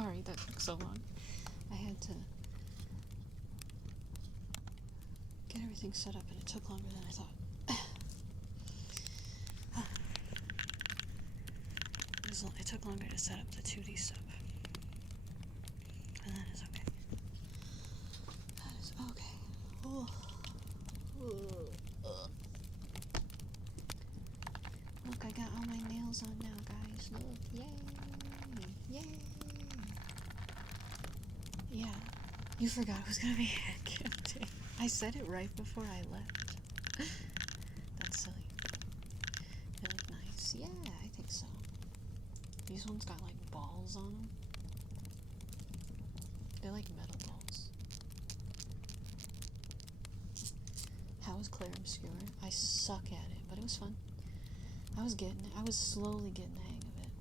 Sorry that took so long. I had to get everything set up and it took longer than I thought. It took longer to set up the 2D stuff. And that is okay. That is okay. Look, I got all my nails on now, guys. Look, yay! Yay! Yeah, you forgot it was gonna be hand candy. I said it right before I left. That's silly. They look nice. Yeah, I think so. These ones got like balls on them. They're like metal balls. How was Claire Obscure? I suck at it, but it was fun. I was slowly getting the hang of it.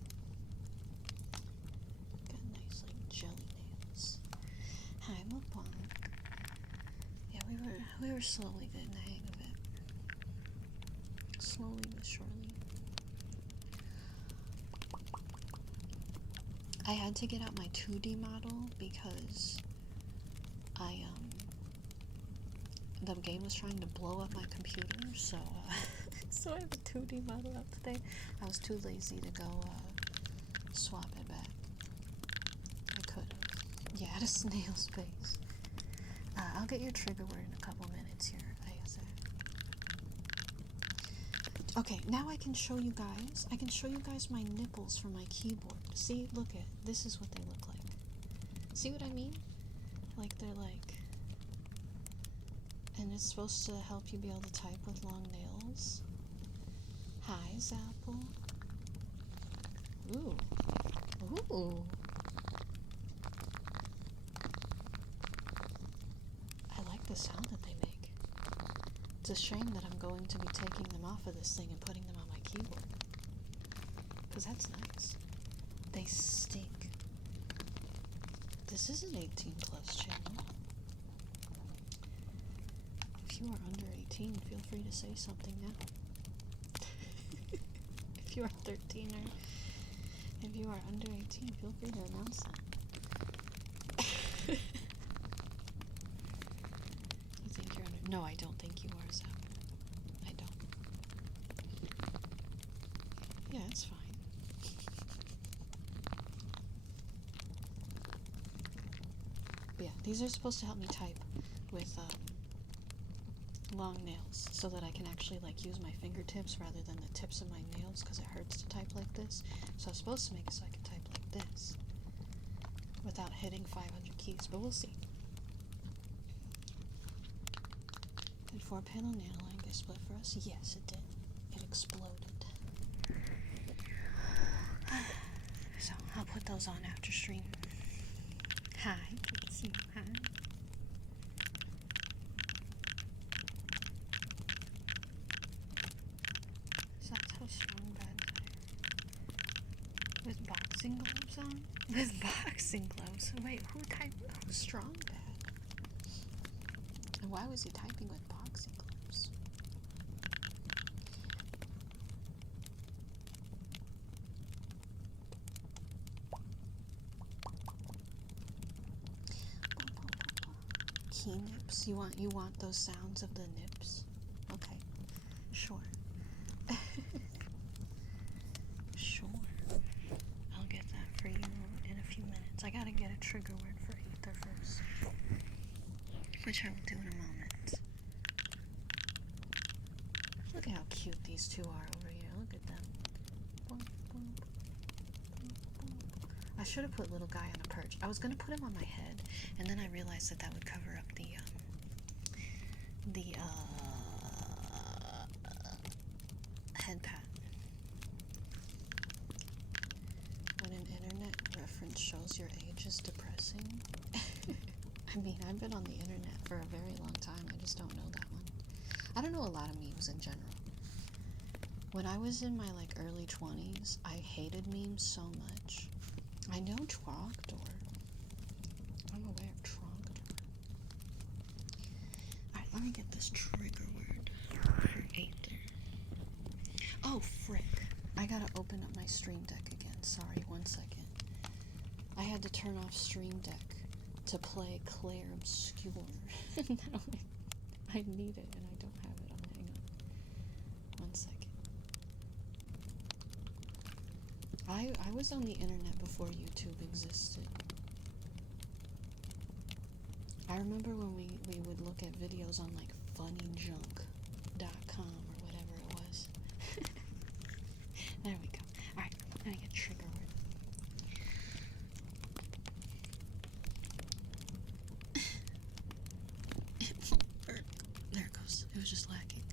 Got nice like jelly nails. Hi, mukbang. Yeah, we were slowly getting the hang of it. Slowly but surely. I had to get out my 2D model because the game was trying to blow up my computer, so so I have a 2D model out today. I was too lazy to go swap it back. I could have. Yeah, at a snail's pace. I'll get your trigger word in a couple minutes here, ISA. Okay, now I can show you guys. I can show you guys my nipples from my keyboard. See, look at this is what they look like. See what I mean? Like they're like, and it's supposed to help you be able to type with long nails. Hi, Zapple. Ooh, ooh. I like the sound that they make. It's a shame that I'm going to be taking them off of this thing and putting them on my keyboard. Because that's nice. They stink. This is an 18 plus channel. If you are under 18, feel free to say something now. If you are 13 or if you are under 18, feel free to announce that. You think you're under... No, I don't think you are, Zap. I don't. Yeah, it's fine. But yeah, these are supposed to help me type with long nails so that I can actually like use my fingertips rather than the tips of my nails because it hurts to type like this. So I was supposed to make it so I can type like this without hitting 500 keys, but we'll see. Did 4-panel nail line get split for us? Yes, it did. It exploded. So I'll put those on after stream. Hi, good to see you. Hi. So that's how strong bad with boxing gloves on? With boxing gloves? Wait, who typed strong bad? And why was he typing with boxing gloves? Key nips? You want those sounds of the nips? Okay, sure. Sure. I'll get that for you in a few minutes. I gotta get a trigger word for ether first, which I will do in a moment. Look at how cute these two are over here. Look at them. I should have put little guy on a perch. I was gonna put him on my head, and then I realized that would cover up the head pat. When an internet reference shows your age is depressing. I mean, I've been on the internet for a very long time. I just don't know that one. I don't know a lot of memes in general. When I was in my like early 20s, I hated memes so much. I know Trogdor. I'm aware of Trogdor. Alright, let me get this trigger word for Aether. Oh, frick. I gotta open up my Stream Deck again. Sorry, 1 second. I had to turn off Stream Deck to play Claire Obscure. Now I need it and I don't have it on. Hang on. 1 second. I was on the internet before YouTube existed. I remember when we would look at videos on like funnyjunk.com or whatever it was. There we go. Alright, I'm gonna get trigger word. There it goes. It was just lacking.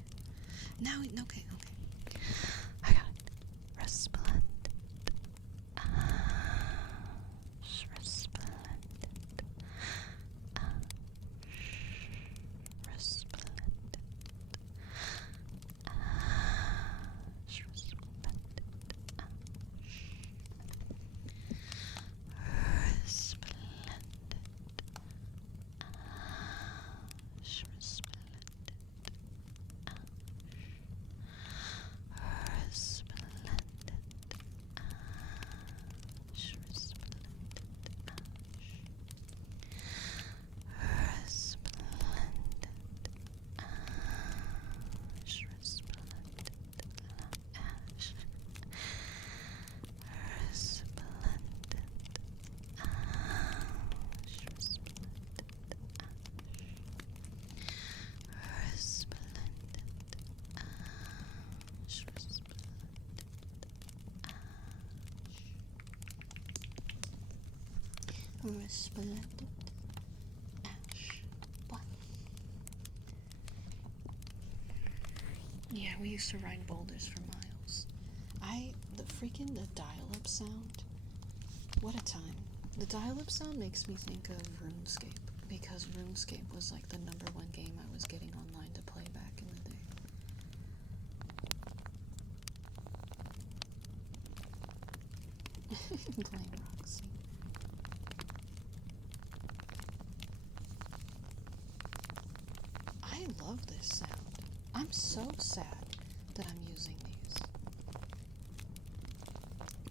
Now, okay. I got it. Resplendent. Resplendent ash black. Yeah, we used to ride boulders for miles. The dial-up sound. What a time. The dial-up sound makes me think of RuneScape, because RuneScape was like the #1 game I was getting online to play back in the day. Playing Roxy. I love this sound. I'm so sad that I'm using these.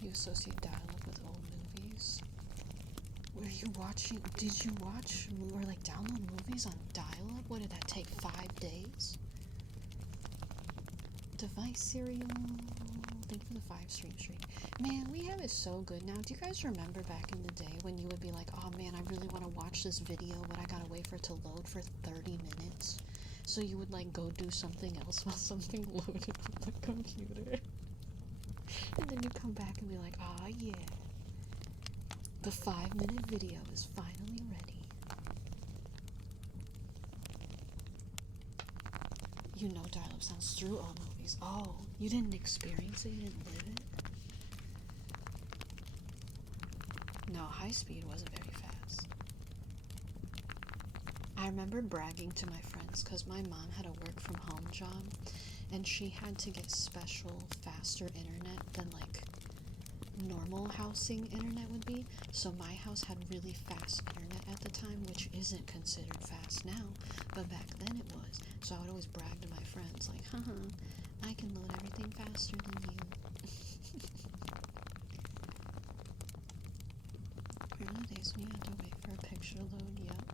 You associate dial-up with old movies? Did you watch or like download movies on dial-up? What did that take, 5 days? Device serial. Thank you for the 5 stream. Man, we have it so good now. Do you guys remember back in the day when you would be like, oh man, I really want to watch this video, but I gotta wait for it to load for 30 minutes? So you would like go do something else while something loaded on the computer. And then you come back and be like, oh yeah, the 5-minute video is finally ready. You know dial-up sounds through old movies. Oh, you didn't experience it? You didn't live it? No, high speed wasn't very fast. I remember bragging to my friends because my mom had a work from home job and she had to get special, faster internet than like normal housing internet would be. So my house had really fast internet at the time, which isn't considered fast now, but back then it was. So I would always brag to my friends like, haha, I can load everything faster than you. Remember the days when you had to wait for a picture to load? Yep.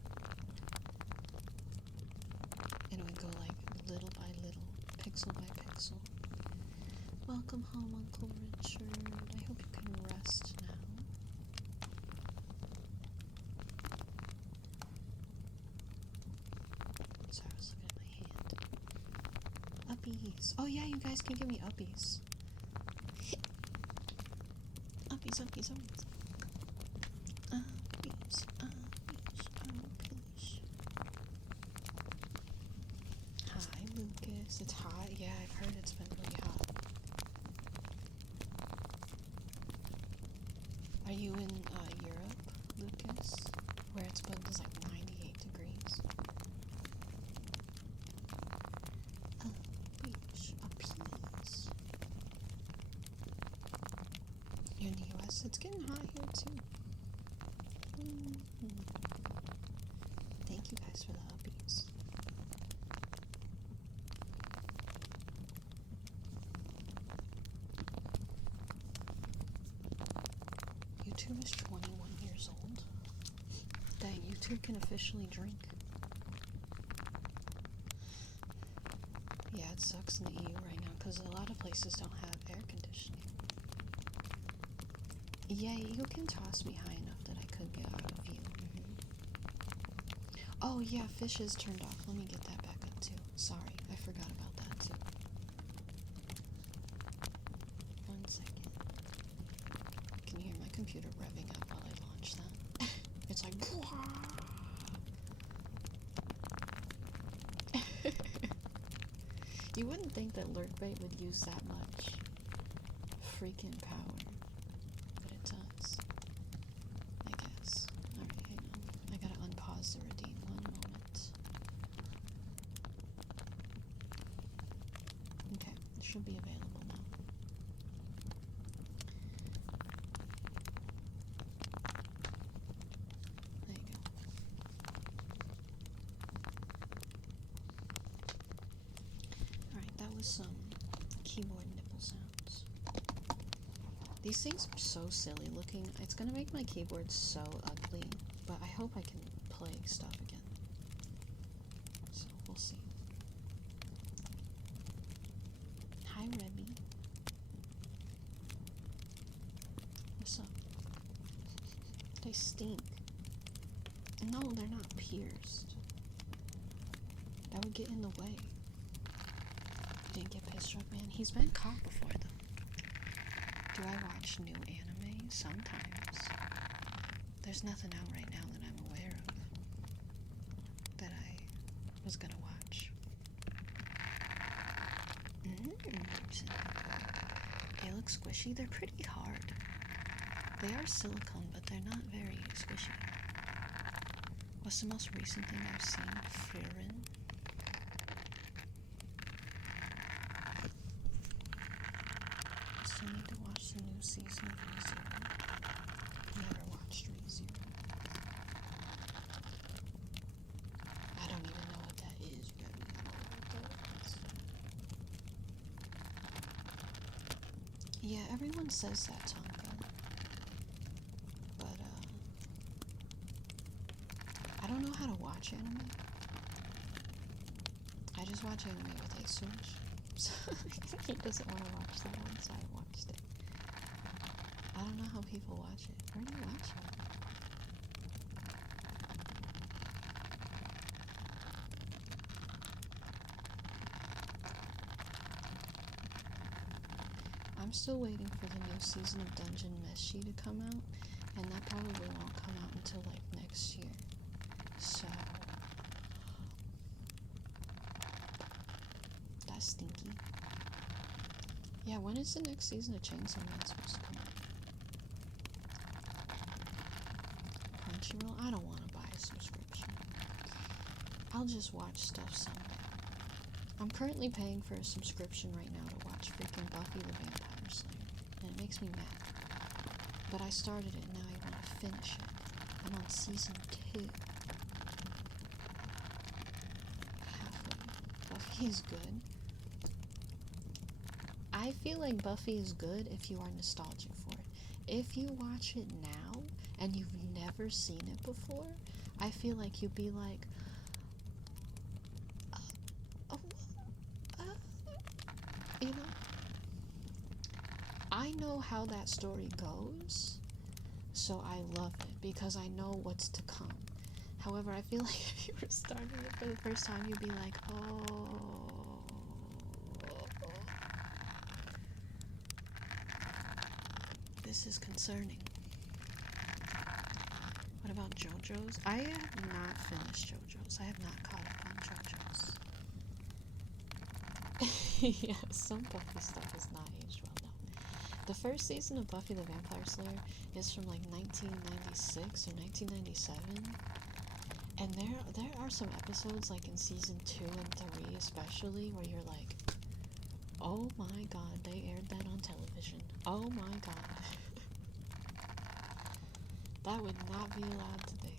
And it would go like little by little, pixel by pixel. Welcome home, Uncle Richard. I hope you can rest now. Sorry, I was looking at my hand. Uppies. Oh yeah, you guys can give me uppies. Uppies. Uppies. Hi, Lucas. It's hot. Yeah, I've heard it's been really hot. Are you in Europe, Lucas? Where it's been like 98 degrees. Beach. Uppies. You're in the US? It's getting hot here too. Thank you guys for the uppies. YouTube is 21 years years old. Dang, you two can officially drink. Yeah, it sucks in the EU right now because a lot of places don't have air conditioning. Yeah, you can toss me high enough that I could get out of view. Oh yeah, fish is turned off. Let me get that back up too. Sorry, I forgot about that too. 1 second. Can you hear my computer revving up while I launch that? It's like... You wouldn't think that lurkbait would use that much freaking power, but it does, I guess. Alright, hang on. I gotta unpause the redeem. 1 moment. Okay, it should be available now. There you go. Alright, that was some keyboard nipple sounds. These things are so silly looking. It's gonna make my keyboard so ugly, but I hope I can play stuff again. So, we'll see. Hi, Rebby. What's up? They stink. No, they're not pierced. That would get in the way. Didn't get pissed struck, man. He's been caught before, though. Do I watch new anime? Sometimes. There's nothing out right now that I'm aware of that I was gonna watch. They look squishy. They're pretty hard. They are silicone, but they're not very squishy. What's the most recent thing I've seen? Frieren. I need to watch the new season of ReZero. Never watched ReZero. I don't even know what that is, Rebby. I don't know what that is. Yeah, everyone says that, Tonka. But, I don't know how to watch anime. I just watch anime with Asush. So he doesn't want to watch that one, so I watched it. I don't know how people watch it. Where do you watch it? I'm still waiting for the new season of Dungeon Meshi to come out, and that probably won't come out until like next year. So that's stinky. Yeah, when is the next season of Chainsaw Man supposed to come out? Crunchyroll? I don't want to buy a subscription. I'll just watch stuff someday. I'm currently paying for a subscription right now to watch freaking Buffy the Vampire Slayer, and it makes me mad. But I started it, and now I want to finish it. I'm on season 2. Halfway. Buffy is good. I feel like Buffy is good if you are nostalgic for it. If you watch it now and you've never seen it before, I feel like you'd be like, you know, I know how that story goes, so I love it because I know what's to come. However, I feel like if you were starting it for the first time, you'd be like, oh. This is concerning. What about JoJo's? I have not finished JoJo's. I have not caught up on JoJo's. Yeah, some Buffy stuff is not aged well, no. The first season of Buffy the Vampire Slayer is from like 1996 or 1997. And there are some episodes like in season 2 and 3 especially where you're like, oh my god, they aired that on television. Oh my god. That would not be allowed today.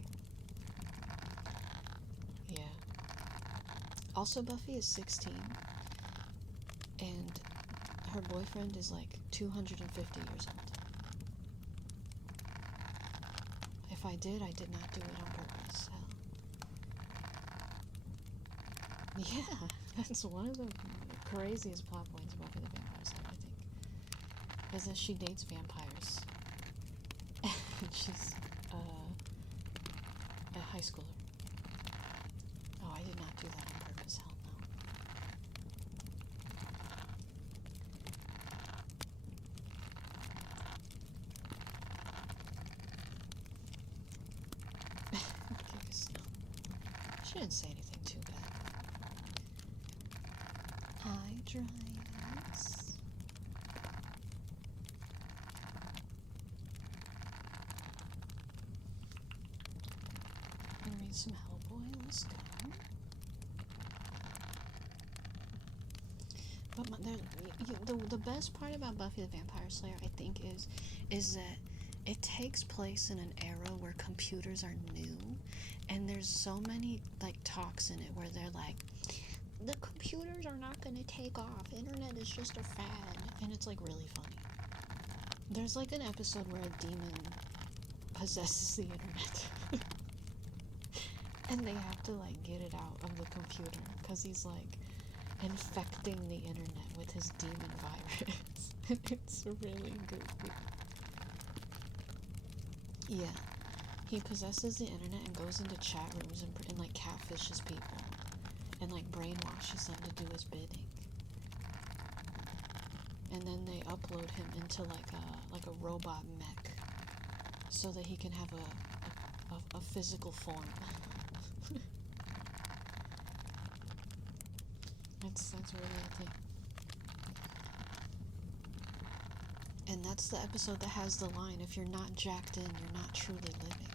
Yeah. Also, Buffy is 16, and her boyfriend is like 250 years old. If if I did not do it on purpose. Hell. Yeah, that's one of the craziest plot points about Buffy the Vampire Slayer, I think. Is that she dates vampires. And she's a high schooler. Oh, I did not do that on purpose. Hell no. She didn't say anything too bad. Hi, Dryness. Read some Hellboy. Let's go. But the best part about Buffy the Vampire Slayer, I think, is that it takes place in an era where computers are new, and there's so many like talks in it where they're like, the computers are not going to take off. Internet is just a fad, and it's like really funny. There's like an episode where a demon possesses the internet, and they have to like get it out of the computer because he's like infecting the internet with his demon virus. It's really goofy. Yeah, he possesses the internet and goes into chat rooms and like catfishes people and like brainwashes them to do his bidding. And then they upload him into like a robot mech so that he can have a physical form. That's really a thing. And that's the episode that has the line, if you're not jacked in, you're not truly living.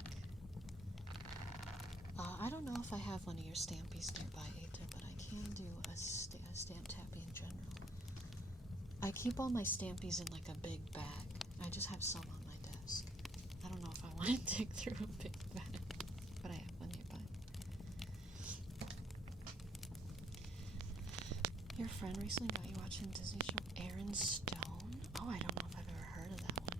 I don't know if I have one of your stampies nearby, Aether, but I can do a stamp tappy in general. I keep all my stampies in like a big bag. I just have some on my desk. I don't know if I want to dig through a big bag, but I have one nearby. Your friend recently got you watching Disney show Aaron Stone? Oh, I don't know if I've ever heard of that one.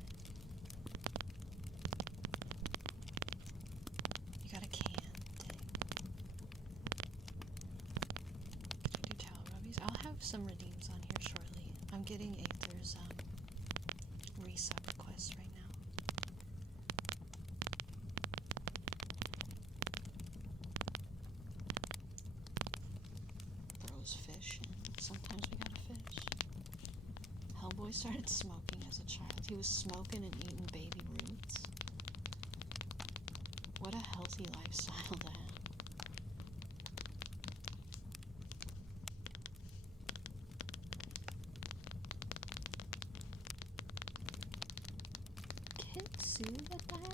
You got a can. Dang. Could you do towel rubbies? I'll have some redeems on here shortly. I'm getting Aether's resub requests right now. Throws fish in. Sometimes we gotta fish. Hellboy started smoking as a child. He was smoking and eating baby roots. What a healthy lifestyle to have. Kitsu, what the heck?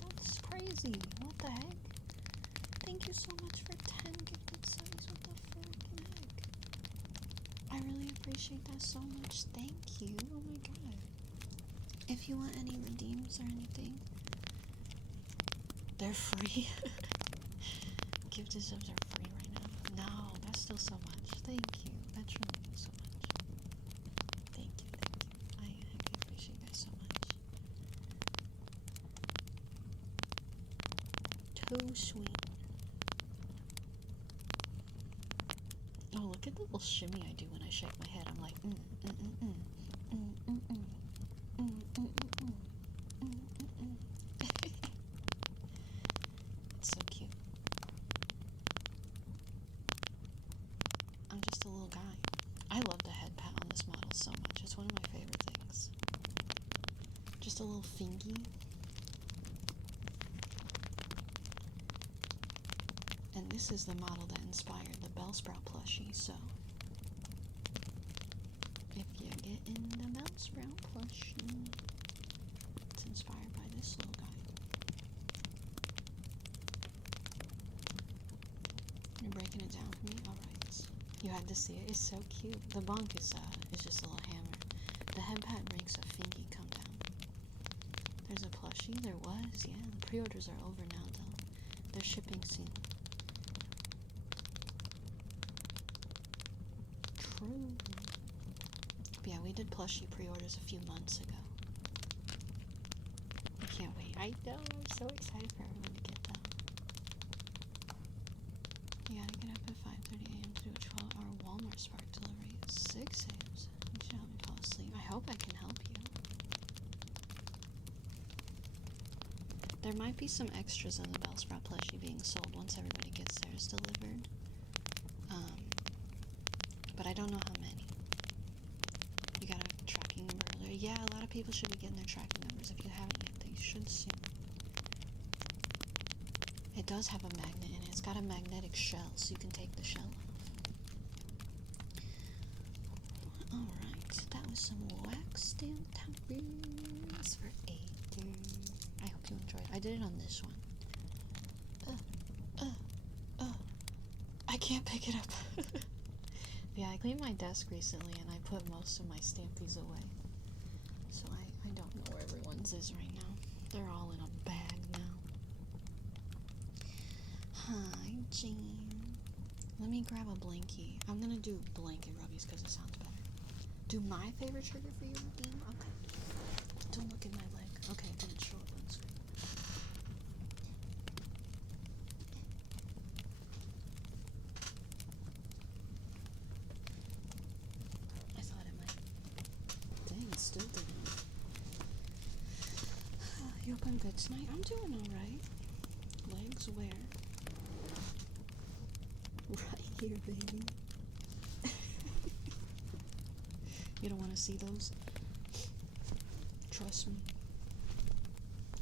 That's crazy. What the heck? Thank you so much for 10 gifted subs. What the freaking heck? I really appreciate that so much. Thank you. Oh my god. If you want any redeems or anything, they're free. Gifted subs are free right now. No, that's still so much. Thank you. That truly means so much. Thank you. I appreciate that so much. Too sweet. Oh, look at the little shimmy I do when I shake my head. I'm like, It's so cute. I'm just a little guy. I love the head pat on this model so much. It's one of my favorite things. Just a little fingy. And this is the model that inspired the Belle Sprout plushie, so if you're getting the Belle Sprout plushie, it's inspired by this little guy. You're breaking it down for me? Alright. You had to see it. It's so cute. The bonk is just a little hammer. The head pat makes a fingy come down. There's a plushie? There was, yeah. The pre-orders are over now, though. They're shipping soon. True. But yeah, we did plushie pre-orders a few months ago. I can't wait. I know, I'm so excited for everyone to get them. You gotta get up at 5:30 a.m. to do a 12-hour Walmart Spark delivery at 6 a.m. So you should help me fall asleep. I hope I can help you. There might be some extras on the Bellsprout plushie being sold once everybody gets theirs delivered. But I don't know how many. You got a tracking number earlier? Yeah, a lot of people should be getting their tracking numbers. If you haven't yet, they should soon. It does have a magnet in it. It's got a magnetic shell, so you can take the shell off. Alright, that was some wax stamp tappers for Aether. I hope you enjoyed it. I did it on this one. I can't pick it up. Yeah, I cleaned my desk recently and I put most of my stampies away. So I don't know where everyone's is right now. They're all in a bag now. Hi, Jean. Let me grab a blankie. I'm gonna do blanket rubbies because it sounds better. Do my favorite trigger for you, Beam? Okay. Don't look at my leg. Okay, it didn't show up on the screen. Still didn't. You hope I'm good tonight? I'm doing alright. Legs where? Right here, baby. You don't want to see those? Trust me.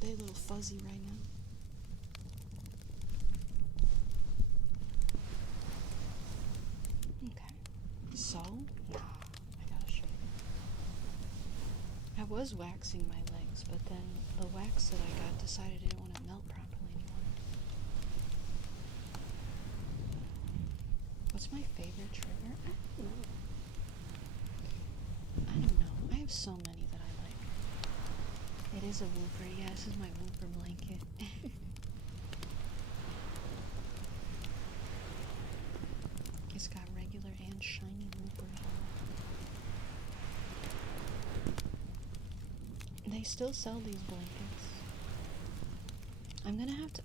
They're a little fuzzy right now. Okay. So, I gotta shave it. I was waxing my legs, but then the wax that I got decided it didn't want to melt properly anymore. What's my favorite trigger? I don't know. I have so many that I like. It is a wooper. Yeah, this is my wooper blanket. It's got regular and shiny woopers on it. They still sell these blankets.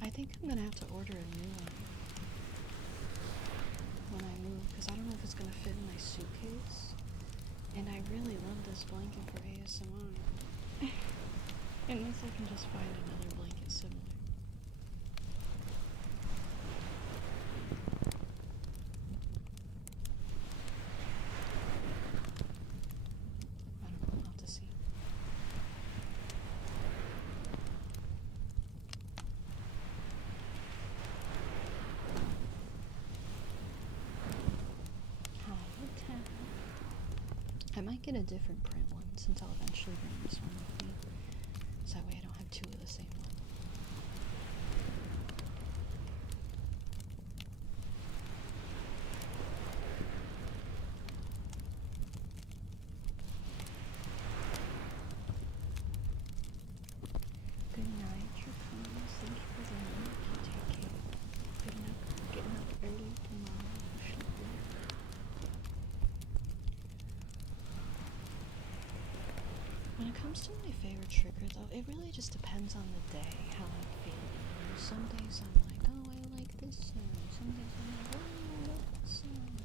I think I'm gonna have to order a new one when I move, because I don't know if it's gonna fit in my suitcase. And I really love this blanket for ASMR. Unless I can just find another blanket similar. I don't know, I'll have to see. I might get a different print one, since I'll eventually bring this one with me. So that way I don't have two of the same one. Good night, Draconis. Thank you for the milk. You take care. Getting up early tomorrow. When it comes to my favorite trigger, though, it really just depends on the day, how I'm feeling. Some days I'm like, oh, I like this sound. Some days I'm like, oh, I like that sound.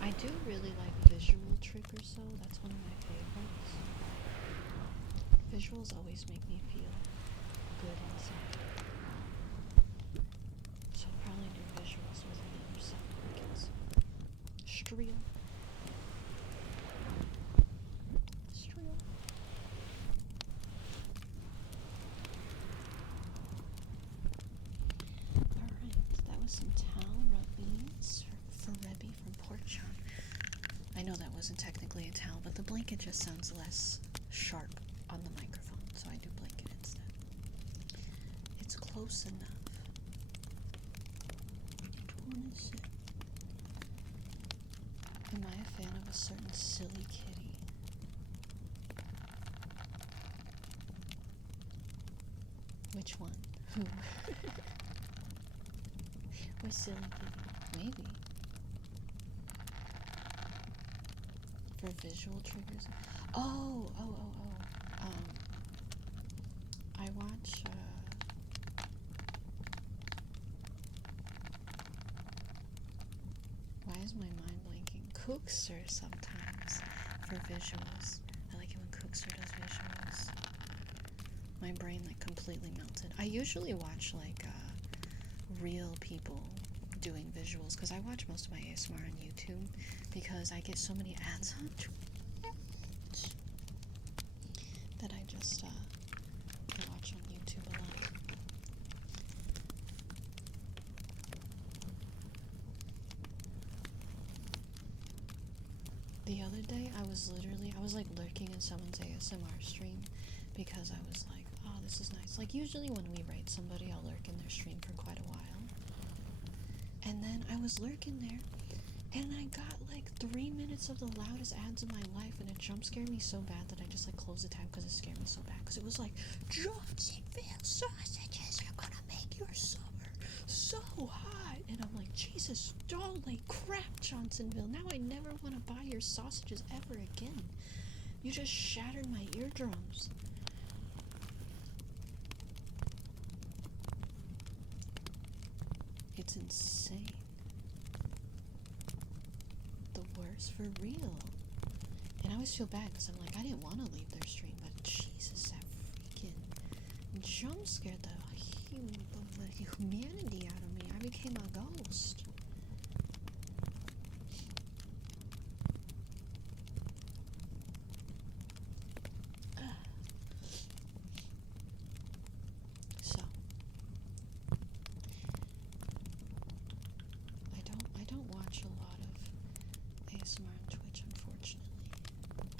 I do really like visual triggers, though. That's one of my favorites. Visuals always make me feel good inside. So I'll probably do visuals with another sound blankets. Streel. Some towel rubbies for Rebby from Pork Chop. I know that wasn't technically a towel, but the blanket just sounds less sharp on the microphone, so I do blanket instead. It's close enough. What is it? Am I a fan of a certain silly kitty? Which one? Who? With silly kitty? Maybe. For visual triggers? I I watch, why is my mind blanking? Cookster sometimes for visuals. I like it when Cookster does visuals. My brain like completely melted. I usually watch like real people doing visuals because I watch most of my ASMR on YouTube because I get so many ads on Twitch that I just watch on YouTube a lot. The other day I was like lurking in someone's ASMR stream because I was like, oh, this is nice. Like usually when we rate somebody, I'll lurk in their stream for quite a while. And then I was lurking there and I got like 3 minutes of the loudest ads of my life, and it jump scared me so bad that I just like closed the tab because it scared me so bad, because it was like, Johnsonville sausages are gonna make your summer so hot. And I'm like, Jesus, holy crap, Johnsonville, now I never want to buy your sausages ever again. You just shattered my eardrums. It's insane. The worst, for real. And I always feel bad because I'm like, I didn't want to leave their stream, but Jesus, that freaking jump scared the humanity out of me. I became a ghost. So I don't watch a lot of ASMR on Twitch, unfortunately,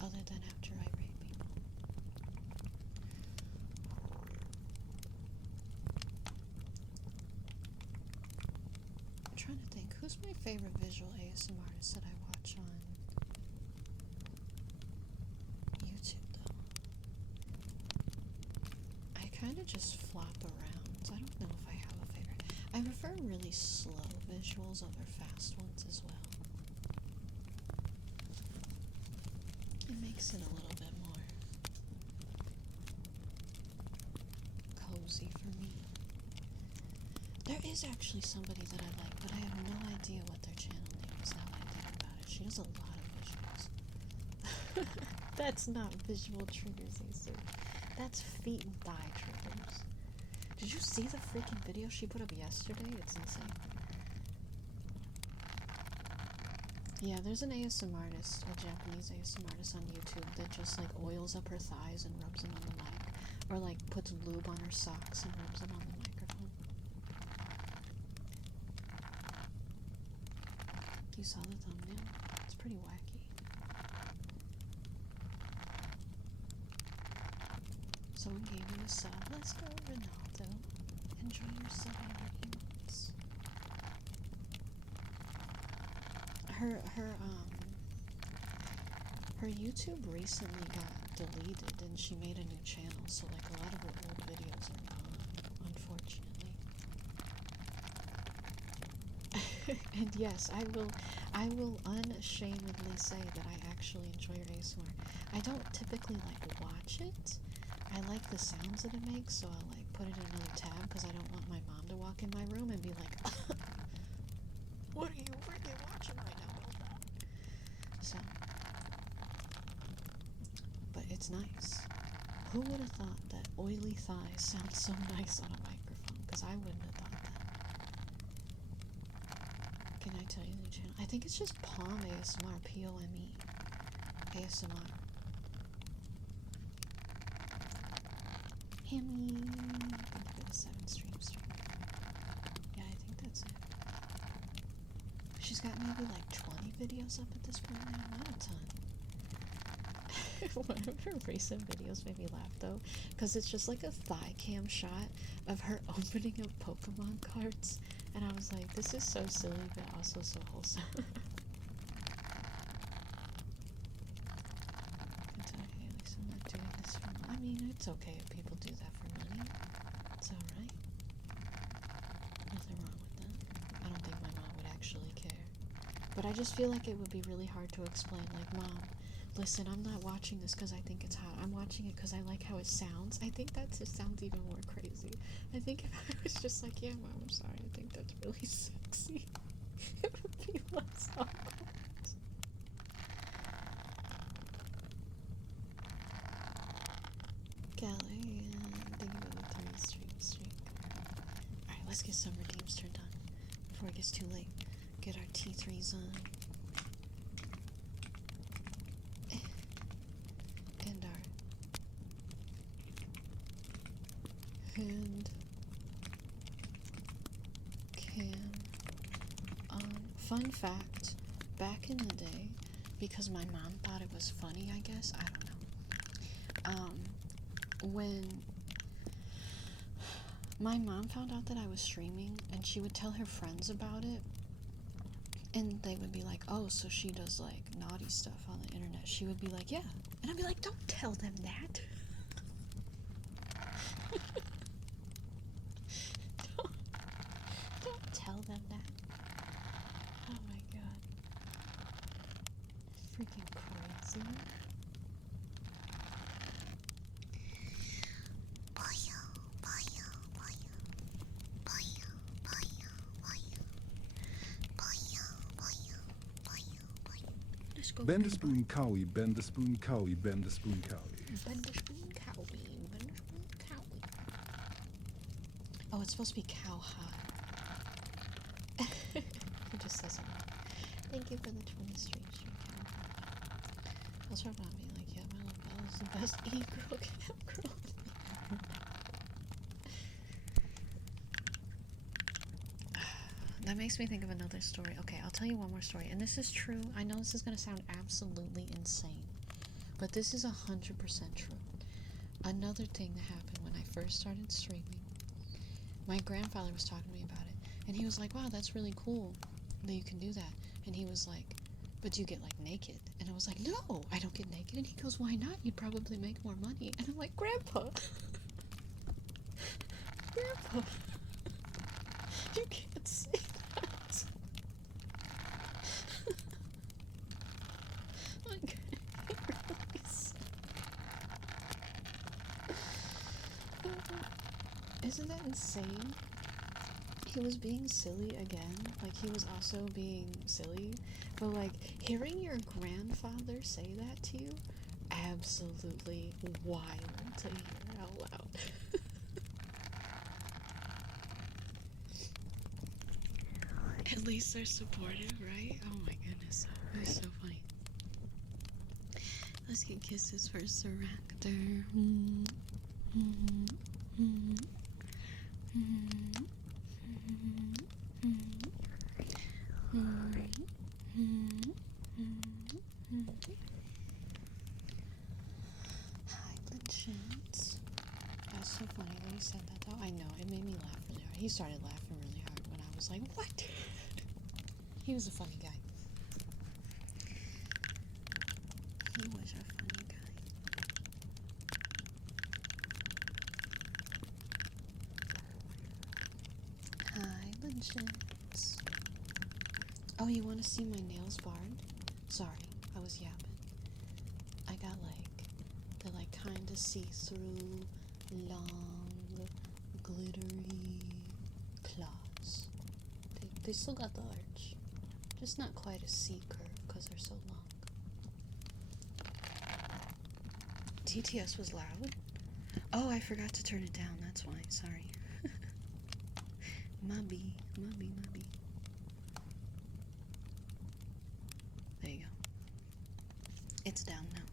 other than after I rate people. I'm trying to think, who's my favorite visual ASMR artist that I watch on YouTube, though? I kind of just flop around, so I don't know if I have a favorite. I prefer really slow visuals over fast ones as well. It makes it a little bit more cozy for me. There is actually somebody that I like, but I have no idea what their channel name is now that I think about it. She does a lot of visuals. That's not visual triggers, Acer. That's feet and thigh triggers. Did you see the freaking video she put up yesterday? It's insane. Yeah, there's an ASMR artist, a Japanese ASMR artist on YouTube that just like oils up her thighs and rubs them on the mic. Or like puts lube on her socks and rubs them on the microphone. You saw the thumbnail? It's pretty wacky. Someone gave me a sub. Let's go, Ronaldo. Enjoy your sub and your emotes. Her YouTube recently got deleted and she made a new channel, so like a lot of her old videos are gone, unfortunately. And yes, I will unashamedly say that I actually enjoy her ASMR. I don't typically like watch it. I like the sounds that it makes, so I'll like put it in another tab because I don't want my mom to walk in my room and be like, what are you really watching right now? So, but it's nice. Who would have thought that oily thighs sound so nice on a microphone? Because I wouldn't have thought that. Can I tell you the channel? I think it's just Palm ASMR, P-O-M-E ASMR. Hammy. I think for the 7 stream. Yeah, I think that's it. She's got maybe like 20 videos up at this point now, not a ton. One of her recent videos made me laugh though, because it's just like a thigh cam shot of her opening up Pokemon cards, and I was like, this is so silly but also so wholesome. It's okay, at least I'm not doing this for money. I mean, it's okay if people do that for money. It's alright. Nothing wrong with that. I don't think my mom would actually care. But I just feel like it would be really hard to explain, like, Mom, Listen, I'm not watching this because I think it's hot. I'm watching it because I like how it sounds. I think that just sounds even more crazy. I think if I was just like, yeah, Mom, I'm sorry, I think that's really sexy, it would be less awkward. Kelly, thank you for the 3 streak. Alright, let's get some redeems turned on before it gets too late. Get our T3s on. And our hand cam on. Fun fact, back in the day, because my mom thought it was funny, I guess, I don't know. When my mom found out that I was streaming, and she would tell her friends about it, and they would be like, oh, so she does, like, naughty stuff on the internet. She would be like, yeah. And I'd be like, don't tell them that. don't tell them that. Oh my god. Freaking crazy. Bend the spoon, cowie, bend the spoon, cowie, bend the spoon, cowie. Bend the spoon, cowie, bend the spoon, cowie. Oh, it's supposed to be cow high. It just says it. Thank you for the 20 streams, That's what about me, like, yeah, my little Belle is the best e-girl girl. That makes me think of another story. Okay, I'll tell you one more story. And this is true. I know this is going to sound absolutely insane, but this is 100% true. Another thing that happened when I first started streaming, my grandfather was talking to me about it, and he was like, wow, that's really cool that you can do that. And he was like, but you get, like, naked. And I was like, no, I don't get naked. And he goes, why not? You'd probably make more money. And I'm like, Grandpa, Grandpa, you can't say that. Like, it really isn't that insane? He was being silly again. Like, he was also being silly. But, like, hearing your grandfather say that to you, absolutely wild to hear out loud. At least they're supportive, right? Oh my goodness. That was so funny. Let's get kisses for Suractor. Hi, Chance. That's so funny that he said that, though. I know, it made me laugh really hard. He started laughing really hard when I was like, what? He was a funny guy. He was a funny guy. Hi, Chance. Oh, you want to see my nails barred? Sorry, I was yapping. I got, like, they're, like, kind of see-through, long, glittery claws. They still got the arch. Just not quite a C-curve because they're so long. TTS was loud? Oh, I forgot to turn it down. That's why. Sorry. Mubby. There you go. It's down now.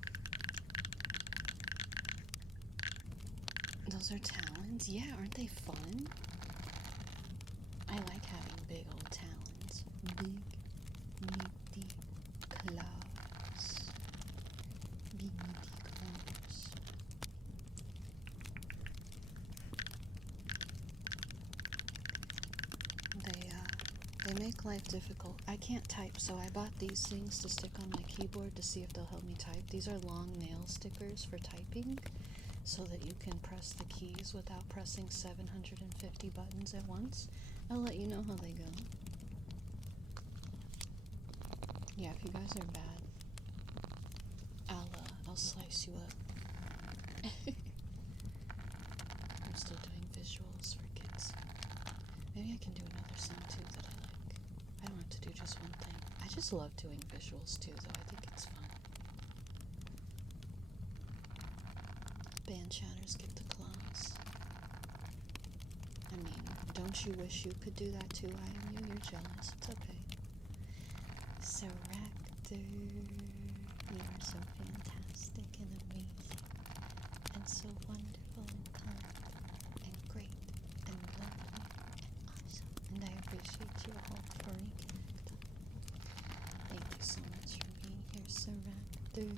Those are talons? Yeah, aren't they fun? I like having big old talons. Big, meaty claws. Big, meaty claws. They make life difficult. I can't type, so I bought these things to stick on my keyboard to see if they'll help me type. These are long nail stickers for typing, so that you can press the keys without pressing 750 buttons at once. I'll let you know how they go. Yeah, if you guys are bad, I'll slice you up. I'm still doing visuals for kids. Maybe I can do another song too that I like. I don't have to do just one thing. I just love doing visuals too, though. I think it's fun. Band chatters get the claws. I mean, don't you wish you could do that too, IMU? You're jealous. It's okay. Suractor, you are so fantastic and amazing, and so wonderful and kind, and great, and lovely, and awesome. And I appreciate you all for reconnect. Thank you so much for being here, Suractor.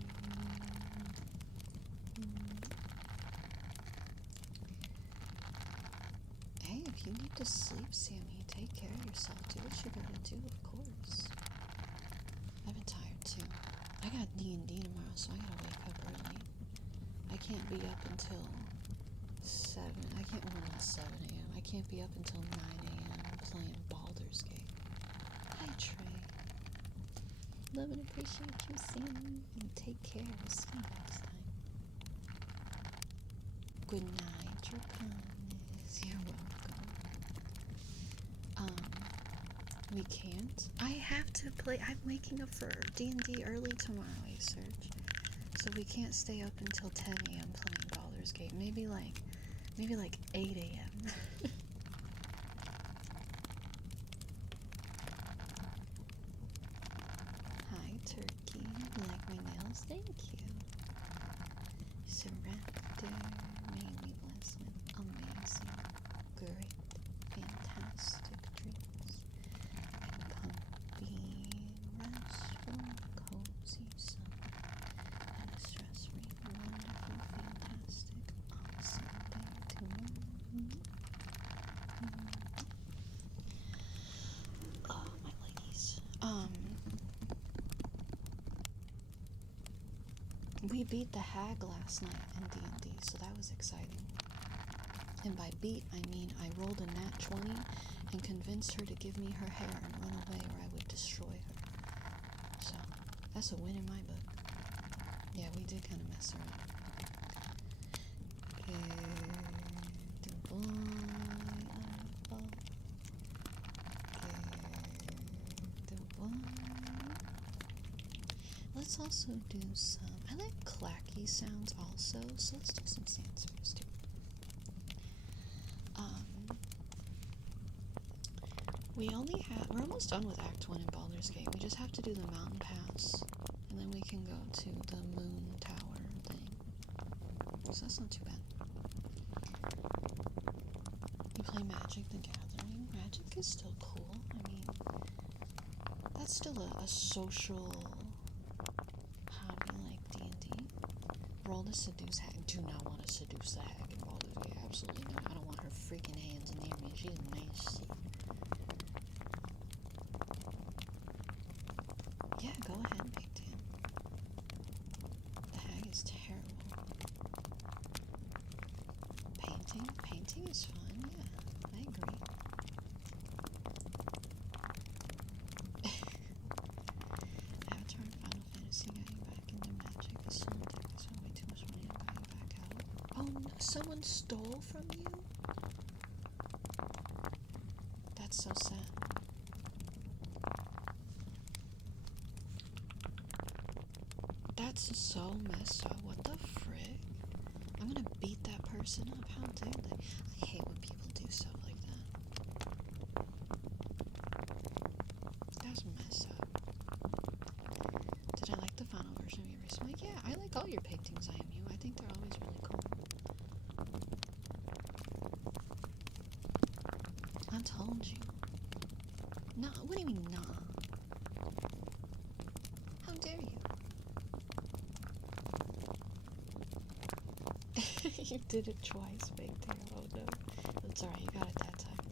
Hey, if you need to sleep, Sammy, take care of yourself. Do what you gotta do, of course. I've been tired too. I got D&D tomorrow, so I gotta wake up early. I can't be up until 7. I can't run at 7 a.m. I can't be up until 9 a.m. playing Baldur's Gate. Hi, Trey. Love and appreciate you, Sammy. And take care. We'll see you next time. Good night, Draconis. You're welcome. We can't. I have to play. I'm waking up for D&D early tomorrow, Search. So we can't stay up until 10 a.m. playing Baldur's Gate. Maybe like 8 a.m. Hi, Turkey. You like my nails? Thank you. Surrender. May we bless with amazing, great, fantastic dreams. Comfy, restful, cozy sun, and a stress-free, wonderful, fantastic, awesome day tomorrow. Oh, my ladies. We beat the hag last night in D&D, so that was exciting. And by beat, I mean I rolled a nat 20 and convinced her to give me her hair and run away or I would destroy her. So, that's a win in my book. Yeah, we did kind of mess her up. Let's also do some, I like clacky sounds also, so let's do some sansers too. We're almost done with Act 1 in Baldur's Gate. We just have to do the mountain pass, and then we can go to the moon tower thing. So that's not too bad. You play Magic the Gathering. Magic is still cool. I mean, that's still a social hobby like D&D. Roll to seduce hag. Do not want to seduce the hag in Baldur's Gate. Absolutely not. I don't want her freaking hands near me. She's nasty. Yeah, go ahead, Big Dan. The hag is terrible. Painting? Painting is fun, yeah. I agree. Avatar and Final Fantasy got you back into Magic. Is so thick. I spent way too much money to buy you back out. Oh no, someone stole from you? That's so sad. That's so messed up. What the frick? I'm gonna beat that person up. How dare they? I hate when people do stuff like that. That's messed up. Did I like the final version of your recently? Yeah, I like all your paintings, IMU. I think they're always really cool. I told you. Nah, what do you mean, nah? How dare you? You did it twice, Big Tail. Oh no. That's alright, you got it that time.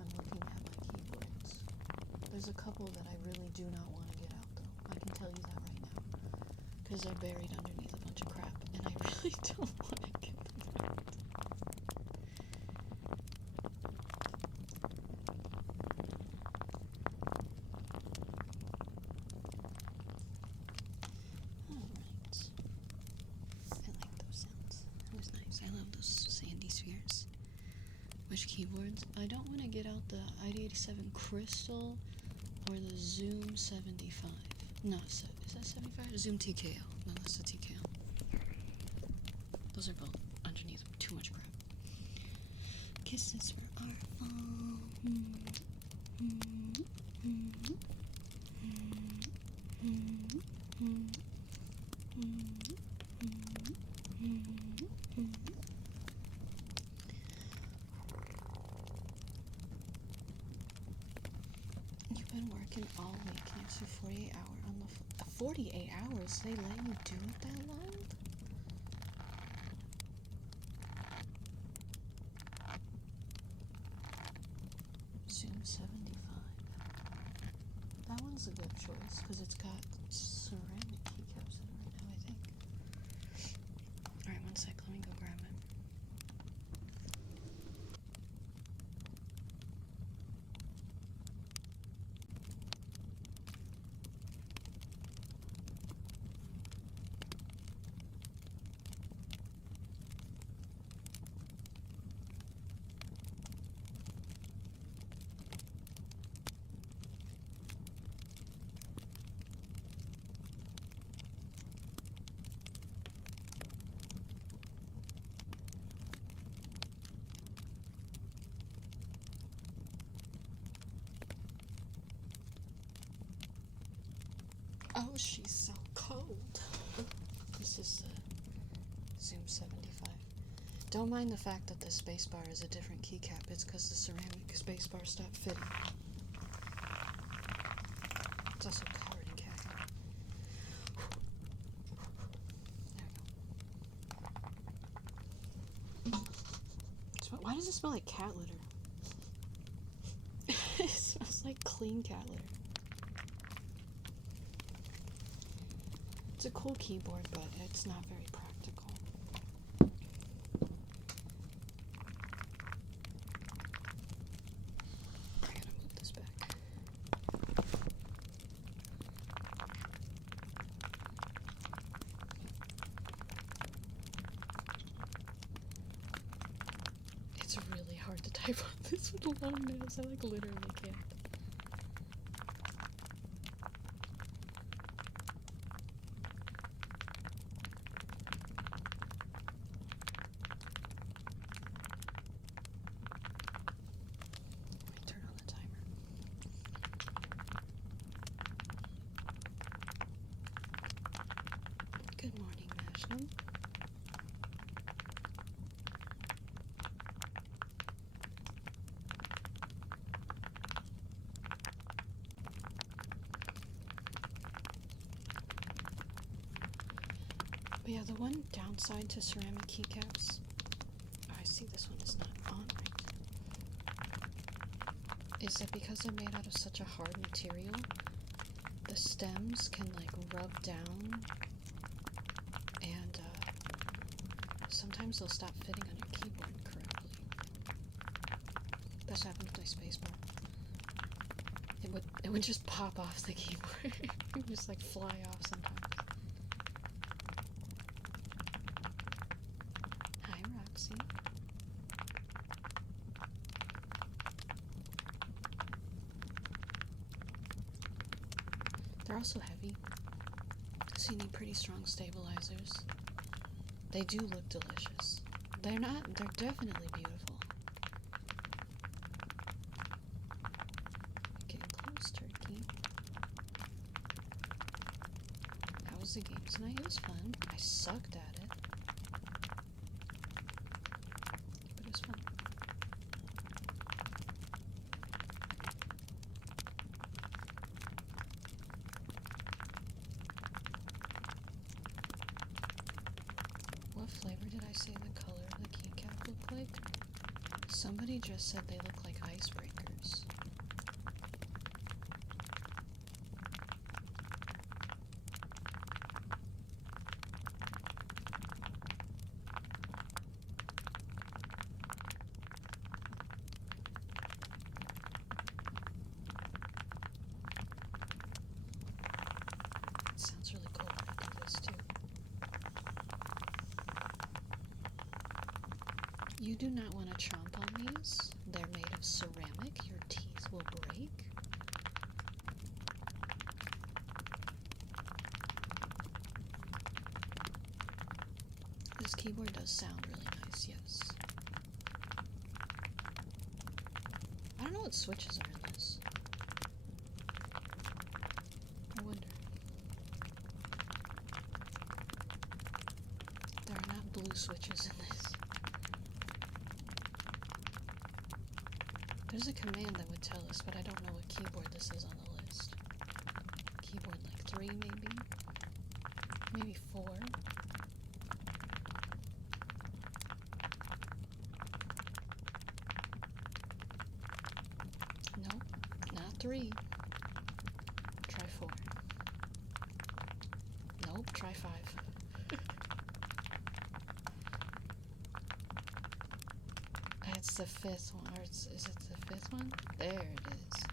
I'm looking at my keyboards. There's a couple that I really do not want to get out though. I can tell you that right now. Because they're buried underneath a bunch of crap, and I really don't want to get them out. Which keyboards? I don't want to get out the ID87 Crystal or the Zoom 75. No, is that 75? Zoom TKL. No, that's the TKL. Those are both underneath too much crap. Kisses for our fall. You've been working all week next to 48 hour on the 48 hours. They let you do it that long? Zoom 75. That one's a good choice because it's got ceramic keycaps in it right now, I think. Alright, one sec, let me go grab it. Oh, she's so cold. This is the Zoom 75. Don't mind the fact that the spacebar is a different keycap. It's because the ceramic spacebar stopped fitting. It's also covered in cat hair. There we go. Why does it smell like cat litter? It smells like clean cat litter. It's a cool keyboard, but it's not very practical. I gotta move this back. It's really hard to type on this with long nails. I like literally can't. Good morning, Mashnam. But yeah, the one downside to ceramic keycaps, oh, I see this one is not on right, is that because they're made out of such a hard material, the stems can like rub down and sometimes they'll stop fitting on your keyboard correctly. That's happened with my spacebar. It would just pop off the keyboard. It would just like fly off sometimes. Hi, Roxy. They're also heavy, so you need pretty strong stabilizers. They do look delicious. They're definitely beautiful. Getting close, turkey. How was the game tonight? It was fun. I sucked at it. But it was fun. What flavor did I say the color of the keycap looked like? Somebody just said they look like icebreakers. It sounds really cool when I do this too. You do not want to chomp on these. They're made of ceramic. Your teeth will break. This keyboard does sound really nice, yes. I don't know what switches are in this. I wonder. There are not blue switches in this. There's a command that would tell us, but I don't know what keyboard this is on the list. Keyboard like 3 maybe? Maybe 4? Nope, not 3. Try 4. Nope, try 5. It's the 5th one, or is it the 5th one? There it is.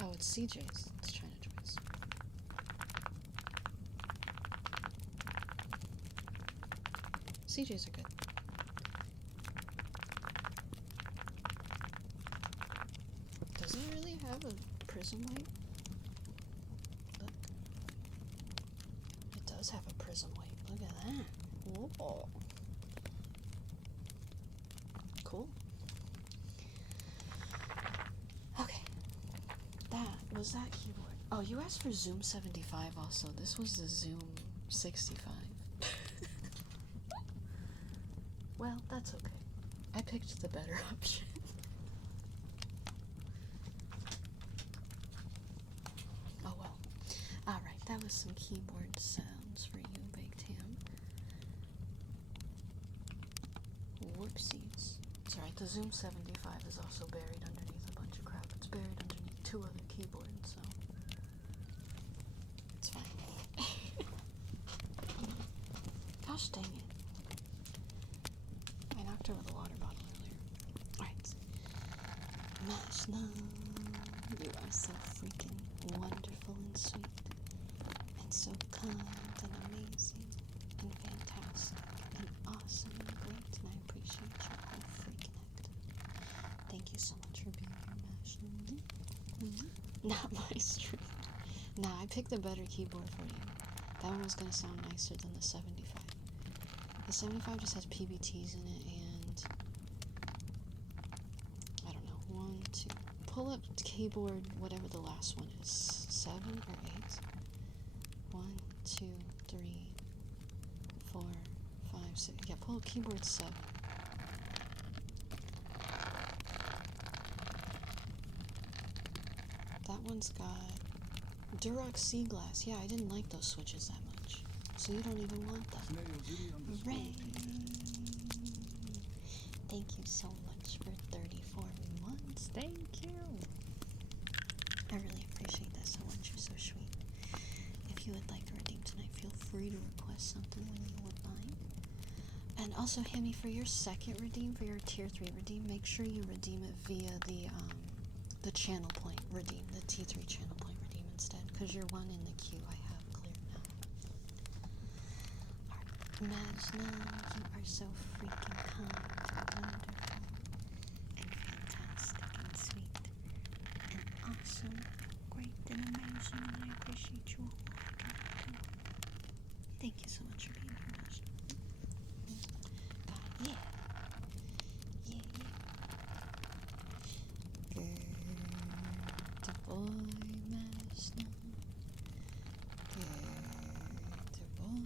Oh, it's CJ's. It's China Joy's. CJ's are good. Does it really have a prism light? Look. It does have a prism light. Look at that. Whoa. Cool. Okay. Was that keyboard. Oh, you asked for Zoom 75 also. This was the Zoom 65. Well, that's okay. I picked the better option. Oh well. Alright, that was some keyboard sounds for you, Baked Ham. Whoopsies. It's alright, the Zoom 75 is also buried underneath a bunch of crap. It's buried underneath 2 other keyboards, so it's fine. Gosh dang it. I knocked over the water bottle earlier. Alright. Mashnam, you are so freaking wonderful and sweet, and so kind and amazing, and fantastic, and awesome, and great, and I appreciate your whole freaking act. Thank you so much for being here, Mashnam. Not my stream. Nah, I picked the better keyboard for you. That one was gonna sound nicer than the 75. The 75 just has PBTs in it, and I don't know, 1, 2. Pull up keyboard, whatever the last one is, 7 or 8. 1, 2, 3, 4, 5, 6. Yeah, pull up keyboard 7. That one's got Durox Sea Glass. Yeah, I didn't like those switches that much. So you don't even want them. Hooray! Thank you so much for 34 months. Thank you. I really appreciate that so much. You're so sweet. If you would like to redeem tonight, feel free to request something when you would like. And also, Hammy, for your second redeem, for your tier 3 redeem, make sure you redeem it via the channel point redeem, the T3 channel point redeem instead, because you're one in the queue I have cleared now. Majna, you are so freaking kind and wonderful and fantastic and sweet and awesome, great and amazing, and I appreciate you all. Thank you so much for being here, Majna. God, yeah. Yeah, yeah. Good boy, Majna. Good boy.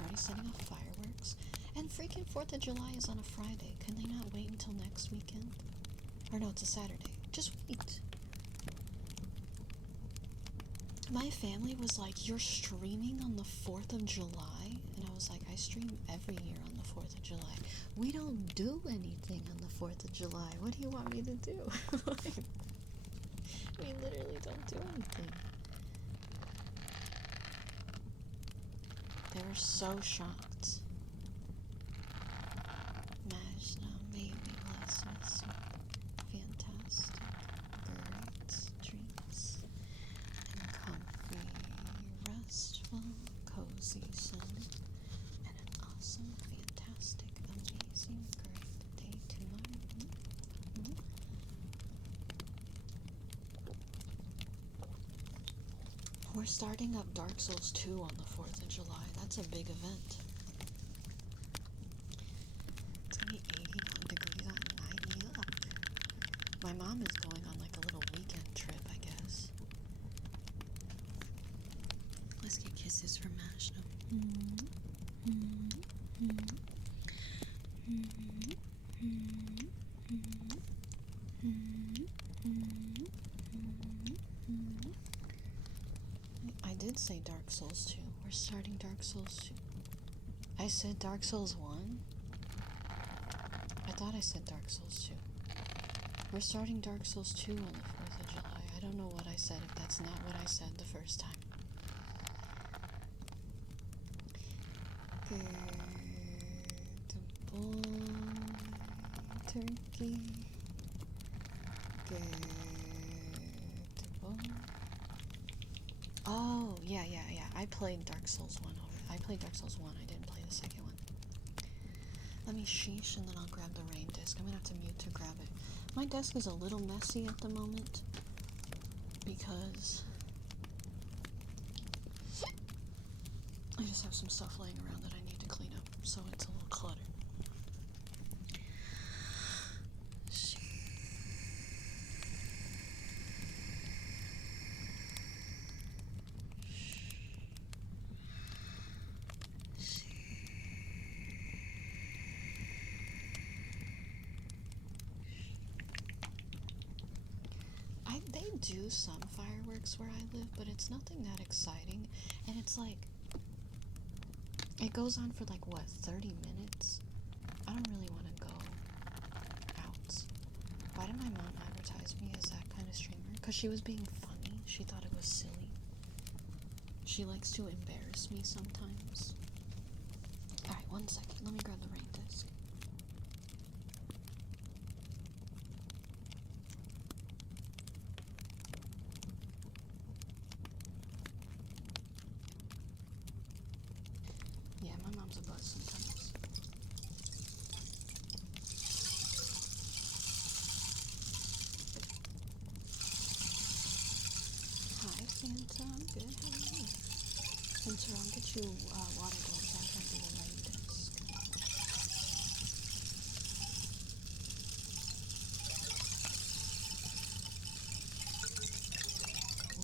Already setting off fireworks. And freaking 4th of July is on a Friday. Can they not wait until next weekend? Or no, it's a Saturday. Just wait. My family was like, you're streaming on the 4th of July? And I was like, I stream every year on the 4th of July. We don't do anything on the 4th of July. What do you want me to do? We literally don't do anything. They were so shocked. Majna, may you be blessed with sweet, fantastic, great dreams and comfort We're starting up Dark Souls 2 on the 4th of July. That's a big event. It's gonna be 81 degrees on night. Yuck. My mom is going on like a little weekend trip, I guess. Let's get kisses from Ash. I did say Dark Souls 2. We're starting Dark Souls 2. I said Dark Souls 1? I thought I said Dark Souls 2. We're starting Dark Souls 2 on the 4th of July. I don't know what I said if that's not what I said the first time. Good boy, turkey. Good boy. Oh, yeah. I played Dark Souls 1 I played Dark Souls 1. I didn't play the second one. Let me sheesh and then I'll grab the rain disc. I'm gonna have to mute to grab it. My desk is a little messy at the moment because I just have some stuff laying around that I need to clean up, so it's a little cluttered. They do some fireworks where I live, but it's nothing that exciting, and it's like, it goes on for like, what, 30 minutes? I don't really want to go out. Why did my mom advertise me as that kind of streamer? Because she was being funny. She thought it was silly. She likes to embarrass me sometimes. Alright, 1 second. Let me grab the rain disc. Yeah, my mom's a buzz sometimes. Hi, Santa. I'm good. How are you? Spencer, I'll get you water gloves after I do the rain disc.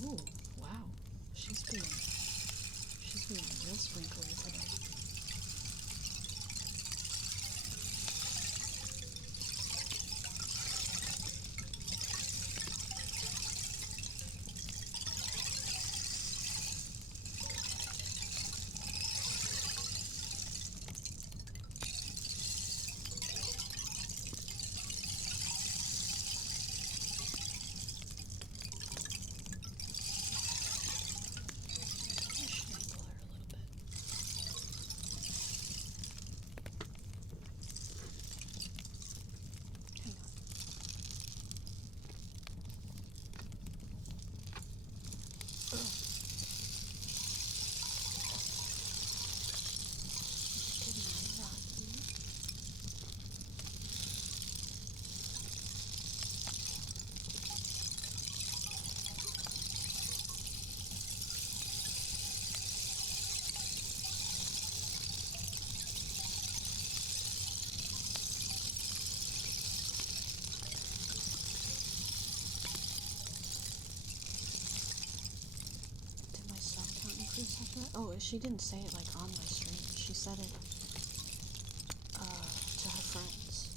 Ooh, wow. She's being real sprinkly today. Oh, she didn't say it like on my stream. She said it to her friends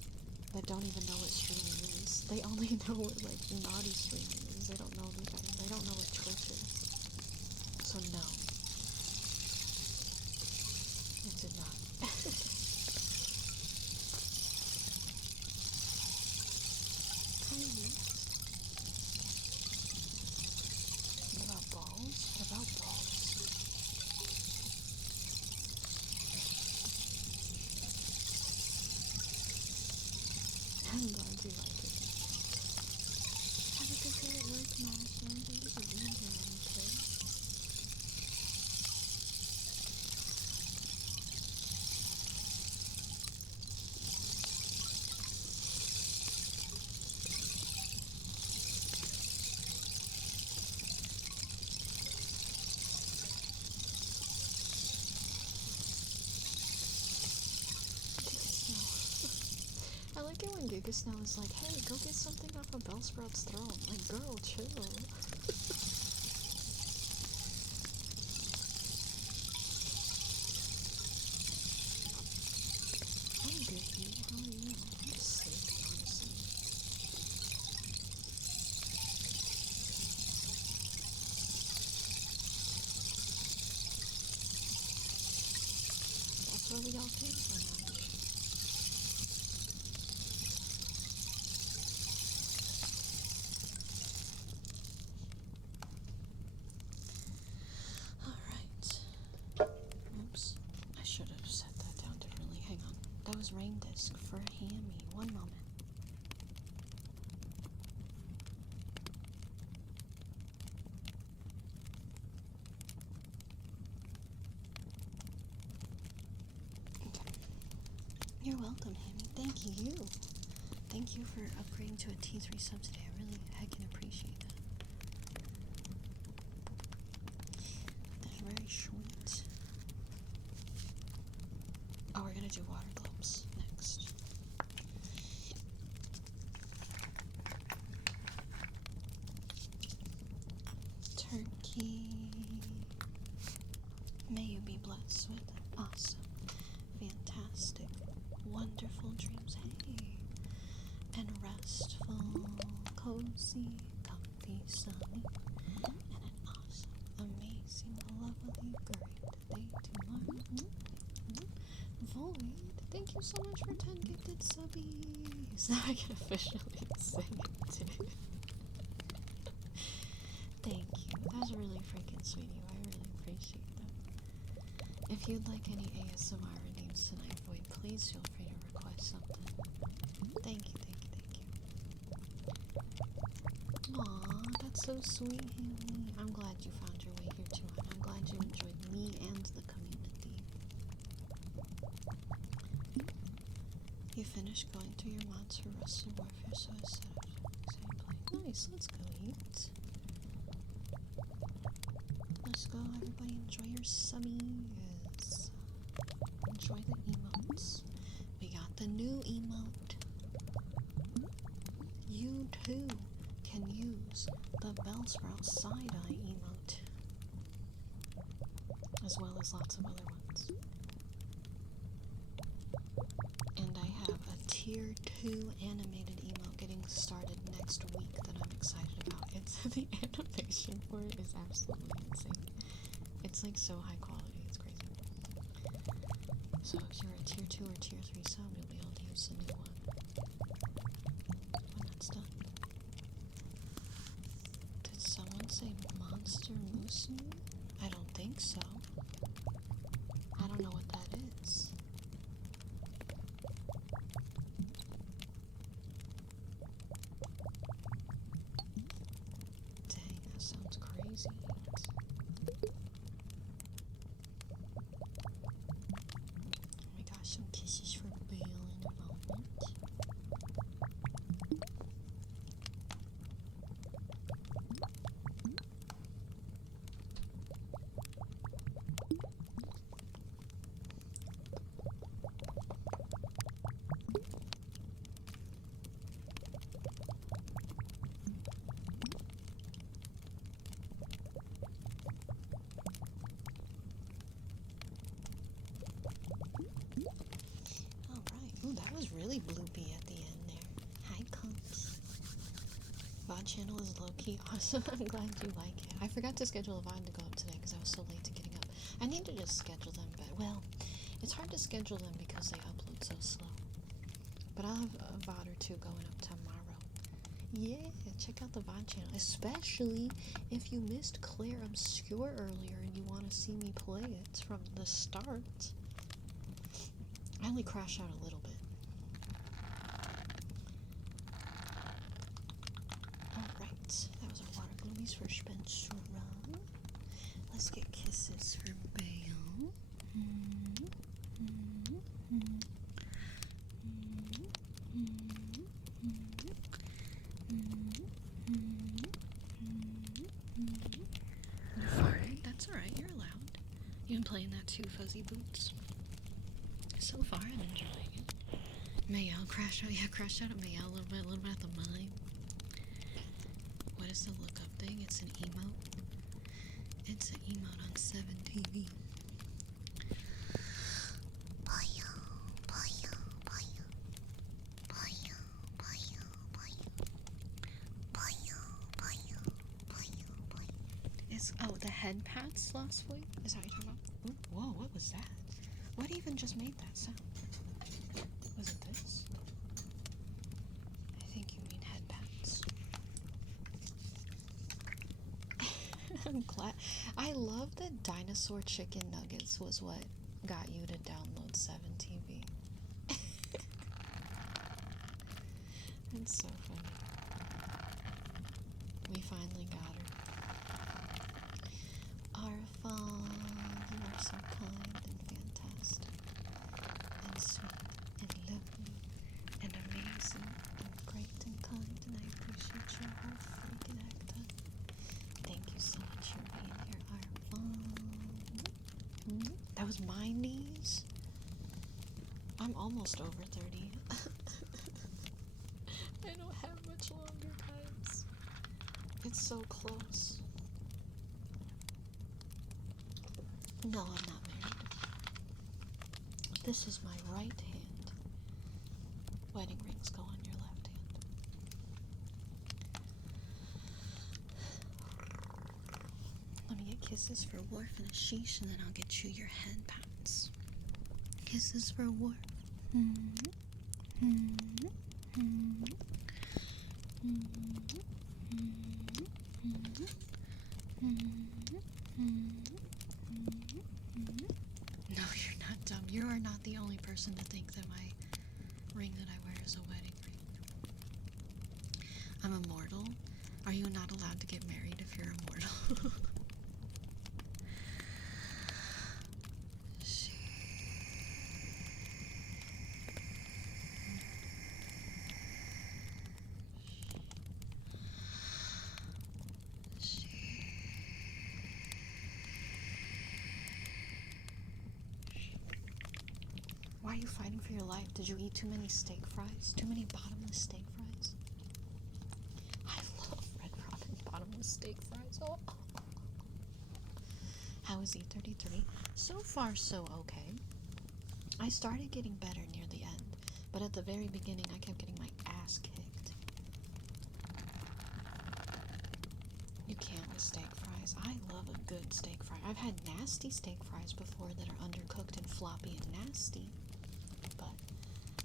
that don't even know what streaming is. They only know what like naughty streaming is. They don't know anything. They don't know what Twitch is. So no, it did not. What about balls? What about balls? I'm glad you like it. Have a good day at work, Madison. Thank you for being here, okay? like it when Giga Snail is like, hey, go get something off of Bellsprout's throne. Like, girl, chill. I'm good, you. How are you? I'm just sleepy, honestly. That's where we all came from. Alright. Oops. I should have set that down differently. Hang on. That was rain disc for Hammy. One moment. Okay. You're welcome, Hammy. Thank you. Thank you for upgrading to a T3 sub today. I really heckin' appreciate that. That's very sweet. Oh, we're gonna do water globes next. Turkey. May you be blessed with awesome, fantastic, wonderful dreams. Hey. And restful, cozy, comfy, sunny, and an awesome, amazing, lovely, great day tomorrow. Void, thank you so much for 10 gifted subbies. Now I can officially say it too. Thank you. That was really freaking sweet of you. I really appreciate that. If you'd like any ASMR redeems tonight, Void, please feel free to request something. Thank you, thank you, thank you. Aw, that's so sweet, Haley. I'm glad you found your way here too, and I'm glad you enjoyed me and the community. You finished going through your mods for Rust and Warfare, so I set up gameplay. Nice, let's go eat. Let's go, everybody enjoy your subbies. Enjoy the emotes. We got the new emote. You too can use the Bellsprout side-eye emote, as well as lots of other ones. And I have a tier 2 animated emote getting started next week that I'm excited about. It's the animation for it is absolutely insane. It's like so high quality, it's crazy. So if you're a tier 2 or tier 3 sub, you'll be able to use the new one when that's done. Did someone say monster moose? I don't think so. I don't know what that is. Dang, that sounds crazy. We got some kisses for Belle in a moment. Ooh, that was really bloopy at the end there. Hi, Kunks. VOD channel is low-key awesome. I'm glad you like it. I forgot to schedule a VOD to go up today because I was so late to getting up. I need to just schedule them, but, well, it's hard to schedule them because they upload so slow. But I'll have a VOD or two going up tomorrow. Yeah, check out the VOD channel, especially if you missed Claire Obscure earlier and you want to see me play it from the start. I only crash out a little bit. Alright, that was our water gloomies for Spencer. Let's get kisses for Belle. Alright, that's alright, you're allowed. You've been playing that too, Fuzzy Boots. So far, I'm enjoying it. Mayel crashed out. Yeah, crashed out at Mayel a little bit at the mine. What is the lookup thing? It's an emote. It's an emote on 7TV. Oh, the head pats last week? Is that what you're talking about? Ooh, whoa, what was that? What even just made that sound? Was it this? I think you mean head pats. I'm glad. I love that dinosaur chicken nuggets was what got you to download 7TV. That's so funny. We finally got her. Arfan, you are so kind and fantastic, and sweet, and lovely, and amazing, and great and kind, and I appreciate your whole freaking actor. Thank you so much for being here, Arfan. That was my knees. I'm almost over 30. I don't have much longer, guys. It's so close. No, I'm not married. This is my right hand. Wedding rings go on your left hand. Let me get kisses for Worf and a sheesh, and then I'll get you your head pats. Kisses for Worf. No, you're not dumb. You are not the only person to think that my ring that I wear is a wedding ring. I'm immortal. Are you not allowed to get married if you're immortal? Why are you fighting for your life? Did you eat too many steak fries? Too many bottomless steak fries? I love Red Robin bottomless steak fries. Oh. How is E33? So far, so okay. I started getting better near the end, but at the very beginning, I kept getting my ass kicked. You can't with steak fries. I love a good steak fry. I've had nasty steak fries before that are undercooked and floppy and nasty. But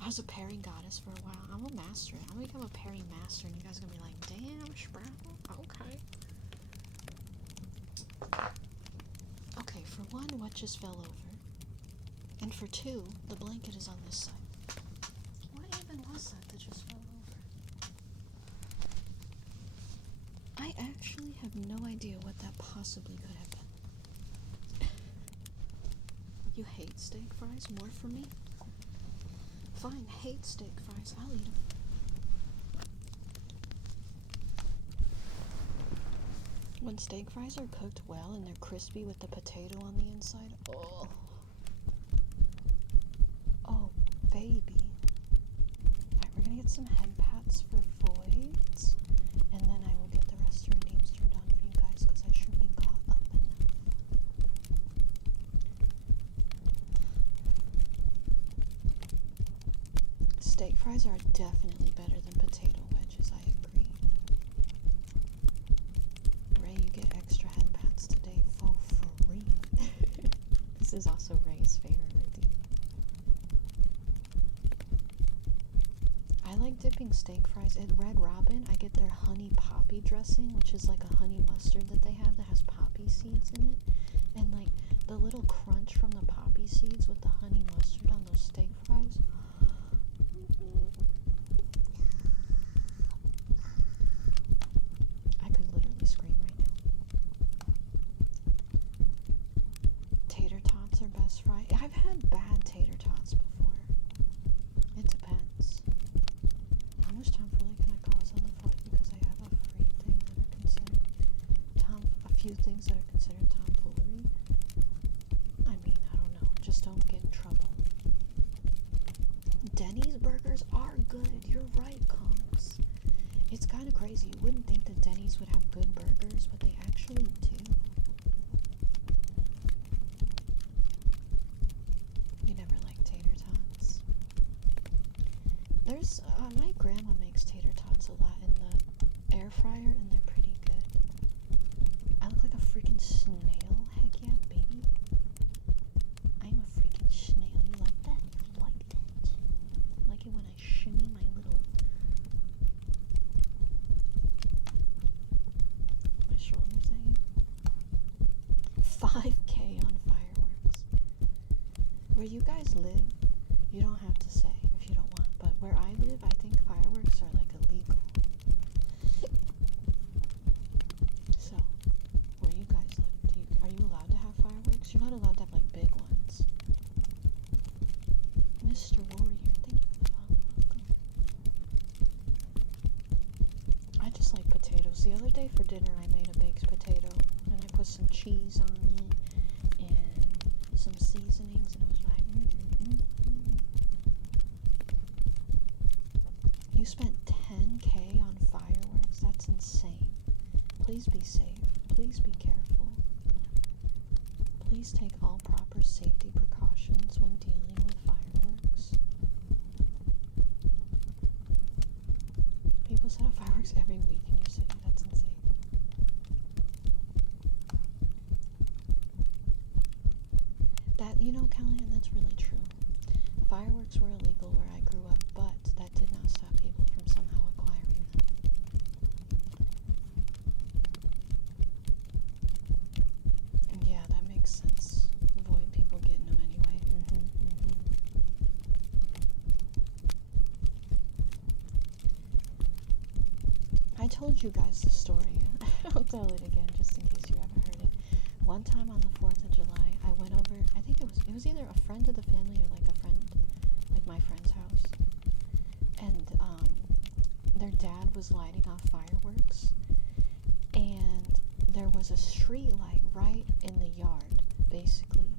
I was a pairing goddess for a while. I'm a master. I'm gonna become a pairing master, and you guys are gonna be like, damn, Sprout. Okay. Okay, for one, what just fell over? And for two, the blanket is on this side. What even was that just fell over? I actually have no idea what that possibly could have been. You hate steak fries? More for me? Fine, hate steak fries. I'll eat them. When steak fries are cooked well and they're crispy with the potato on the inside, oh. Oh, baby. Alright, we're gonna get some head pats for Voids, and then I will get the rest of your names turned on for you guys, because I should be caught up enough. Steak fries are definitely better than potato wedges, I agree. Ray, you get extra head pats today for free. This is also Ray's favorite redeem. I like dipping steak fries. At Red Robin, I get their honey poppy dressing, which is like a honey mustard that they have that has poppy seeds in it. And like the little crunch from the poppy seeds with the honey mustard on those steak fries. I could literally scream right now. Tater tots are best fry. I've had bad tater tots before. It depends. How much time really can I pause on the 4th, because I have a free thing that are considered a few things that are considered tomfoolery? I mean, I don't know. Just don't get in trouble. Denny's burgers are good. You're right, Conks. It's kind of crazy. You wouldn't think that Denny's would have good burgers, but they actually do. You never liked tater tots. There's, my grandma makes tater tots a lot in the air fryer, and they're pretty good. I look like a freaking snail. Heck yeah, baby. I'm a freaking snail. You like that? You like that? You like it when I shimmy my little... my shoulders hanging? 5K on fireworks. Where you guys live, you don't have to say if you don't want, but where I live, I think fireworks are like illegal. So, where you guys live, are you allowed to have fireworks? You're not allowed to have like big ones. Mr. Warrior, thank you for the follow. Welcome. I just like potatoes. The other day for dinner, I made a baked potato, and I put some cheese on it and some seasonings, and it was like, You spent 10K on fireworks? That's insane. Please be safe. Please be careful. Please take all proper safety precautions when dealing with fireworks. People set up fireworks every week in your city. That's insane. That, Callahan, that's really true. Fireworks were illegal where I grew up, but that did not stop people from somehow acquiring them. And yeah, that makes sense. Avoid people getting them anyway. I told you guys the story. I'll tell it again just in case you haven't heard it. One time on the 4th of July, I went over, I think it was either a friend of the family or like a friend, like my friend's house. And their dad was lighting off fireworks, and there was a street light right in the yard, basically,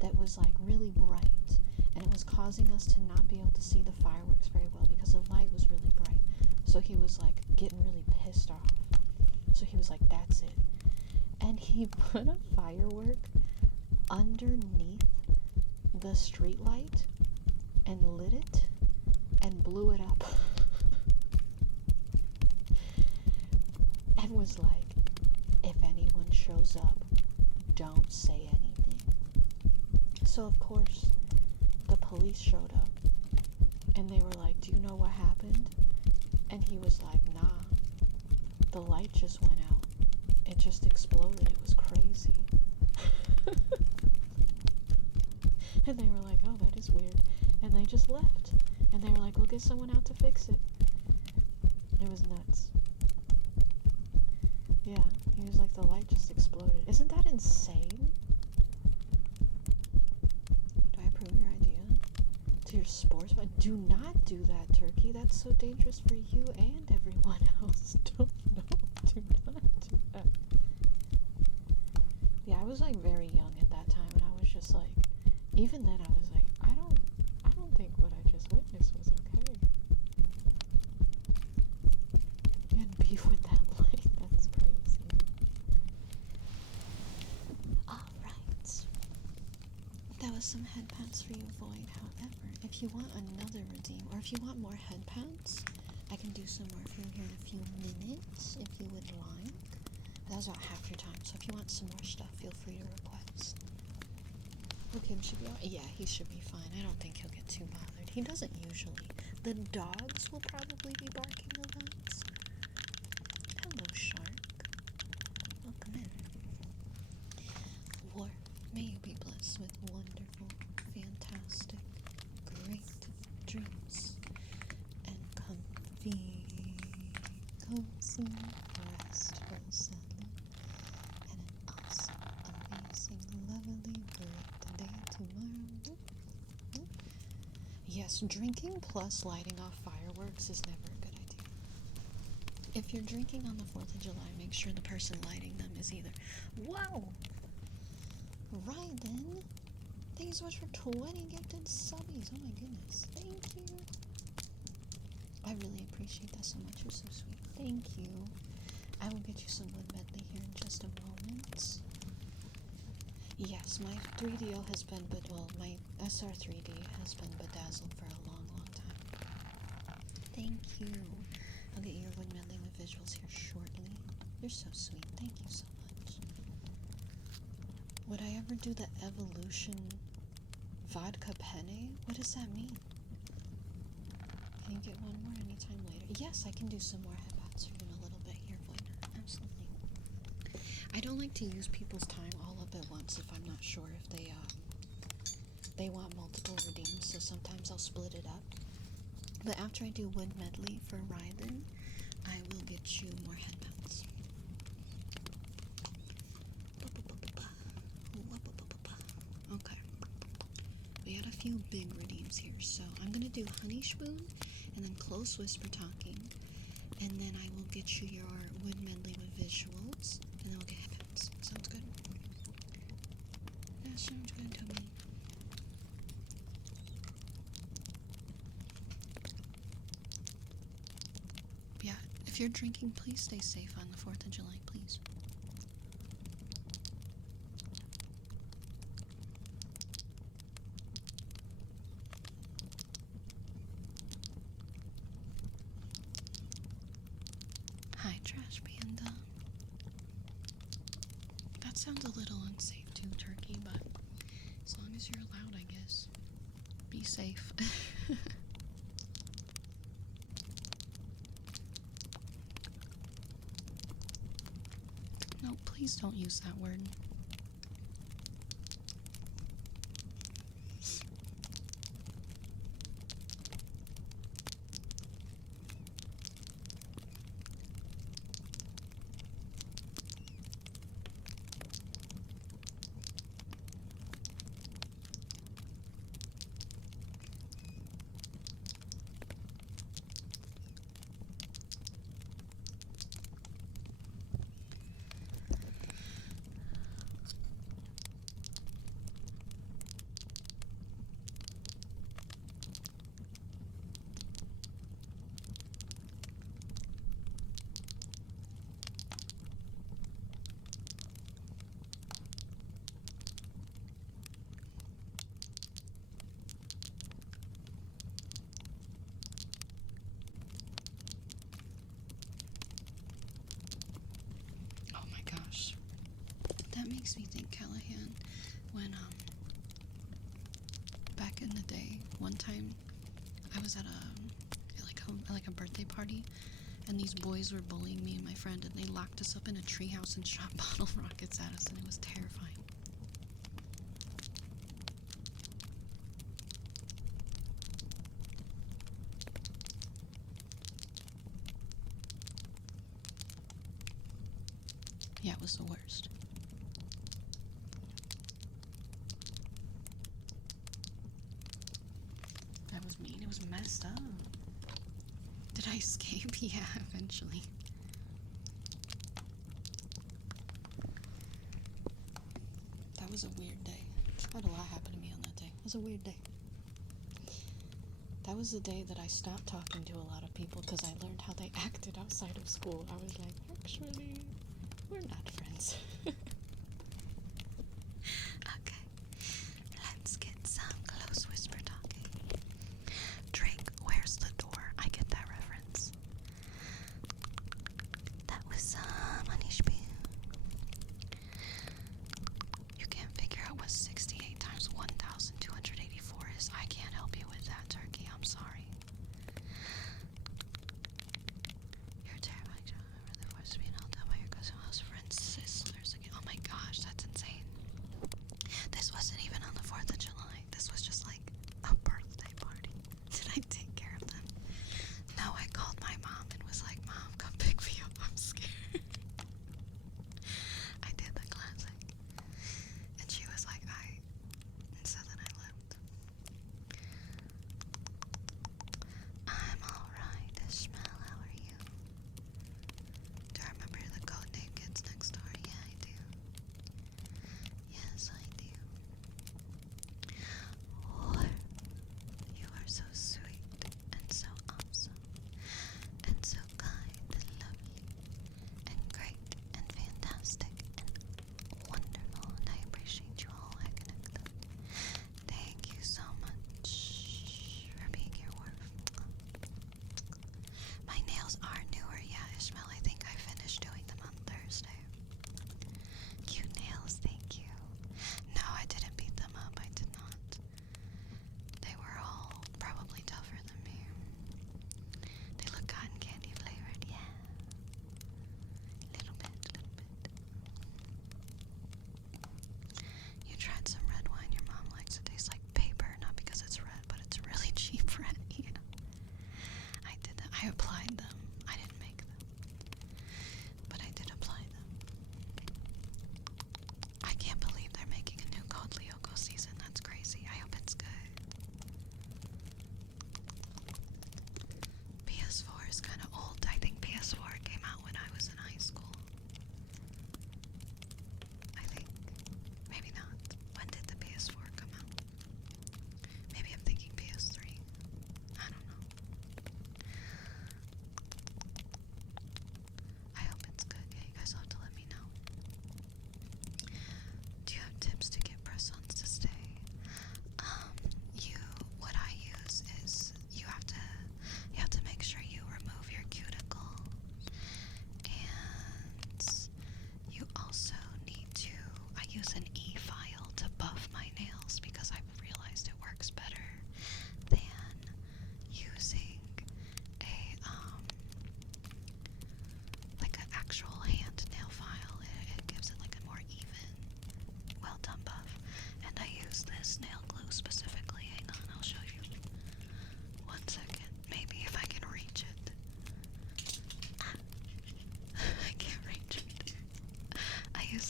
that was like really bright, and it was causing us to not be able to see the fireworks very well because the light was really bright. So he was like getting really pissed off. So he was like, that's it. And he put a firework underneath the street light and lit it and blew it up. And was like, if anyone shows up, don't say anything. So of course, the police showed up and they were like, do you know what happened? And he was like, nah, the light just went out. It just exploded. It was crazy. And they were like, oh, that is weird. And they just left. And they were like, we'll get someone out to fix it. It was nuts. Yeah, he was like, the light just exploded. Isn't that insane? Do I approve your idea? To your sports, but do not do that, Turkey. That's so dangerous for you and everyone else. Do not do that. Yeah, I was like very young at that time, and I was just like, even then I was like, I don't think what I just witnessed was okay. And beef with that light, that's crazy. Alright. That was some head pats for you, Void. However, if you want another redeem, or if you want more head pats, I can do some more for you here in a few minutes, if you would like. That was about half your time, so if you want some more stuff, feel free to request. Okay, should be alright. Yeah, he should be fine. I don't think he'll get too bothered. He doesn't usually. The dogs will probably be barking a lot. Hello, shark. Welcome in. War, may you be blessed with wonderful, fantastic, great dreams and comfy, cozy, restful sleep. And an awesome, amazing, lovely, great day tomorrow. Yes, drinking plus lighting off fireworks is never a good idea. If you're drinking on the 4th of July, make sure the person lighting them is either... Whoa! Ryden, thank you so much for 20 gifted subbies. Oh my goodness. Thank you. I really appreciate that so much. You're so sweet. Thank you. I will get you some wood medley here in just a moment. Yes, my 3DO has been, my SR3D has been bedazzled for a long, long time. Thank you. I'll get your wood medley with visuals here shortly. You're so sweet. Thank you so much. Would I ever do the evolution vodka penne? What does that mean? Can you get one more anytime later? Yes, I can do some more headbots for you in a little bit here, Voider. Absolutely. I don't like to use people's time all up at once if I'm not sure if they want multiple redeems, so sometimes I'll split it up. But after I do wood medley for Rylan, I will get you more headmounts. Okay. We had a few big redeems here, so I'm gonna do Honey Spoon and then Close Whisper Talking, and then I will get you your wood medley with visuals, and then we'll get headmounts. Sounds good? That sounds good to me. Yeah, if you're drinking, please stay safe on the 4th of July, please. Hi, Trash Panda. That sounds a little unsafe too, Turkey, but as long as you're allowed, I guess. Be safe. No, please don't use that word. Oh my gosh. That makes me think, Callahan, when, back in the day, one time, I was at a birthday party, and these boys were bullying me and my friend, and they locked us up in a treehouse and shot bottle rockets at us, and it was terrifying. Yeah, it was the worst. That was mean. It was messed up. Did I escape? Yeah, eventually. That was a weird day. Had a lot happen to me on that day. It was a weird day. That was the day that I stopped talking to a lot of people because I learned how they acted outside of school. I was like, actually, we're not friends. Okay, let's get some Close Whisper Talking. Drake, where's the door? I get that reference. That was some Honey Spoon. You can't figure out what 68 times 1,284 is. I can't help you with that, Turkey. I'm sorry. You're terrifying. Remember the voice being held down by your cousin house friends, Sizzlers.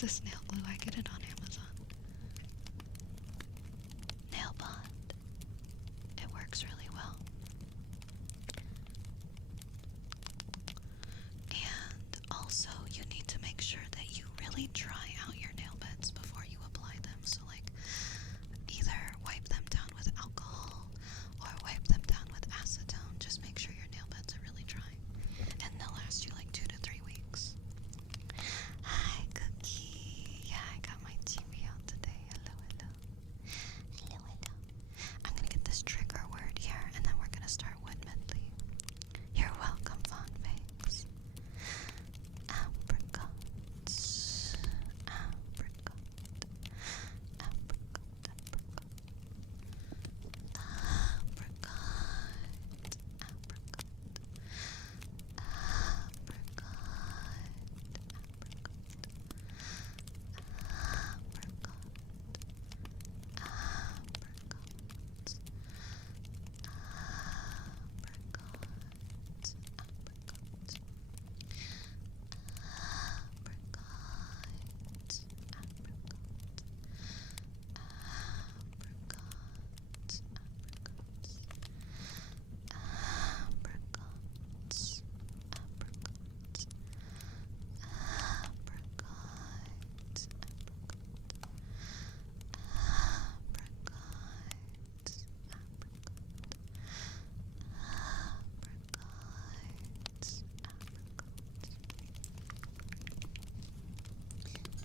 this nail glue? I get it on Amazon. Nail bond. It works really well. And also, you need to make sure that you really dry out your nail beds before you apply them. So, like, either wipe them down with alcohol or wipe them down with acetone. Just make sure your nail beds are really dry. And they'll last you like 2 to 3 weeks. Hi, Cookie. Yeah, I got my TV out today. Hello, hello. Hello, hello. I'm gonna get this trigger word here, and then we're gonna start wood medley. You're welcome, Fawn Fangs. Apricots. Apricot. Apricot. Apricot.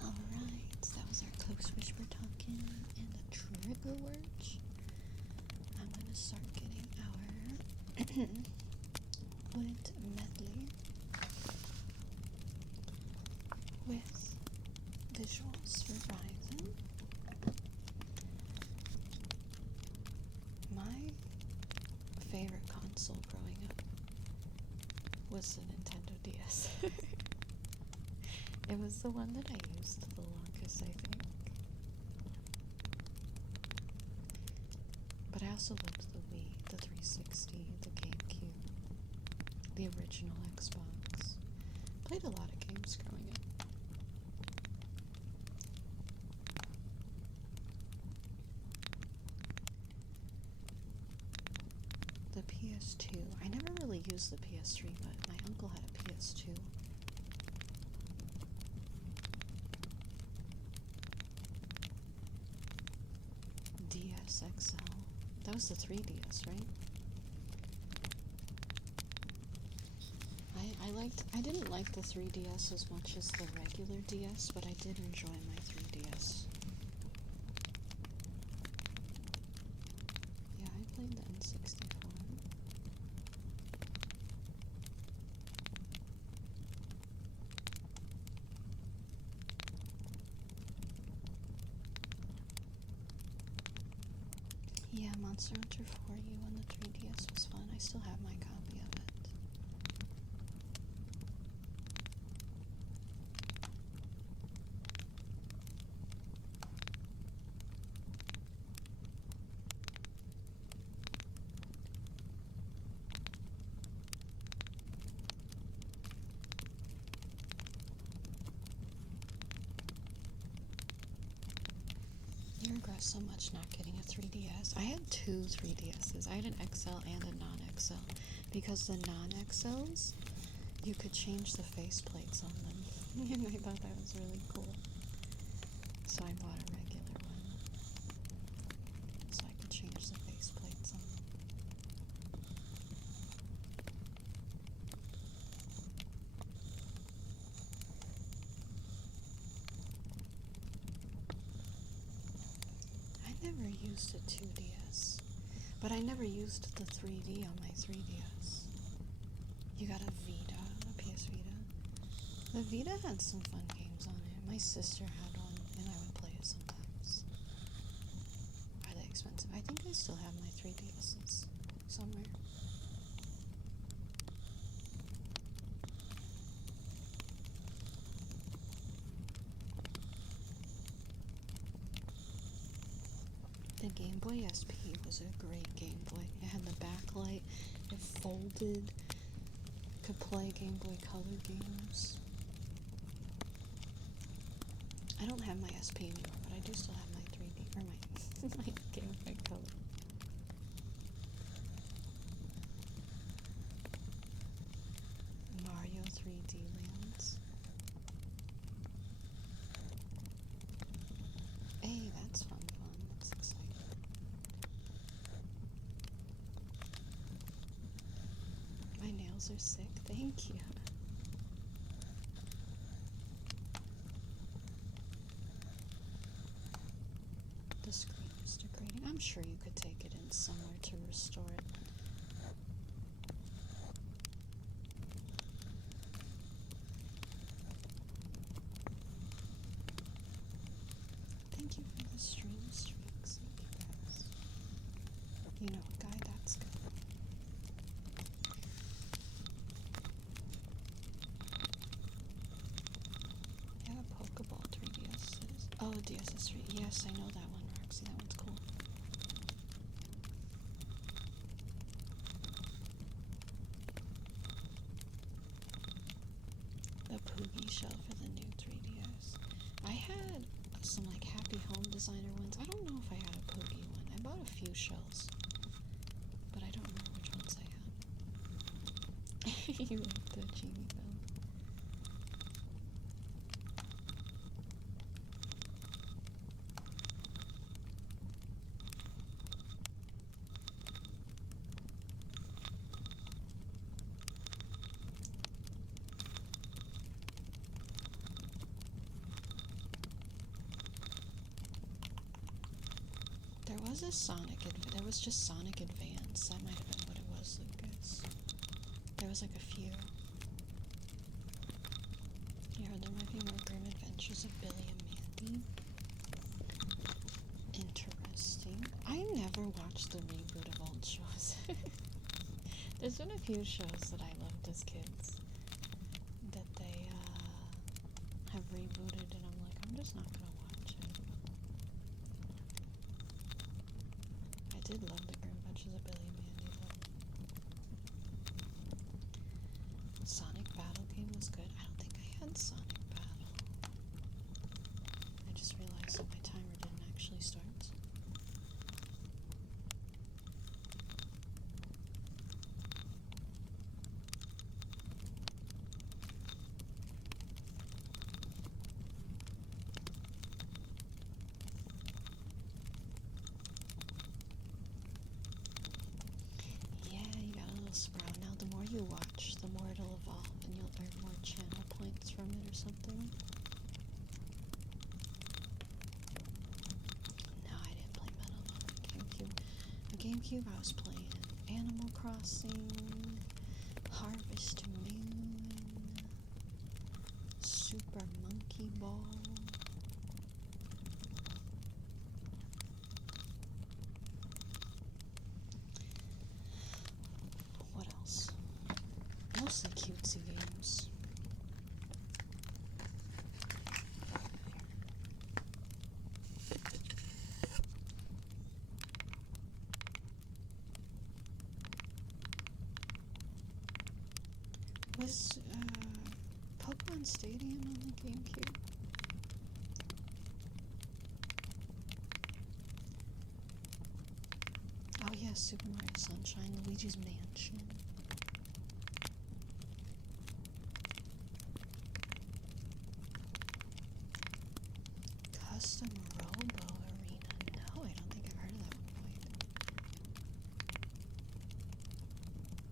Alright, that was our close whisper talking and a trigger word. I'm gonna start getting our wood medley with visuals for Ryzen. My favorite console growing up was the Nintendo DS. It was the one that I used the longest, I think. But I also loved the Wii, the 360, the GameCube, the original Xbox. Played a lot of games growing up. The PS2. I never really used the PS3, but my uncle had a PS2. DS XL. That was the 3DS, right? I didn't like the 3DS as much as the regular DS, but I did enjoy my 3DS. Yeah, I played the N64. Yeah, Monster Hunter 4U on the 3DS was fun. I still have my copy of it. I regret so much not getting a 3DS. I had 2 3DSs. I had an XL and a non-XL. Because the non-XLs, you could change the faceplates on them. And I thought that was really cool. So I bought a regular one. So I could change the faceplates on them. I never used a 2DS, but I never used the 3D on my 3DS. You got a Vita, a PS Vita. The Vita had some fun games on it. My sister had one, and I would play it sometimes. Are they expensive? I think I still have my 3DSs somewhere. The Game Boy SP was a great Game Boy. It had the backlight, it folded, could play Game Boy Color games. I don't have my SP anymore, but I do still have my 3D, or my, my Game Boy Color. Mario 3D Lands. Hey, that's fun. That's exciting. My nails are sick, thank you. The screen is degrading. I'm sure you could take it in somewhere to restore it. Thank you for the stream streaks, you guys. You know, guy, that's good. I have a Pokeball 3DS. Oh, DSS3. Yes, I know that one, Roxy. That one's cool. The Poogie shell for the new 3DS. I had some like Happy Home Designer ones. I don't know if I had a Poogie one. I bought a few shells, but I don't remember which ones I had. You like the Genie Belle. There was a Sonic, there was just Sonic Advance. That might have been what it was, Lucas. There was like a few. Yeah, there might be more Grim Adventures of Billy and Mandy. Interesting. I never watched the reboot of old shows. There's been a few shows that I loved as kids that they have rebooted, and I'm like, I'm just not gonna watch it. I did love the Grim Adventures of Billy and Mandy though. Sonic Battle game was good. I don't think I had Sonic Battle. I just realized that my timer didn't actually start. Yeah, you got a little sprout. Now the more you watch, the more it'll evolve and you'll earn more channel points from it or something. No, I didn't play Metal on the GameCube. The GameCube I was playing Animal Crossing, Harvest Moon, Super Monkey Ball. What else? Mostly cutesy games. Was Pokemon Stadium on the GameCube? Oh yeah, Super Mario Sunshine, Luigi's Mansion. Custom Robo Arena. No, I don't think I've heard of that one quite.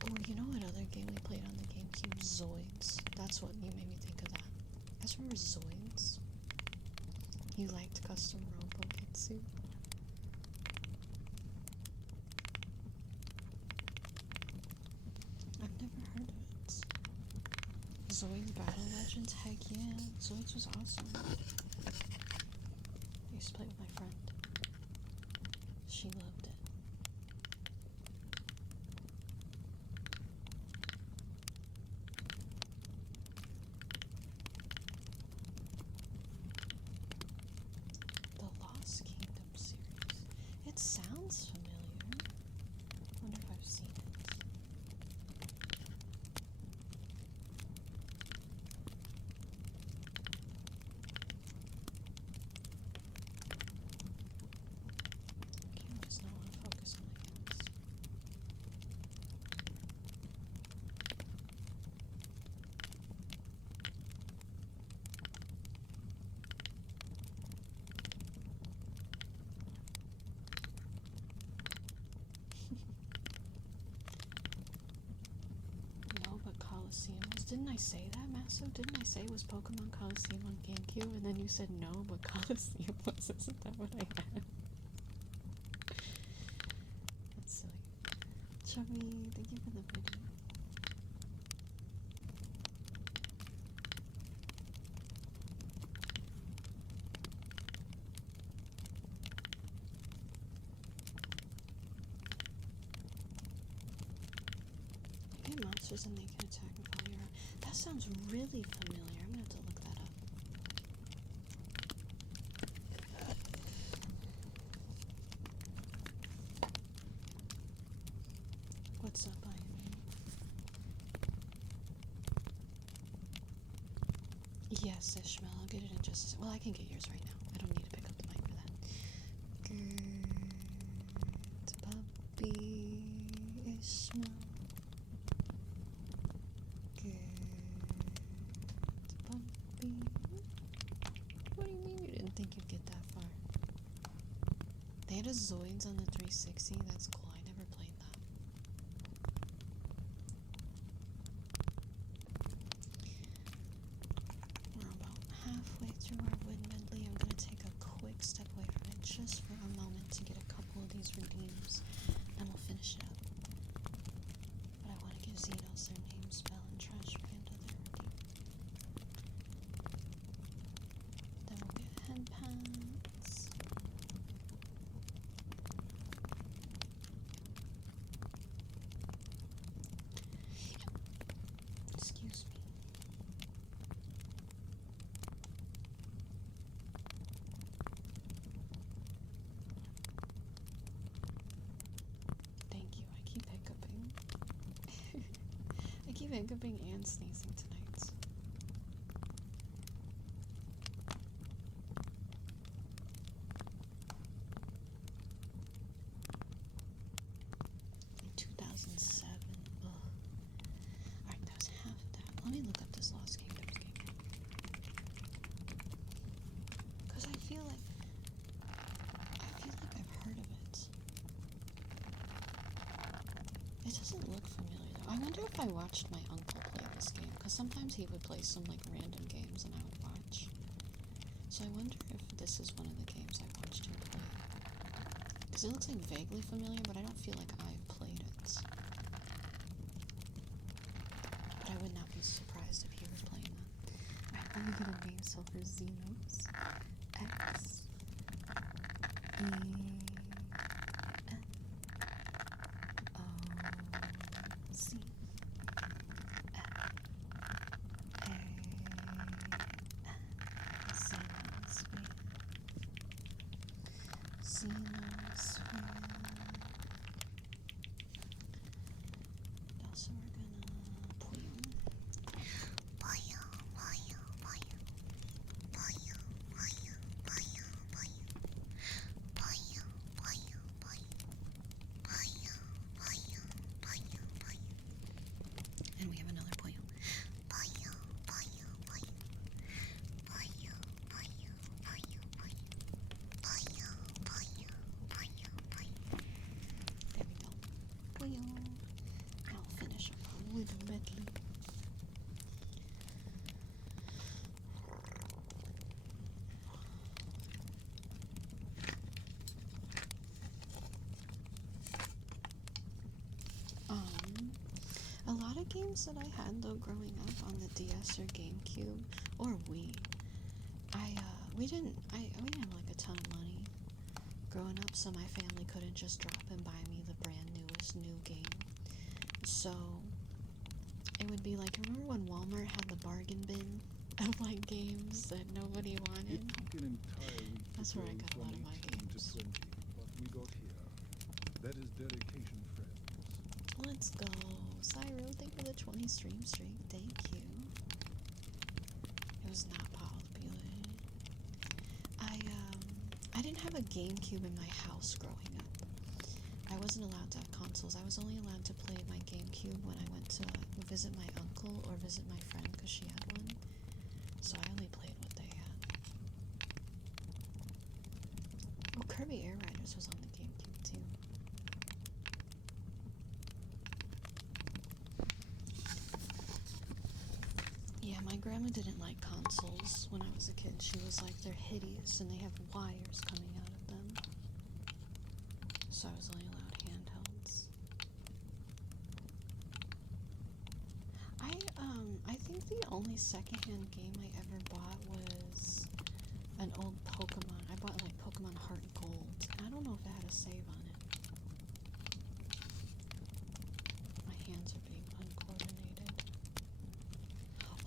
Oh, you know what other game we played on the GameCube? Zoids. That's what you made me think of that. You guys remember Zoids? You liked Custom Robo Kitsu? I've never heard of it. Zoids Battle Legends? Heck yeah. Zoids was awesome. I used to play with my friend. She loved it. The Lost Kingdom series. It sounds familiar. I wonder if I've seen it. I say that, Masso? Didn't I say it was Pokemon Coliseum on GameCube? And then you said no, but Coliseum was. Isn't that what I had? That's silly. Chubby, thank you for the video. Hey, monsters and they can attack and follow you around. That sounds really familiar. I'm gonna have to look that up. What's up, Ian? Yes, Ishmael. I'll get it in just a second. Well, I can get yours right now. I don't need to pick up the mic for that. Good puppy, Ishmael. Bumpy. What do you mean you didn't think you'd get that far? They had a Zoids on the 360. That's cool. I never played that. We're about halfway through our wood medley. I'm gonna take a quick step away from it just for a moment to get a couple of these redeems, and we'll finish it up. But I want to give Xenos their names, Belle and Trash Panda their redeem. Then we'll get head pats. Excuse me. Thank you. I keep hiccuping. I keep hiccuping and sneezing tonight. In 2007. Ugh. Alright, that was half of that. Let me look up this Lost Kingdoms game. Because I feel like I've heard of it. It doesn't look familiar though. I wonder if I watched my uncle play this game, because sometimes he would play some like random games and I would watch. So I wonder if this is one of the games I watched him play. Because it looks like vaguely familiar, but I don't feel like I've played it. But I would not be surprised if you were playing that. Alright, let me get a name so for Xenos. X E N O C F A N Xenos. Also, we're gonna Puyo. And we have another Puyo. There we go. Puyo. I'll finish up with a medley. A lot of games that I had though growing up on the DS or GameCube or Wii, we didn't have like a ton of money growing up, so my family couldn't just drop and buy me the brand newest new game. So it would be like, remember when Walmart had the bargain bin of like games that nobody wanted? It took an entire week. That's where I got a lot of my games. To 20, but we got here. That is dedication, friends. Let's go. Cyro, thank you for the 20 stream streak. Thank you. It was not popular. I didn't have a GameCube in my house growing up. I wasn't allowed to have consoles. I was only allowed to play my GameCube when I went to visit my uncle or visit my friend because she had one. So I only played what they had. Oh, Kirby Air Riders was on the GameCube too. my grandma didn't like consoles when I was a kid. She was like, they're hideous and they have wires coming out of them. So I was only allowed handhelds. I think the only secondhand game I ever bought was an old Pokemon. I bought like Pokemon Heart Gold. I don't know if it had a save on it. My hands are being uncoordinated.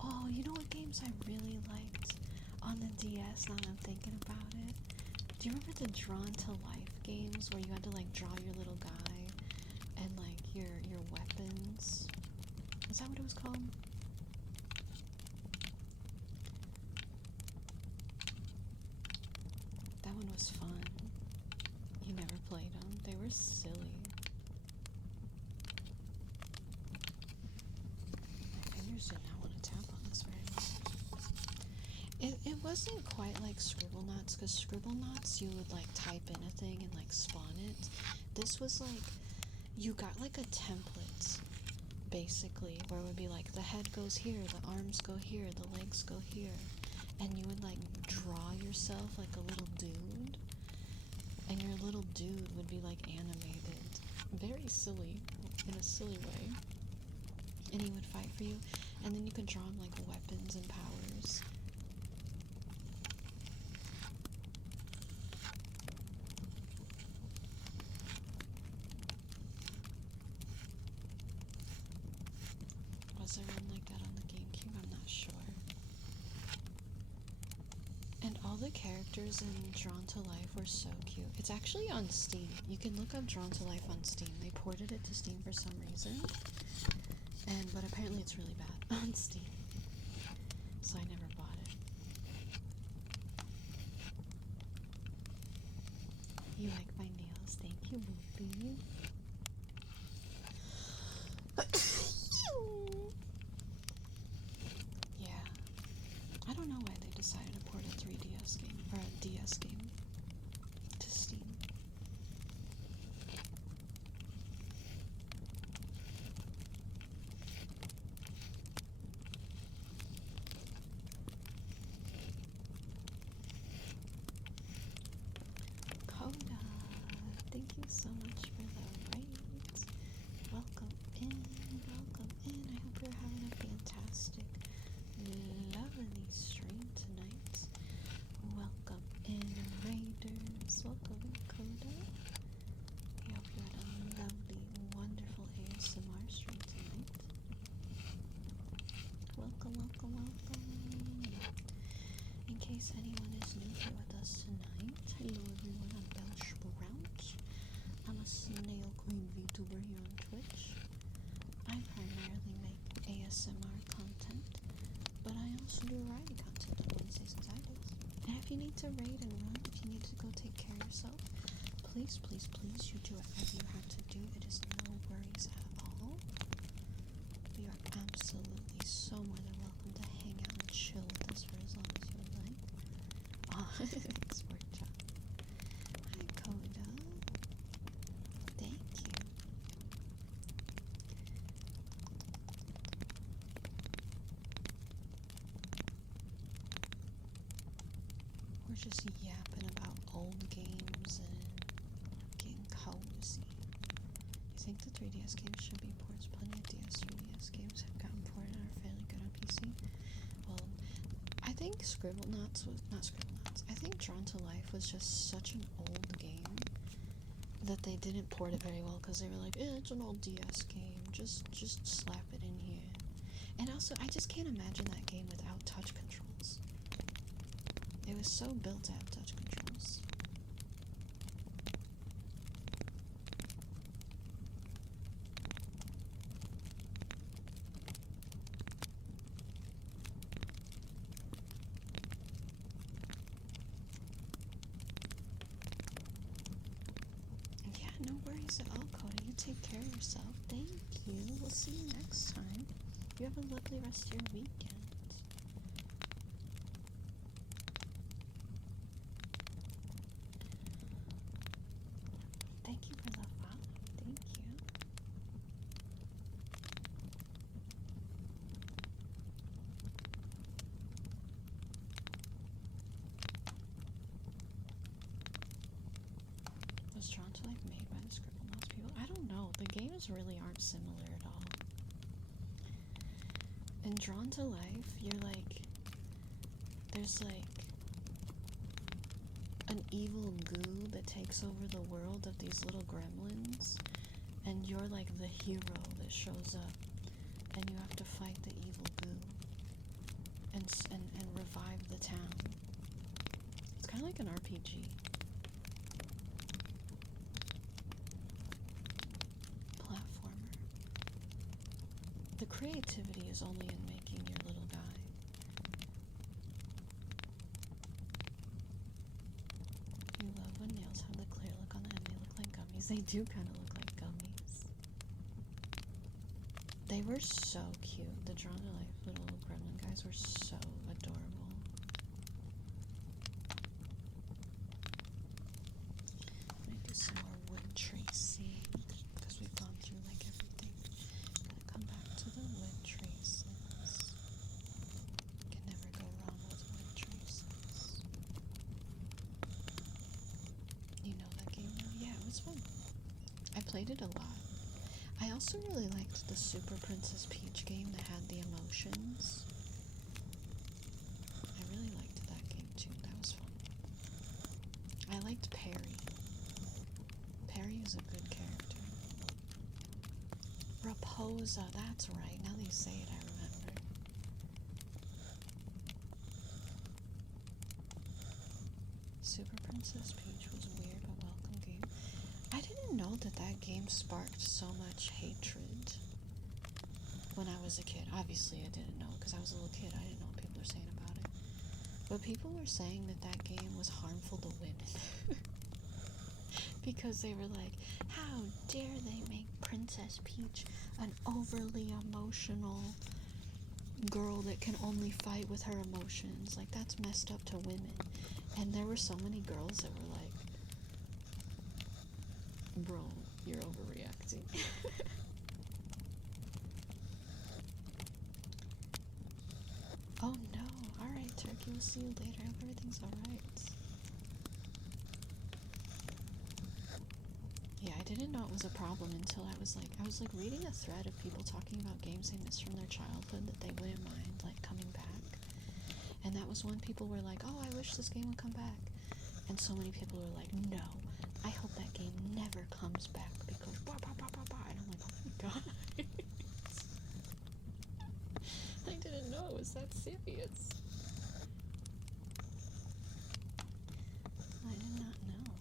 Oh, you know what games I really liked on the DS now that I'm thinking about it? Do you remember the Drawn to Life games where you had to like draw your little guy and like your weapons? Is that what it was called? That one was fun. You never played them. They were silly. My fingers did not want to tap on this very much. It wasn't quite like Scribblenauts, because Scribblenauts you would like type in a thing and like spawn it. This was like, you got like a template, basically, where it would be like the head goes here, the arms go here, the legs go here. And you would like draw yourself like a little dude, and your little dude would be like animated, very silly, in a silly way, and he would fight for you, and then you could draw him like weapons and powers. Was there one like that on the GameCube? I'm not sure. And all the characters in Drawn to Life were so cute. It's actually on Steam. You can look up Drawn to Life on Steam. They ported it to Steam for some reason. But apparently it's really bad on Steam. So I never bought it. You like my nails? Thank you, Boopy. Yeah. I don't know why they decided to port a 3DS game, or a DS game, to Steam. Coda, thank you so much for the raid. Welcome in, welcome in. I hope you're having a fantastic, lovely stream tonight. Welcome in, raiders. Welcome in, Coda. I hope you had a lovely, wonderful ASMR stream tonight. Welcome, welcome, welcome. In case anyone is new here with us tonight, hello everyone, I'm Belle Sprout. I'm a snail queen VTuber here on Twitch. I primarily make ASMR content, but I also do writing content on Wednesdays and Fridays. And if you need to raid and run, if you need to go take care of yourself, please, please, please, you do whatever you have to do. It is no worries at all. You are absolutely so more than welcome to hang out and chill with us for as long as you would like. Oh, thanks, Workshop. Hi, Coda. Thank you. We're just yapping about old games and getting cozy. You think the 3DS games should be ported? Plenty of DS 3DS games have gotten ported and are fairly good on PC. Well, I think Scribblenauts was not Scribblenauts. I think Drawn to Life was just such an old game that they didn't port it very well because they were like, it's an old DS game. Just slap it in here. And also, I just can't imagine that game without touch controls. It was so built to have touch controls. Yeah, no worries at all, Cody. You take care of yourself. Thank you. We'll see you next time. You have a lovely rest of your weekend. Thank you for the follow. Thank you. No, the games really aren't similar at all. In Drawn to Life, you're like, there's like an evil goo that takes over the world of these little gremlins, and you're like the hero that shows up, and you have to fight the evil goo and revive the town. It's kind of like an RPG. Platformer. The creativity is only in making your little guy. You love when nails have the clear look on them and they look like gummies. They do kind of look like gummies. They were so cute. The Drawn to Life little gremlin guys were so adorable. I'm gonna do some more wood tracing because we've gone through like everything. Gonna come back to the wood traces. Can never go wrong with wood traces. You know that game now? Yeah, it was fun. I played it a lot. I also really liked the Super Princess Peach game that had the emotions. I really liked that game too. That was fun. I liked Perry. Perry is a good character. Raposa, that's right. Now that you say it, I remember. Super Princess Peach was a weird but welcome game. I didn't know that that game sparked so much hatred when I was a kid. Obviously, I didn't know because I was a little kid. I didn't know what people were saying about it. But people were saying that that game was harmful to women. Because they were like, how dare they make Princess Peach an overly emotional girl that can only fight with her emotions. Like, that's messed up to women. And there were so many girls that were like, bro, you're overreacting. Oh no. Alright, Turkey, we'll see you later. I hope everything's alright. Yeah, I didn't know it was a problem until I was like reading a thread of people talking about games they missed from their childhood that they wouldn't mind like coming back. And that was when people were like, oh, I wish this game would come back. And so many people were like, no, I hope that game never comes back because blah, blah, blah, blah, blah. And I'm like, oh my god. I didn't know it was that serious. I did not know.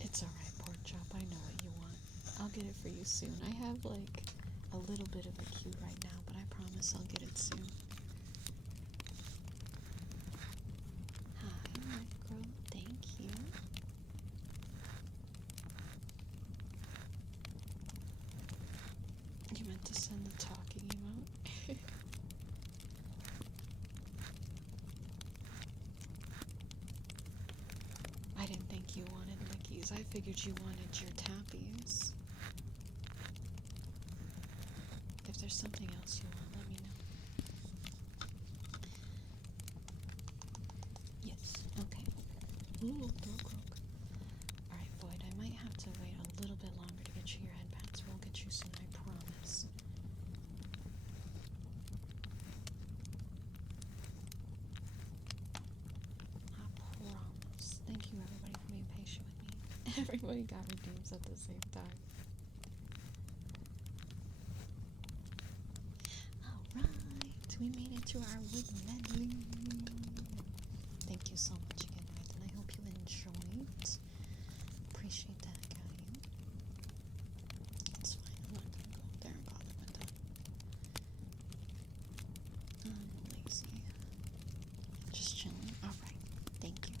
It's alright, pork chop. I know what you want. I'll get it for you soon. I have like a little bit of a queue right now, but I promise I'll get it soon. Hi, Micro. Thank you. You meant to send the talking emote? I didn't think you wanted lickies. I figured you wanted your tappies. If there's something else you want, let me know. Yes, okay. Ooh, croak. Alright, Void, I might have to wait a little bit longer to get you your headbands. We'll get you soon, I promise. I promise. Thank you, everybody, for being patient with me. Everybody got redeems at the same time. Alright, we made it to our wood medley. Thank you so much again, Nathan. I hope you enjoyed. Appreciate that, Gallium. It's fine, I'm not gonna go up there and bother with that. I'm lazy. Just chilling. Alright, thank you.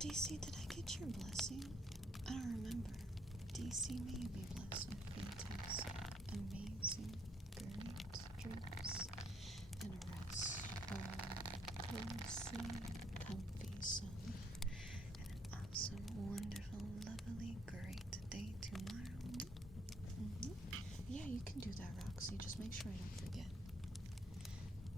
DC, did I get your blessing? I don't remember. DC may be blessed with fantastic, amazing, great dreams and a restful, cozy, comfy soul, and an awesome, wonderful, lovely, great day tomorrow. Yeah, you can do that, Roxy. Just make sure I don't forget.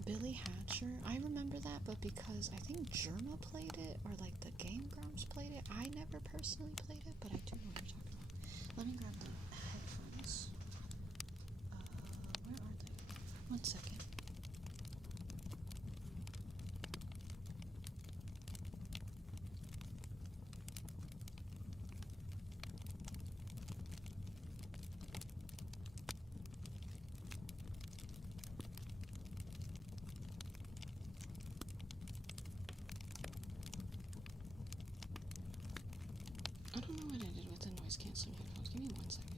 Billy Hatcher, I remember that, but because I think Germa played it, or like the Game Grumps played it, I never never personally played it, but I do know what you're talking about. Let me grab the headphones. Where are they? 1 second. I don't know what I did with the noise canceling headphones. Give me 1 second.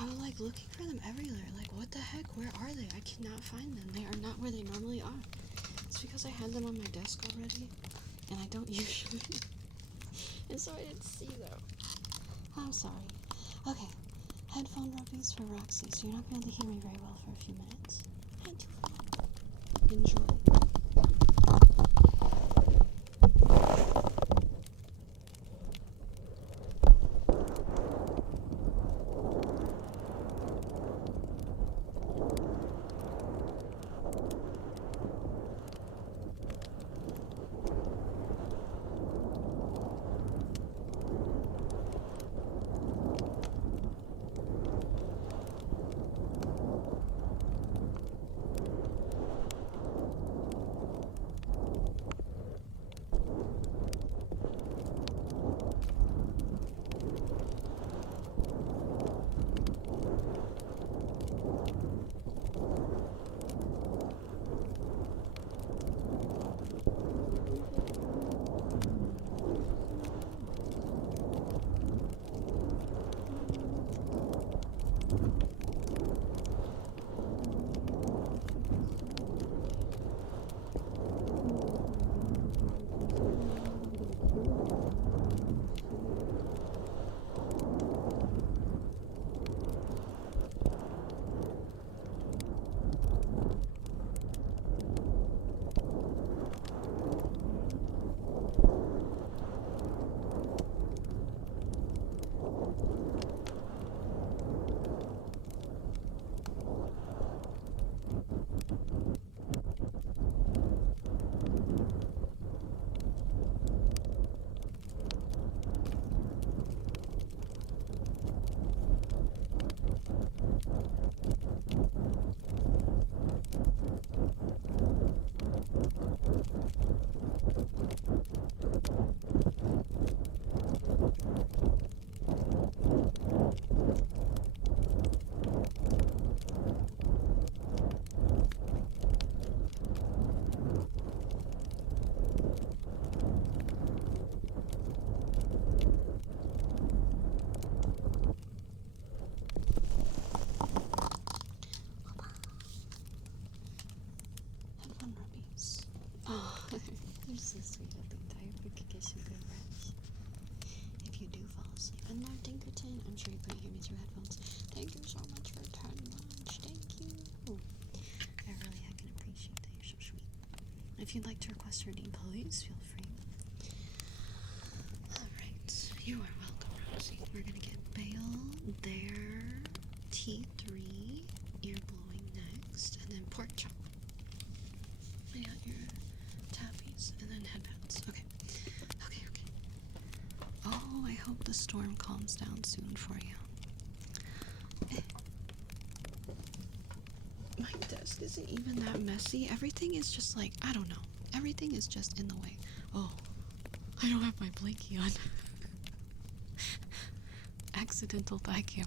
I was like looking for them everywhere. Like, what the heck? Where are they? I cannot find them. They are not where they normally are. It's because I had them on my desk already, and I don't usually. And so I didn't see them. I'm sorry. Okay, headphone rubbies for Roxy, so you're not going to hear me very well for a few minutes. Had too fun. Enjoy. Oh, you're so sweet, Alita. I hope we could get some good rest. If you do fall asleep. And Lord Dinkerton, I'm sure you couldn't hear me through headphones. Thank you so much for 10 months. Thank you. I If you'd like to request her name, please feel free. Alright, you are welcome, Rosie. We're gonna get Belle there, T3, ear blowing next, and then pork chop. I got your tappies, and then headbands. Okay. Oh, I hope the storm calms down soon for you. My desk isn't even that messy. Everything is just like, I don't know. Everything is just in the way. Oh, I don't have my blankie on. Accidental vacuum.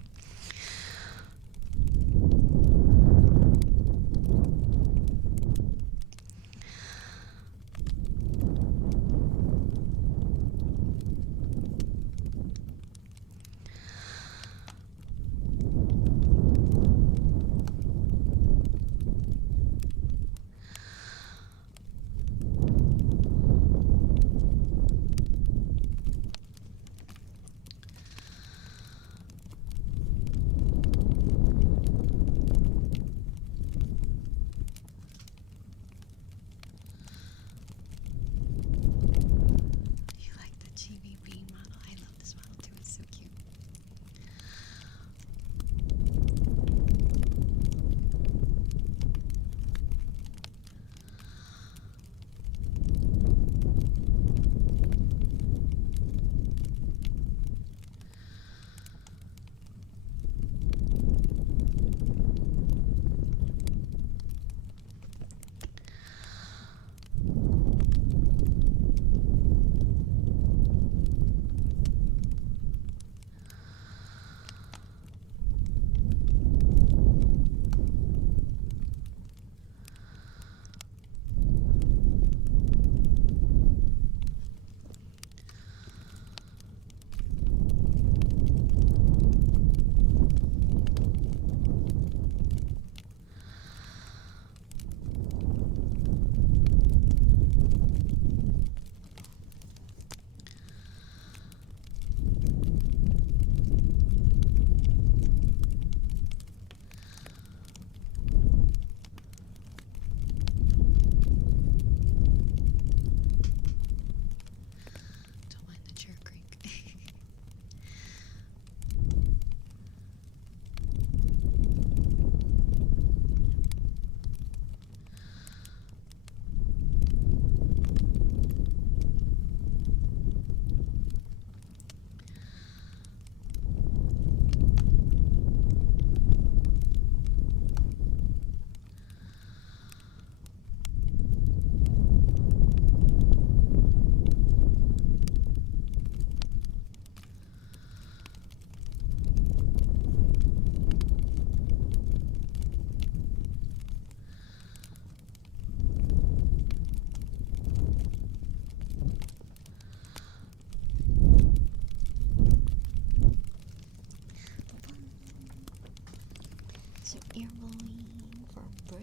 Ear blowing for Belle.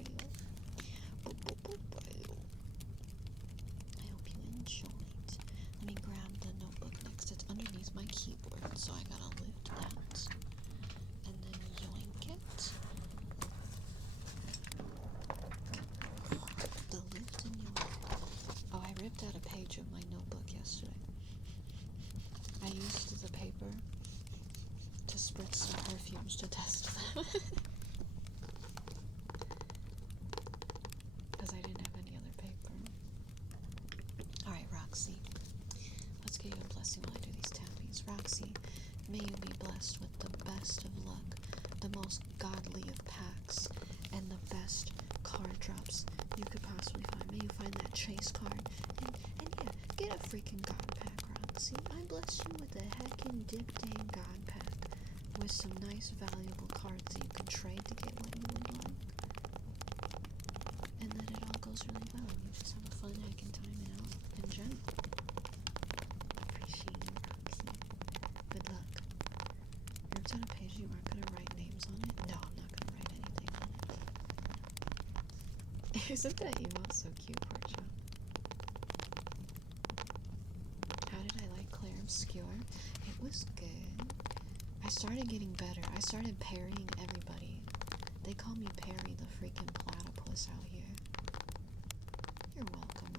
I hope you enjoyed. Let me grab the notebook next. It's underneath my keyboard, so I gotta lift that. And then yoink it. The lift and yoink. Oh, I ripped out a page of my notebook yesterday. I used the paper to spritz some perfumes to test them. Because I didn't have any other paper. Alright, Roxy. Let's get you a blessing while I do these tappies. Roxy, may you be blessed with the best of luck, the most godly of packs, and the best card drops you could possibly find. May you find that chase card. And yeah, get a freaking god pack, Roxy. I bless you with a heckin' dip-dang god pack with some nice valuable cards that you can trade to get what you would like. And that it all goes really well and you just have a fun heckin' time it out in general. Appreciate it, Roxy. Good luck. You ripped out a page you weren't gonna write names on it? No, I'm not gonna write anything on it. Isn't that emote so cute, Portia? How did I like Claire Obscure? It was good. I started getting better. I started parrying everybody. They call me Perry the freaking platypus out here. You're welcome,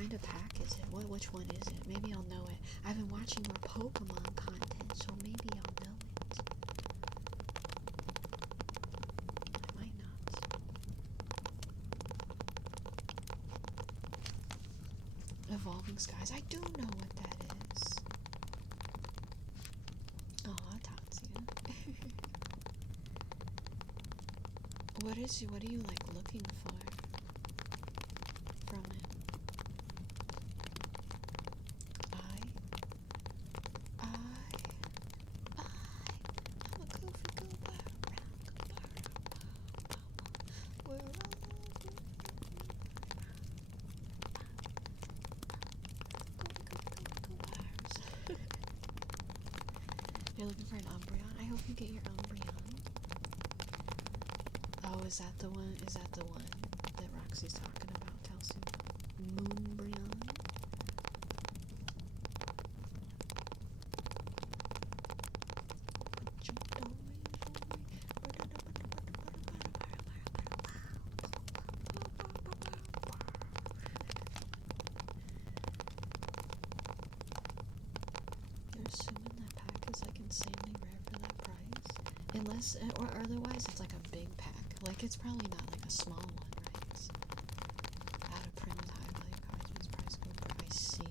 kind of pack is it? Which one is it? Maybe I'll know it. I've been watching more Pokemon content, so maybe I'll know it. I might not. Evolving Skies. I do know what that is. Aw, Tatsuya. What are you like looking for from it? I'm a goofy goober, we're all goofy goobers. You're looking for an Umbreon? I hope you get your Umbreon. Oh, is that the one that Roxy's talking about, Telsu? Moonbreon? You're assuming that pack is like insanely rare for that price? Unless, or otherwise it's like a big pack. Like it's probably not like a small one, right? It's out of print with high value cards means price goober. I see.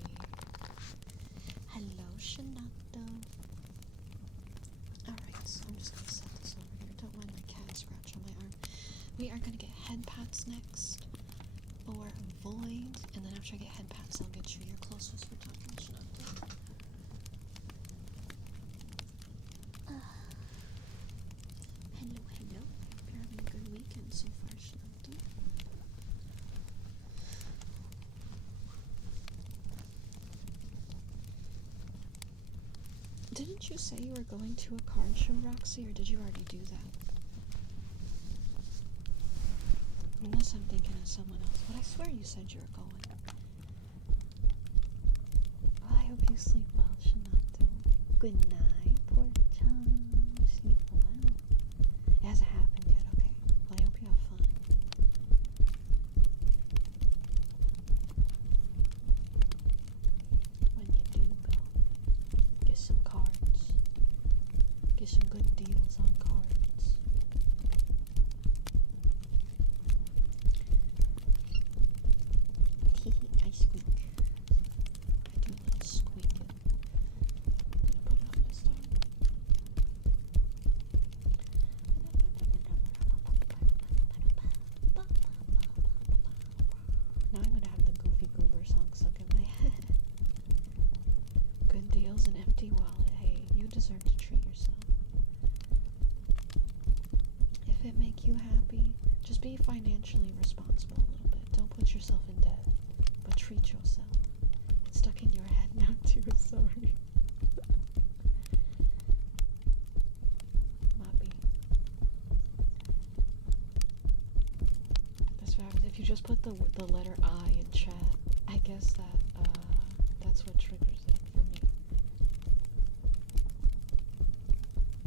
Hello, Shinato. Alright, so I'm just gonna set this over here. Don't mind my cat scratch on my arm. We are gonna get head pats next. Or void. And then after I get head pats, I'll get you your closest for talking, Shinato. Hello. Hope you're having a good weekend so far, Shinato. Didn't you say you were going to a card show, Roxy, or did you already do that? Unless I'm thinking of someone else, but I swear you said you were going. Well, I hope you sleep well, Shinato. Good night, poor Chan. Sleep well. It hasn't happened yet, okay? Well, I hope you have fun. When you do go, get some cards. Get some good deals on cards. I squeak. I do a little squeaking. I'm gonna put it on this time. Now I'm gonna have the Goofy Goober song stuck in my head. Good deals and empty wallet. Hey, you deserve to treat yourself. If it make you happy, just be financially responsible a little bit. Don't put yourself in debt, but treat yourself. It's stuck in your head now too, sorry. Mappy. That's what happens. If you just put the letter I in chat, I guess that's what triggers it for me.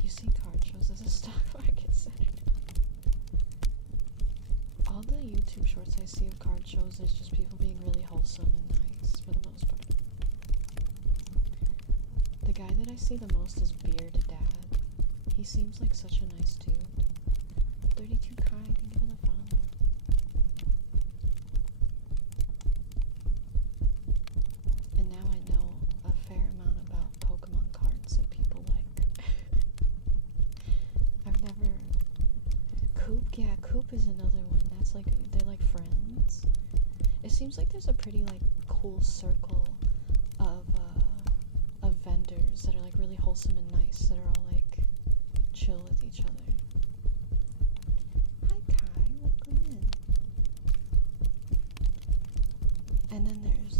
You see card shows as a stock market center. All the YouTube shorts I see of card shows is just people being really wholesome and nice for the most part. The guy that I see the most is Beard Dad. He seems like such a nice dude. 32 Kai, thank you for the follow. And now I know a fair amount about Pokemon cards that people like. I've never... Coop? Yeah, Coop is another one. That's like, they're like friends. It seems like there's a pretty like cool circle of vendors that are like really wholesome and nice, that are all like chill with each other. Hi Kai, welcome in. And then there's,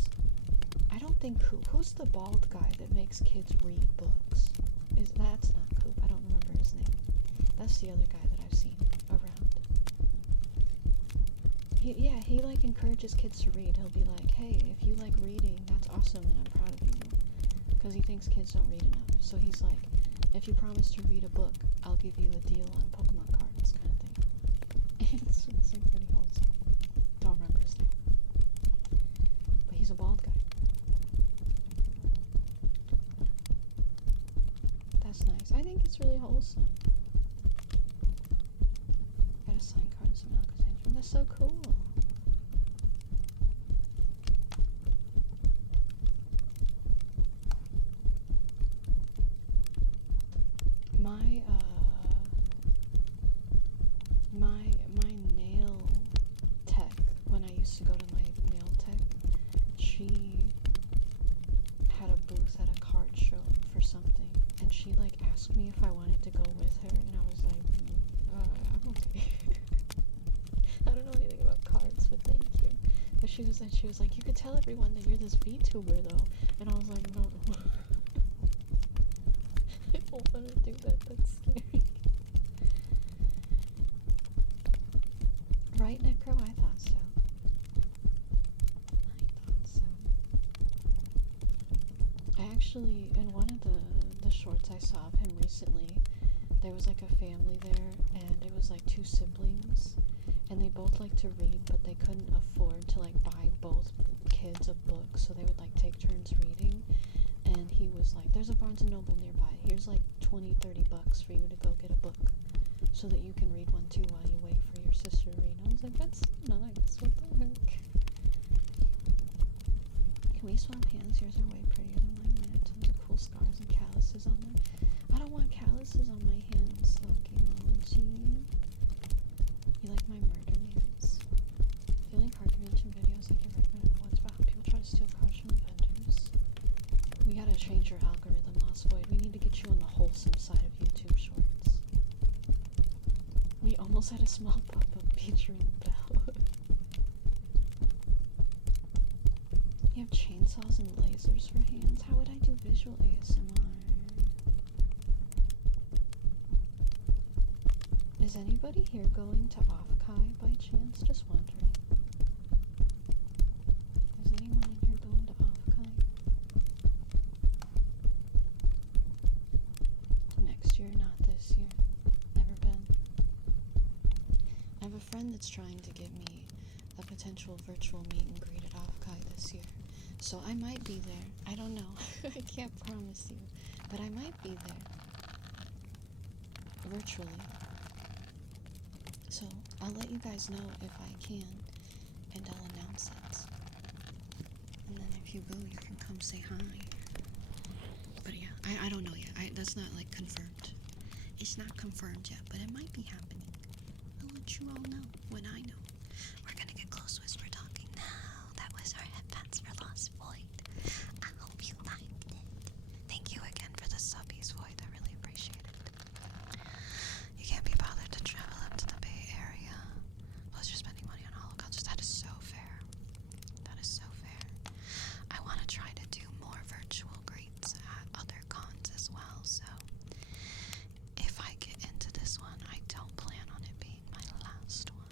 I don't think Coop. Who's the bald guy that makes kids read books? That's not Coop. I don't remember his name. That's the other guy that I've seen around. He like encourages kids to read. He'll be like, hey, if you like reading, that's awesome and I'm proud of you. Because he thinks kids don't read enough. So he's like, if you promise to read a book, I'll give you a deal on Pokemon cards, kind of thing. it's like pretty wholesome. Don't remember his name. But he's a bald guy. That's nice. I think it's really wholesome. Got a sign card and some Alcatraz. That's so cool. My nail tech, when I used to go to my nail tech, she had a booth at a card show for something, and she like asked me if I wanted to go with her, and I was like, I'm okay. I don't know anything about cards, but thank you. But she was like, you could tell everyone that you're this VTuber though, and I was like, no. I don't want to do that, that's scary. Right, Necro? I thought so. I actually, in one of the shorts I saw of him recently, there was like a family there, and it was like two siblings, and they both liked to read, but they couldn't afford to like buy both kids a book, so they would like take turns reading. And he was like, there's a Barnes & Noble nearby, here's like $20-30 for you to go get a book so that you can read one too while you wait for your sister to read. I was like, that's so nice, what the heck. Can we swap hands? Yours are way prettier than mine. Mine have tons of cool scars and calluses on them. I don't want calluses on my hands, Loki Mology. You like my murder nails? You like card convention videos like your regular ones about how people try to steal cards from vendors? We gotta change your algorithm, Lost Void. We need to get you on the wholesome side of YouTube Shorts. We almost had a small pop-up featuring Belle. You have chainsaws and lasers for hands? How would I do visual ASMR? Is anybody here going to Offkai by chance? Just wondering. Is anyone in here going to Offkai? Next year, not this year. Never been. I have a friend that's trying to get me a potential virtual meet and greet at Offkai this year. So I might be there. I don't know. I can't promise you. But I might be there. Virtually. So I'll let you guys know if I can. And I'll announce it. And then if you go, you can come say hi. But yeah, I don't know yet. That's not like confirmed. It's not confirmed yet, but it might be happening. I'll let you all know when I know. We're gonna get close whisper talking now. That was our headbands for Lost Void. I hope you liked it. Thank you again for the subbies, Void. I really appreciate it. You can't be bothered to travel up to the Bay Area. Plus you're spending money on holocaust. That is so fair. That is so fair. I want to try to do more virtual greets at other cons as well, so if I get into this one, I don't plan on it being my last one.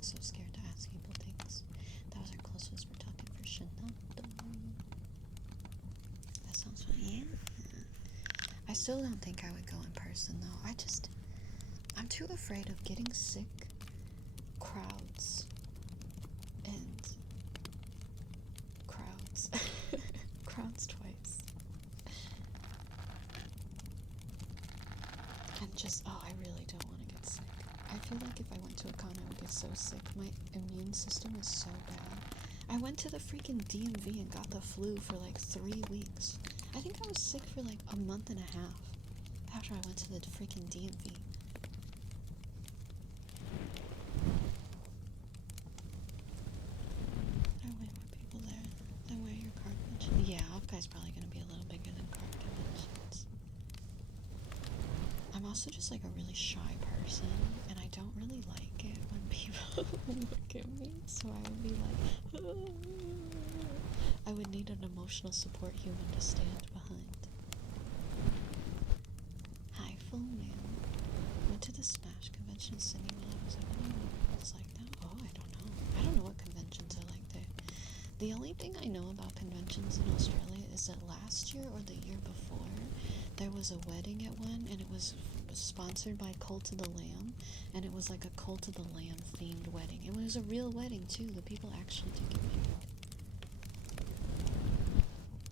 being so scared to ask people things. That was our closest we're talking for Shinado. That sounds fun. Yeah. I still don't think I would go in person though. I'm too afraid of getting sick, crowds, and crowds. Crowds twice. And just, oh, I really don't want to get sick. I feel like if I went to a con, I would get so sick. My immune system is so bad. I went to the freaking DMV and got the flu for like 3 weeks. I think I was sick for like a month and a half after I went to the freaking DMV. There are way more people there than where your card convention. Yeah, Hawkeye's probably going to be a little bigger than card conventions. I'm also just like a really shy person, and I don't really like it when people look at me, so I would be like, I would need an emotional support human to stand behind. Hi, full man. Went to the Smash convention in Sydney when I was like, I don't know what it's like now. Oh, I don't know. I don't know what conventions are like there. The only thing I know about conventions in Australia is that last year or the year before, there was a wedding at one, and it was sponsored by Cult of the Lamb, and it was like a Cult of the Lamb themed wedding. It was a real wedding too. The people actually did get married.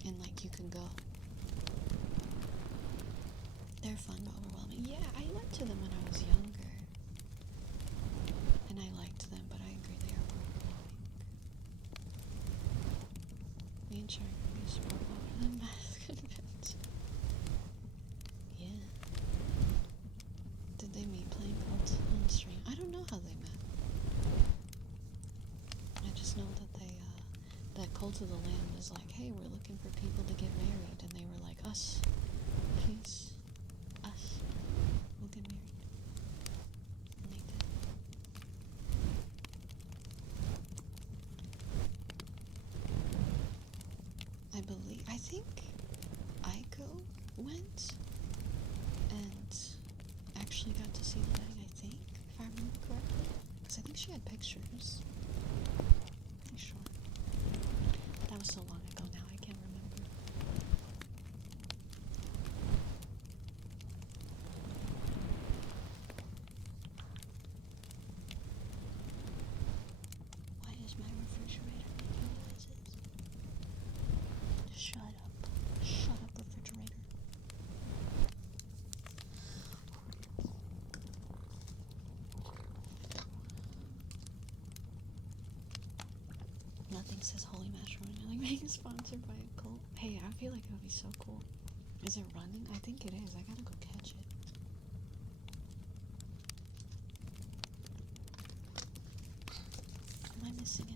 And like you can go. They're fun but overwhelming. Yeah, I went to them when I was younger. And I liked them, but I agree they are overwhelming. Me and Shark used to go over the math convention. Yeah. Did they meet playing Cult on stream? I don't know how they met. I just know that that Cult of the Lamb was like, hey, we're looking for people to get married. And they were like, us. Please. Us. We'll get married. And they did. I think Aiko went and actually got to see the wedding, I think, if I remember correctly. Because I think she had pictures. Pretty sure. That was so long ago now, I can't remember. Why is my refrigerator making noises? Shut up. Shut up, refrigerator. Nothing says holy matrimony like being sponsored by a cult. Hey, I feel like it would be so cool. Is it running? I think it is. I gotta go catch it. Am I missing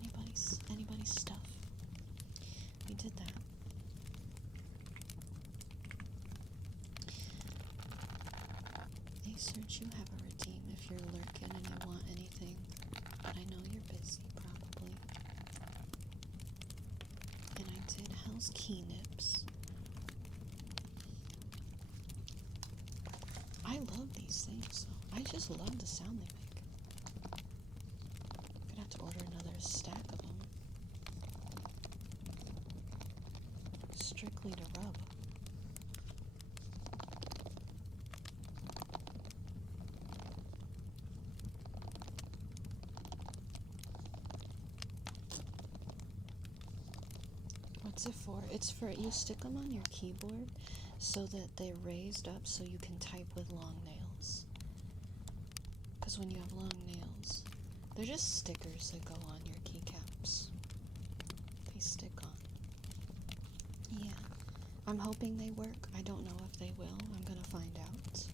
anybody's stuff? We did that. Hey, Search, you have a redeem if you're lurking and you want anything. But I know you're busy, probably. And I did house key nips. I love these things, though. I just love the sound they make. I'm gonna have to order another stack of them. Strictly to rub. What's it for? It's for, you stick them on your keyboard so that they're raised up so you can type with long nails. Because when you have long nails, they're just stickers that go on your keycaps. They stick on. Yeah. I'm hoping they work. I don't know if they will. I'm gonna find out.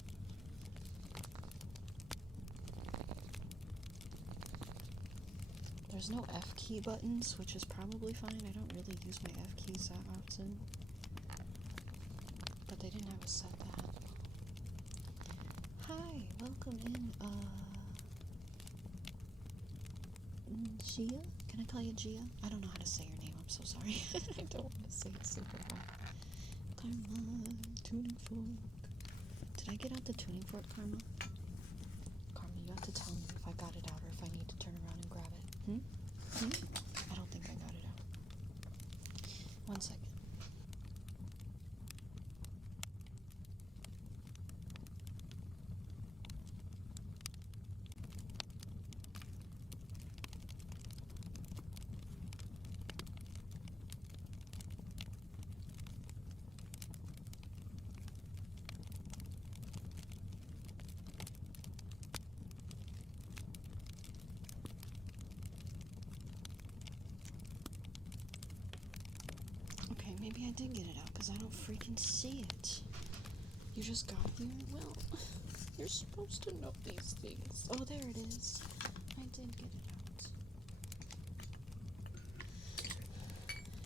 There's no F key buttons, which is probably fine. I don't really use my F keys that often. But they didn't have a set that. Hi, welcome in, Gia? Can I call you Gia? I don't know how to say your name, I'm so sorry. I don't want to say it super well. Karma, tuning fork. Did I get out the tuning fork, Karma? Karma, you have to tell me if I got it out or if I need to turn around and grab I don't think I got it out. 1 second. Okay, maybe I did get it out because I don't freaking see it. You just got here? Well, you're supposed to know these things. Oh, there it is. I did get it out.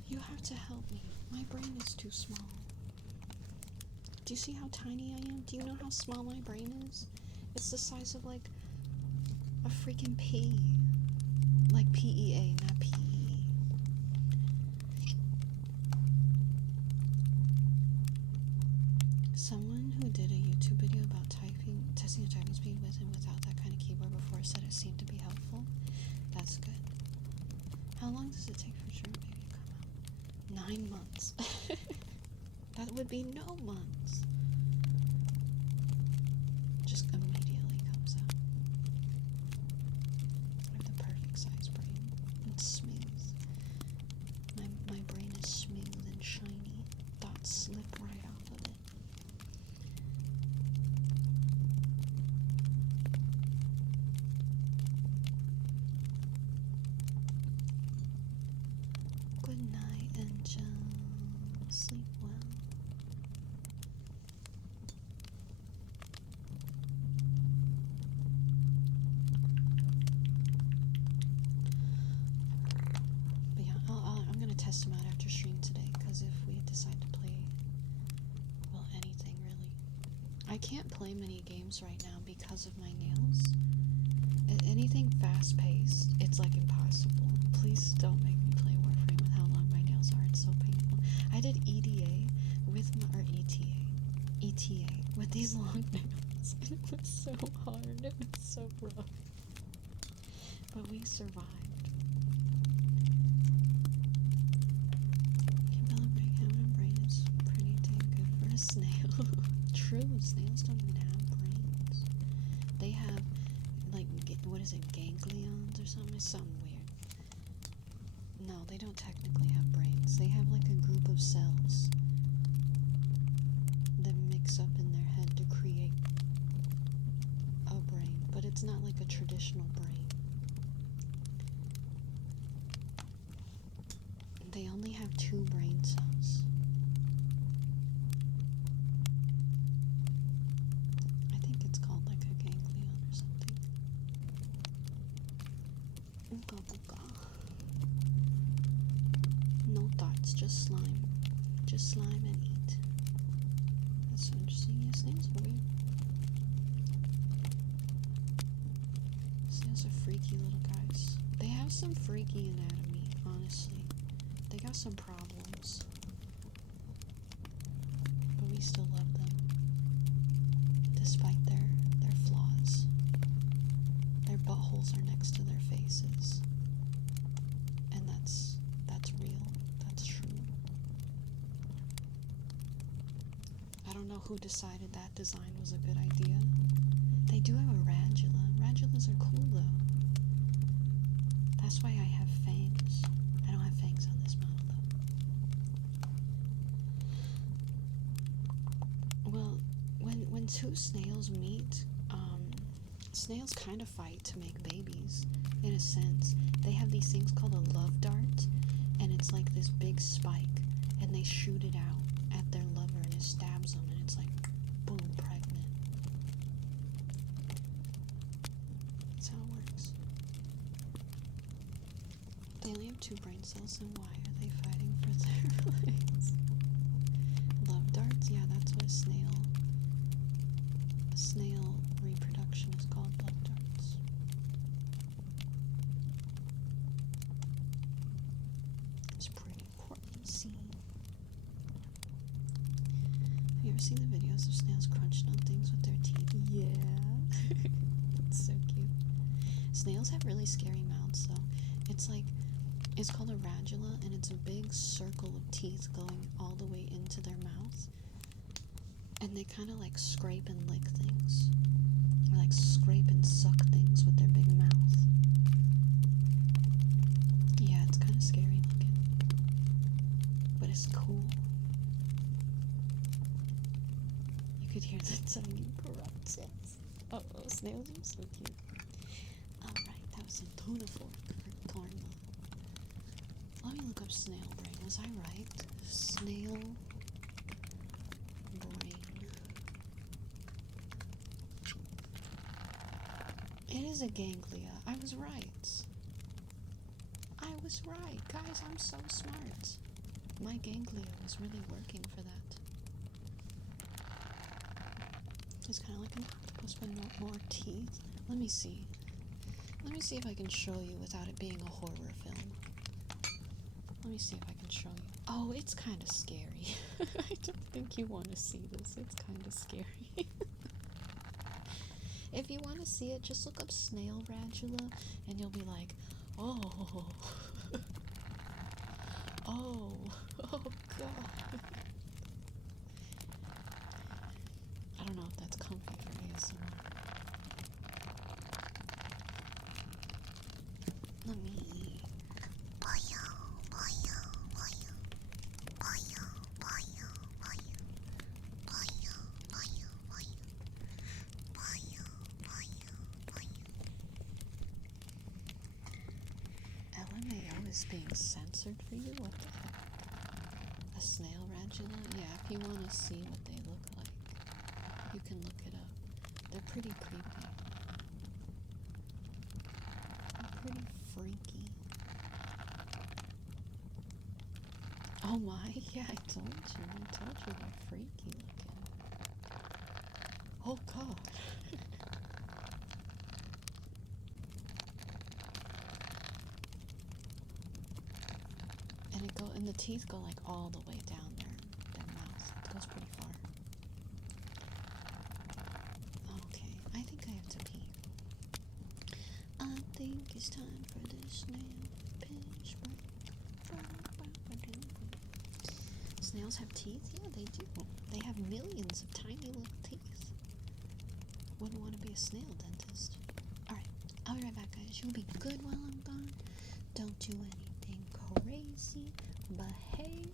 You have to help me. My brain is too small. Do you see how tiny I am? Do you know how small my brain is? It's the size of like a freaking pea. Like PEA, not PE. Someone who did a YouTube video about testing the typing speed with and without that kind of keyboard before said it seemed to be helpful. That's good. How long does it take for Dream Baby to come out? 9 months. That would be no months. Just immediately comes out. I have the perfect size brain. It's smooth. My brain is smooth and shiny. Dots slip right off of it. Good night, Angel. Sleep well. But yeah, I'm gonna test them out after stream today, because if we decide to play, well, anything really. I can't play many games right now because of my nails. Anything fast-paced, it's like impossible. Please don't make me play Warframe with how long my nails are. It's so painful. I did EDA with my, or ETA with these long nails. It was so hard. It was so rough. But we survived. Belle brain is pretty dang good for a snail. True, snails don't even have brains. They have, like, what is it, ganglions or something? It's something weird. No, they don't technically have brains. They have like a group of cells that mix up in their head to create a brain, but it's not like a traditional brain. They only have 2 brain cells. I think it's called like a ganglion or something. Ooga booga. No thoughts, just slime. Just slime and eat. That's so interesting. Yeah, snails are weird. Snails are freaky little guys. They have some freaky anatomy, honestly. They got some problems. But we still love them. Despite their flaws. Their buttholes are next to their faces. And that's real. That's true. I don't know who decided that design was a good idea. They do have a radula. Radulas are cool though. That's why I have fangs. I don't have fangs on this model though. Well, when 2 snails meet, snails kind of fight to make babies, in a sense. They have these things called a love dart, and it's like this big spike, and they shoot it out at their lover, and it stabs them, and it's like, boom, pregnant. That's how it works. They only have 2 brain cells, and why are they fighting for their lives? Love darts? Yeah, that's what a snail reproduction is called, love darts. It's pretty important scene. Have you ever seen the videos of snails crunching on things with their teeth? Yeah. It's so cute. Snails have really scary mouths though. It's like, it's called a radula, and it's a big circle of teeth going all the way into their mouth. And they kind of like scrape and lick things. Or like scrape and suck things with their big mouth. Yeah, it's kind of scary looking. But it's cool. You could hear the tiny grunts. Oh, snails are so cute. Alright, that was a tuna fork for Karma. Let me look up snail brain. Was I right? Snail brain. It is a ganglia. I was right. I was right. Guys, I'm so smart. My ganglia was really working for that. It's kind of like an octopus with more teeth. Let me see. Let me see if I can show you without it being a horror film. Let me see if I can show you. Oh, it's kind of scary. I don't think you want to see this. It's kind of scary. If you want to see it, just look up snail radula, and you'll be like, oh, oh, oh god. I don't know if that's comfy for ASMR. Let me. LMAO is being censored for you? What the heck? A snail radula? Yeah, if you want to see what they look like, you can look it up. They're pretty creepy. They're pretty freaky. Oh my, yeah, I told you they're freaky looking. Oh god. And the teeth go like all the way down their mouth. It goes pretty far. Okay, I think I have to pee. I think it's time for this snail pinch break. Snails have teeth? Yeah, they do. They have millions of tiny little teeth. Wouldn't want to be a snail dentist. Alright, I'll be right back, guys. You'll be good while I'm gone. Don't do anything crazy. Behave.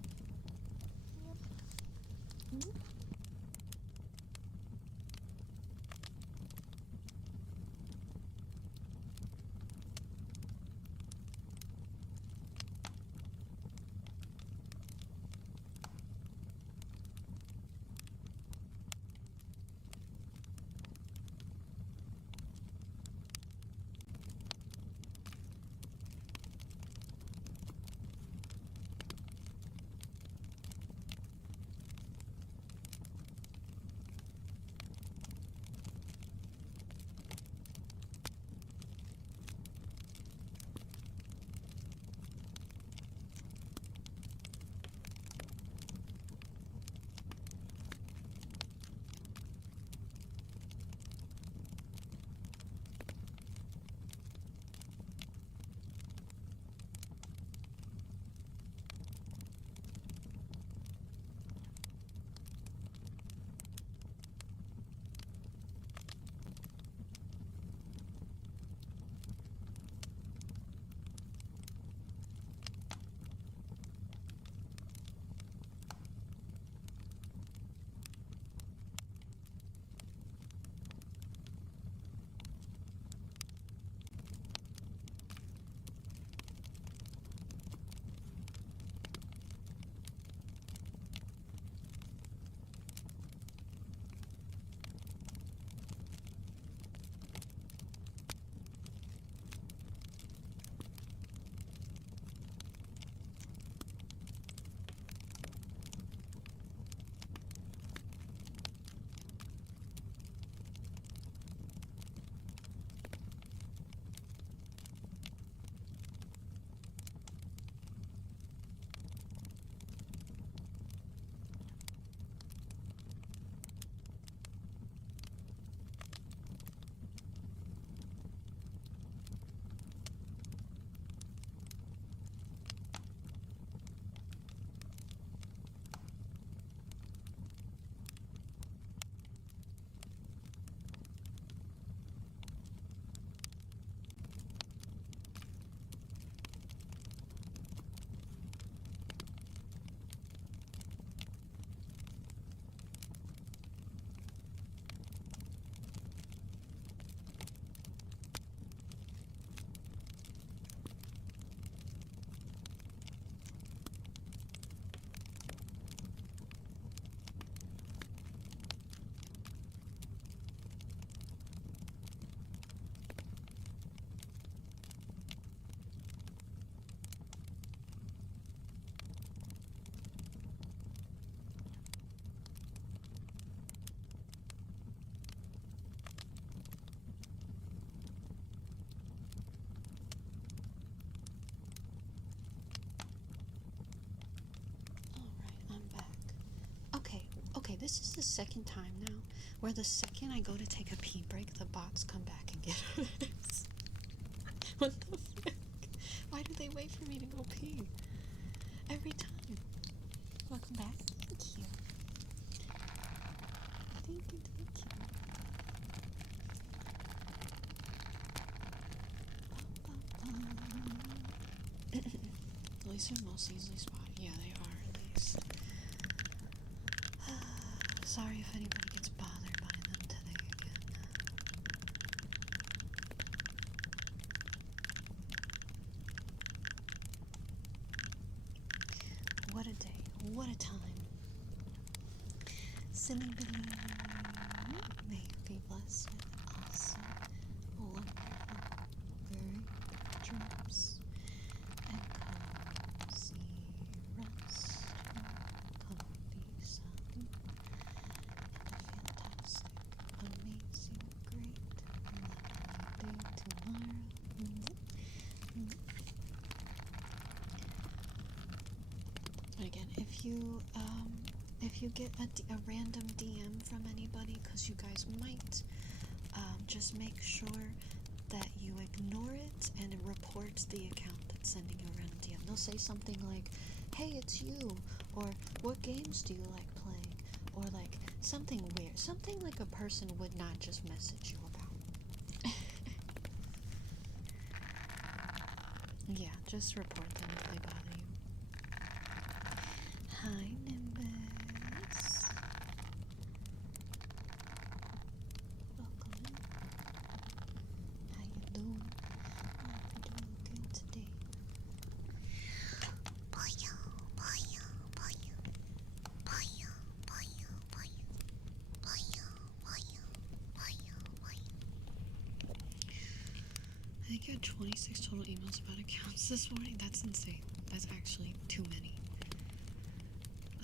This is the second time now where the second I go to take a pee break, the bots come back and get us. What the frick? Why do they wait for me to go pee? Every time. Welcome back. Thank you. Thank you, thank you. At least they're most easily spotted. Yeah, they are, at least. Sorry if anybody gets bothered by them today again. What a day. What a time. Silly Billy. May you be blessed with awesome, wonderful, very dreams and cozy rest, comfy sun, and a fantastic, amazing, great, lovely day tomorrow. And again, if you get a random DM from anybody, because you guys might, just make sure that you ignore it and it reports the account that's sending you a random DM. They'll say something like, hey, it's you, or what games do you like playing, or like something weird, something like a person would not just message you about. Yeah, just report them if they bother you. Hi, Nimbus. Welcome. How you doing? Hope you're doing good today. I think I had 26 total emails about accounts this morning. That's insane. That's actually too many.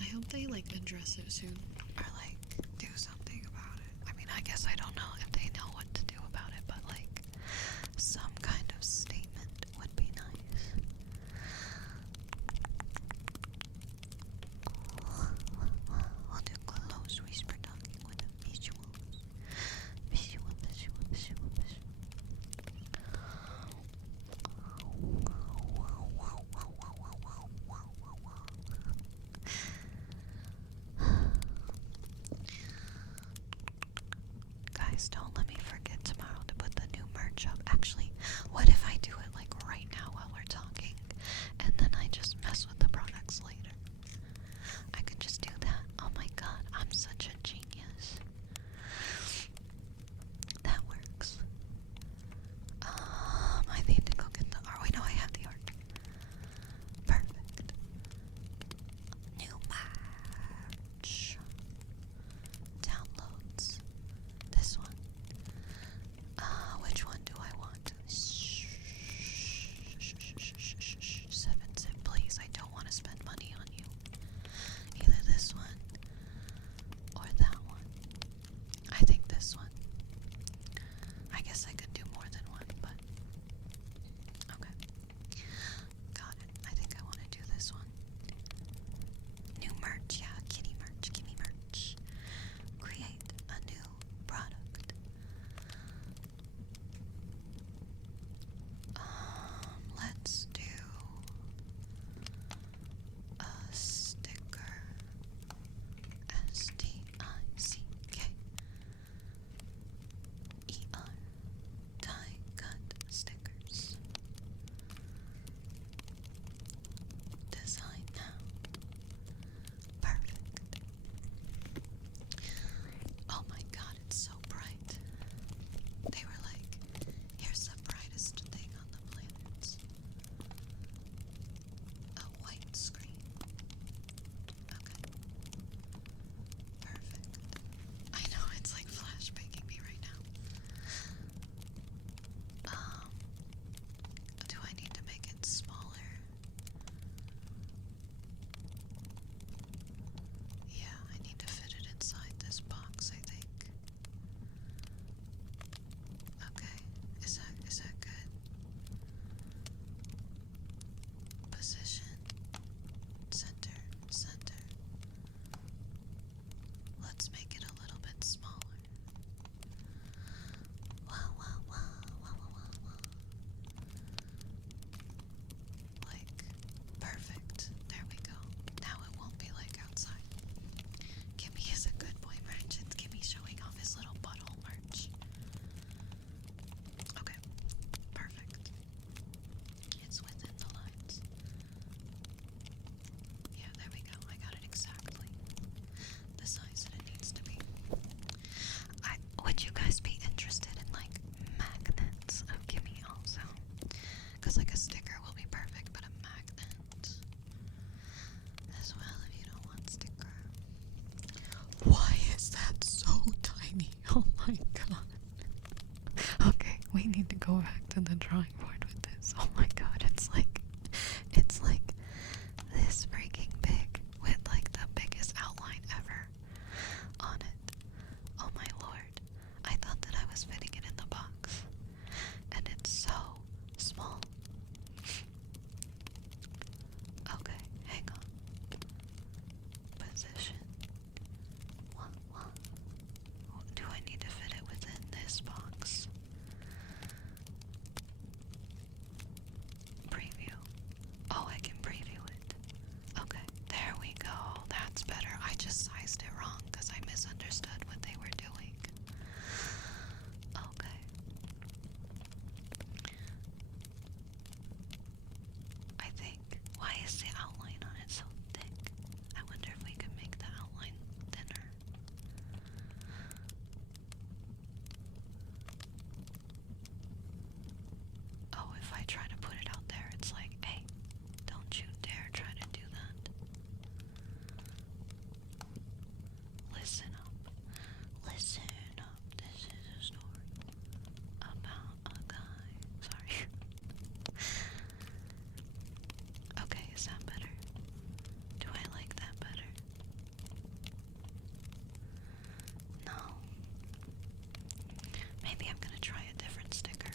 I hope they like address it soon or like do something about it. I mean, I guess I don't know if they know what to do about it, but like some kind of statement would be nice. We'll do close whisper talking with the visuals. Visual. I just sized it wrong because I misunderstood what they were doing. Okay. I think. Why is the outline on it so thick? I wonder if we could make the outline thinner. Oh, if I try to put it out there, it's like, hey, don't you dare try to do that. Listen up. Listen up. This is a story about a guy. Sorry. Okay, is that better? Do I like that better? No. Maybe I'm gonna try a different sticker.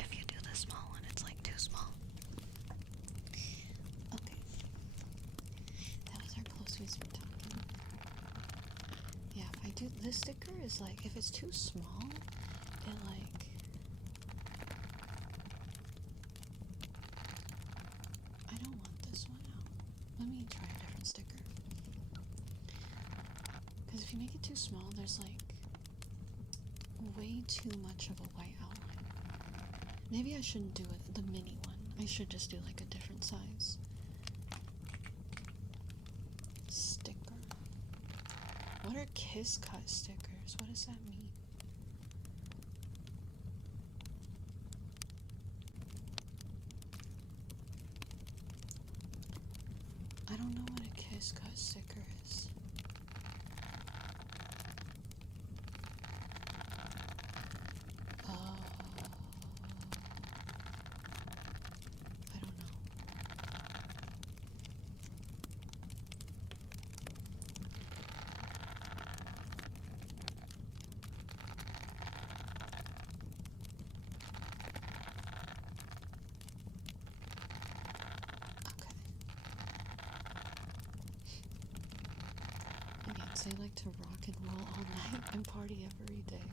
If you do the small one, it's like too small. Okay. That was our closest we're talking. Yeah, if I do this sticker is like, if it's too small, it like, I don't want this one out. Let me try a different sticker. Because if you make it too small, there's like way too much of a white outline. Maybe I shouldn't do it, the mini one. I should just do like a different size sticker. What are kiss cut stickers? What does that mean? I don't know what a kiss cut sticker is. I don't know. Okay. Yes, I like to rock and roll all night and party every day.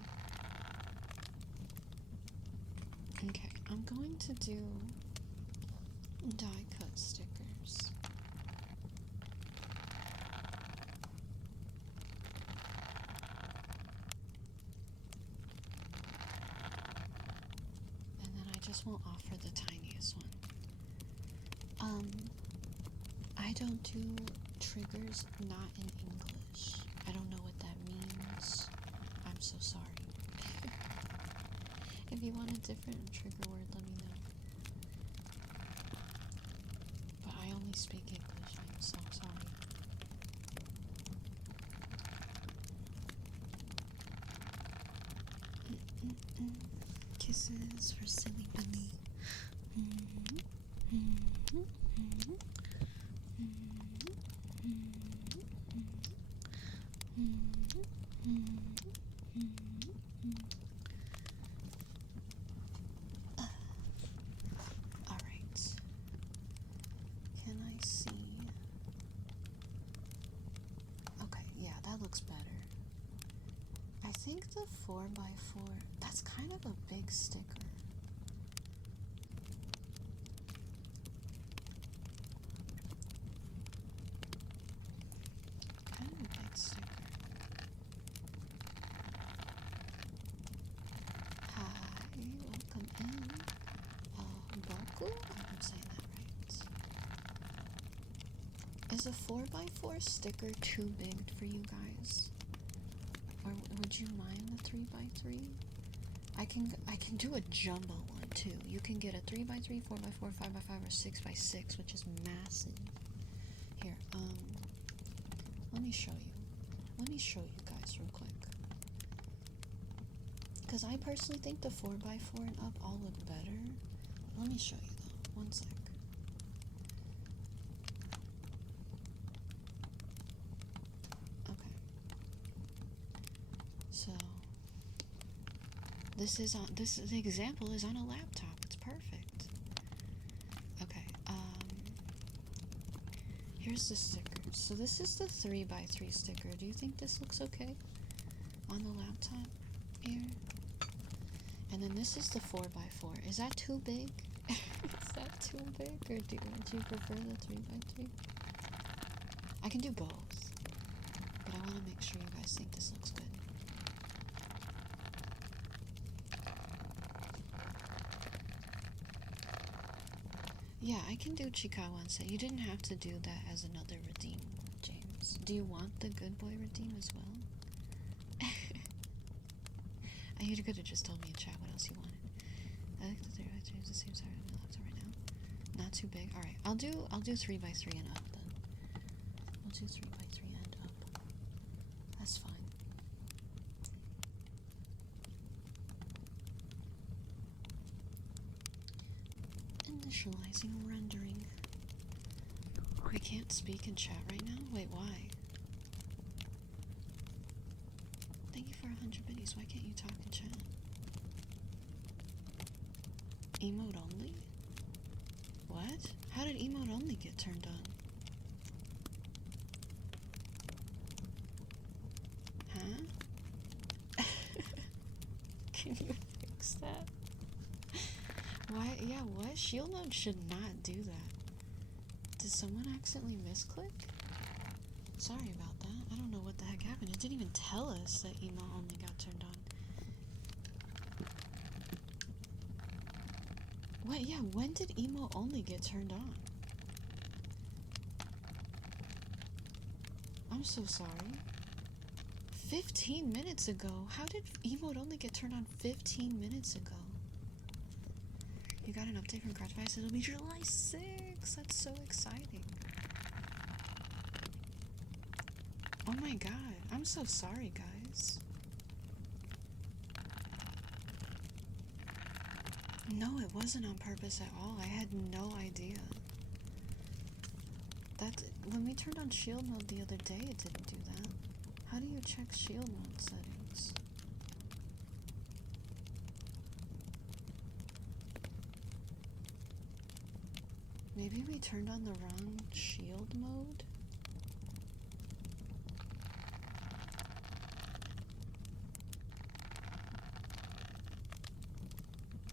Okay, I'm going to do die cut stickers. And then I just won't offer the tiniest one. I don't do triggers not in English. I don't know what that means. I'm so sorry. If you want a different trigger word, let me know. But I only speak English. I'm so sorry. Kisses for Silly Bunny. Alright. Can I see? Okay, yeah, that looks better. I think the 4x4, that's kind of a big sticker. Kind of a big sticker. Hi, welcome in. Baku? I'm saying that right. Is a 4x4 sticker too big for you guys? Or would you mind the 3x3? I can do a jumbo one too. You can get a 3x3, 4x4, 5x5, or 6x6, which is massive. Here, let me show you. Let me show you guys real quick. Because I personally think the 4x4 and up all look better. Let me show you though. One sec. Okay. So the example is on a laptop. It's perfect. Okay. Here's the sticker. So this is the 3x3 sticker. Do you think this looks okay on the laptop here? And then this is the 4x4. Is that too big? Is that too big? Or would you prefer the 3x3? I can do both. Yeah, I can do Chiikawa instead. You didn't have to do that as another redeem, James. Do you want the good boy redeem as well? You could have just told me in chat what else you wanted. I like that they're actually the same size as my laptop right now. Not too big. Alright, I'll do 3x3 and up then. I'll do 3x3 and up. That's fine. Initializing rendering. We can't speak in chat right now? Wait, why? Thank you for 100 biddies. Why can't you talk in chat? Emote only? What? How did emote only get turned on? Huh? Can you fix that? Why? Yeah, what? Shield mode should not do that. Did someone accidentally misclick? Sorry about that. I don't know what the heck happened. It didn't even tell us that emote only got turned on. What? Yeah, when did emote only get turned on? I'm so sorry. 15 minutes ago? How did emote only get turned on 15 minutes ago? You got an update from Craftvice? It'll be July 6th! That's so exciting. Oh my god, I'm so sorry, guys. No, it wasn't on purpose at all. I had no idea. When we turned on shield mode the other day, it didn't do that. How do you check shield mode settings? Maybe we turned on the wrong shield mode?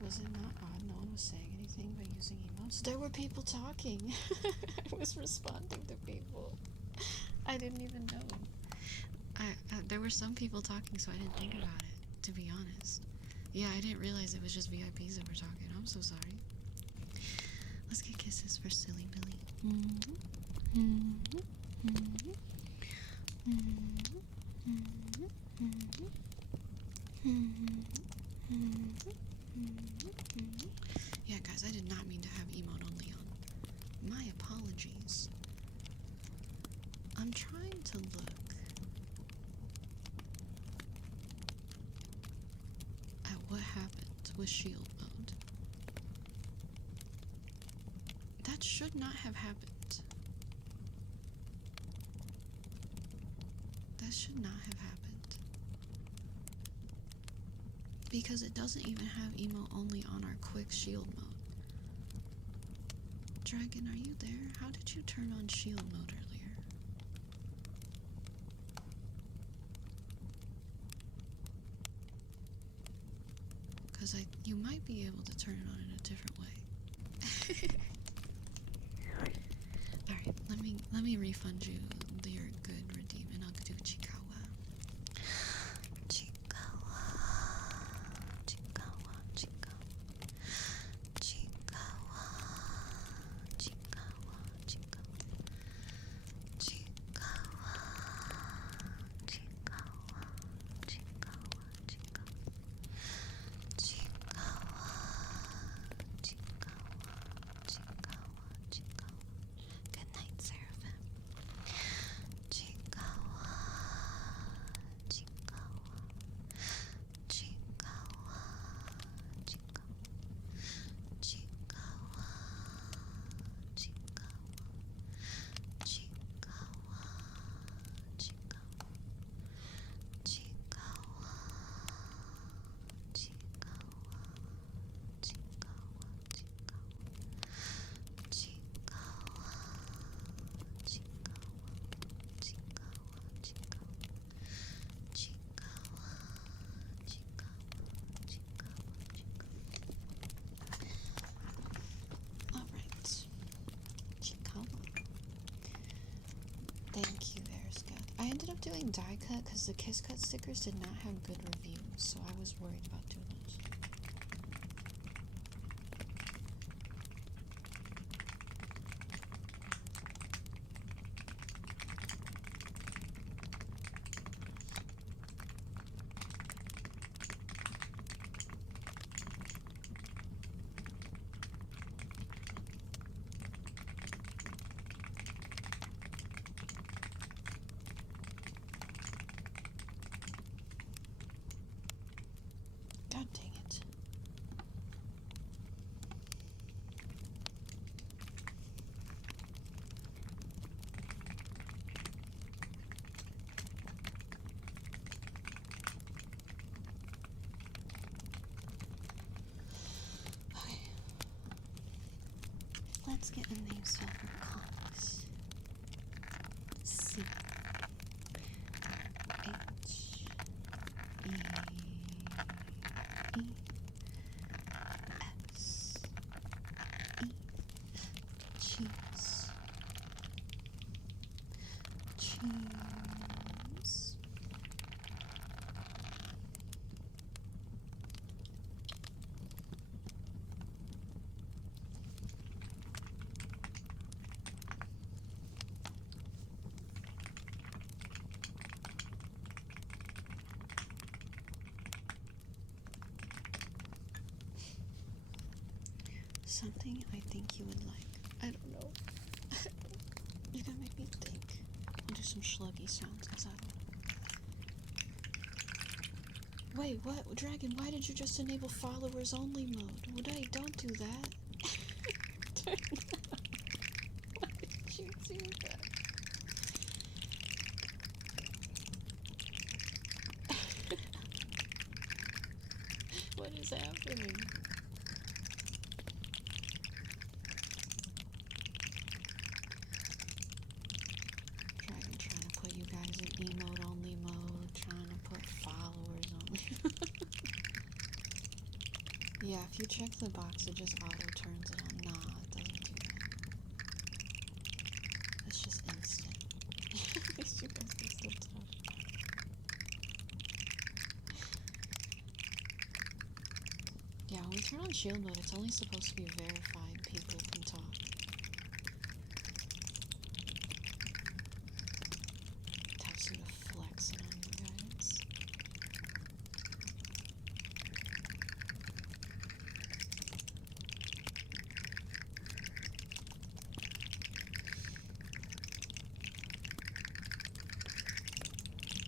Was it not odd no one was saying anything by using emotes? There were people talking. I was responding to people. I didn't even know. There were some people talking, so I didn't think about it, to be honest. Yeah, I didn't realize it was just VIPs that were talking. I'm so sorry. Let's get kisses for Silly Billy. Yeah, guys, I did not mean to have emote only on. My apologies. I'm trying to look at what happened with shield mode. That should not have happened. That should not have happened. Because it doesn't even have emote only on our quick shield mode. Dragon, are you there? How did you turn on shield mode earlier? Because you might be able to turn it on in a different way. Alright, let me refund you your good redeem and I'll do Chiikawa. Chiikawa. Chiikawa. Chiikawa. Chiikawa. Chiikawa. Chiikawa. Chiikawa. Chiikawa. Chiikawa. Chiikawa. Chiikawa. Good night, Seraphim. Chiikawa. Chiikawa. Chiikawa. Chiikawa. Chiikawa. Chiikawa. Chiikawa. Chiikawa. Chiikawa. Alright. Chiikawa. Thank you, Airska. I ended up doing die cut because the Kiss Cut stickers did not have good reviews, so I was worried about doing those. Let's get a name spell for comics. C H E E S E. Cheese. Cheese. Something I think you would like. I don't know. You're gonna make me think. I'll do some sluggy sounds because I don't. Wait, what? Dragon, why did you just enable followers only mode? Wait, don't do that. Why did you do that? What is happening? Dragon trying to put you guys in emote only mode, trying to put followers only. Yeah, if you check the box, it just auto turns it on. Nah, it doesn't do that. It's just instant. At least you guys can still talk. Yeah, when we turn on shield mode, it's only supposed to be verified people can talk. Have some flexing on you guys.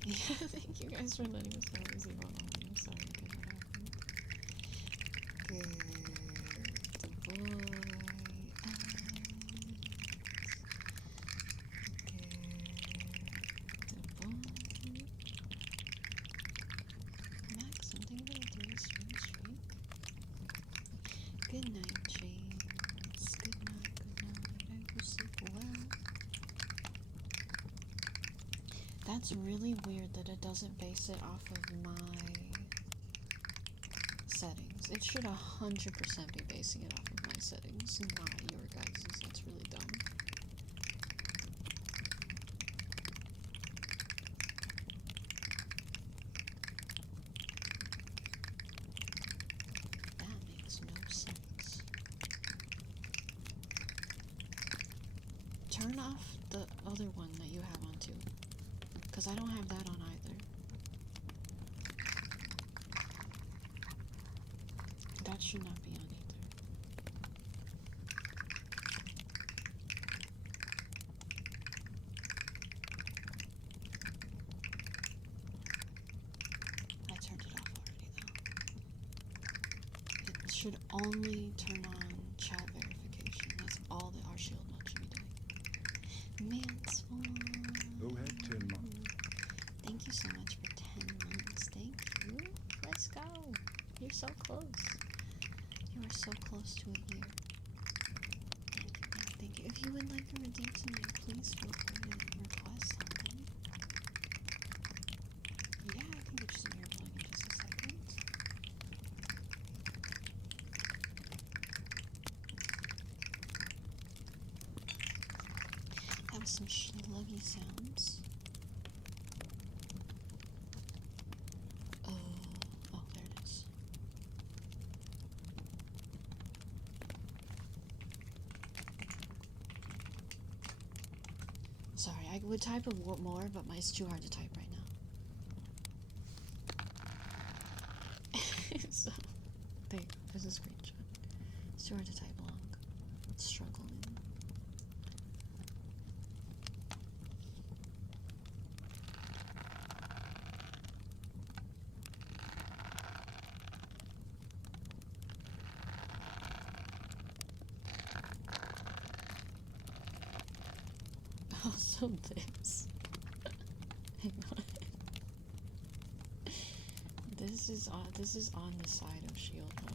Yeah, thank you guys for letting us know it was evil only. I'm sorry again what happened. Good boy. Max, I'm thinking about 3 stream streak. Good night, James. Good night, good night. I will sleep well. That's really weird that it doesn't base it off of my settings. It should 100% be basing it off of my settings, not your guys's. That's really dumb. That makes no sense. Turn off the other one that you have on too, because I don't have that on either. That should not be on either. I turned it off already though. It should only turn on chat verification. That's all that our shield mode should be doing. Manswan. Go ahead, 10 months. Thank you so much for 10 months. Thank you. Let's go. You're so close. You are so close to a year. Thank you, thank you. If you would like to redeem something, please feel free to request something. Yeah, I can get you some earplug in just a second. Have some sluggy sounds. Oh, there it is. Sorry, I would type a more, but it's too hard to type right now. So, there you go. There's a screenshot. It's too hard to type long. It's struggling. Also this. Hang on. This is on the side of shield mode.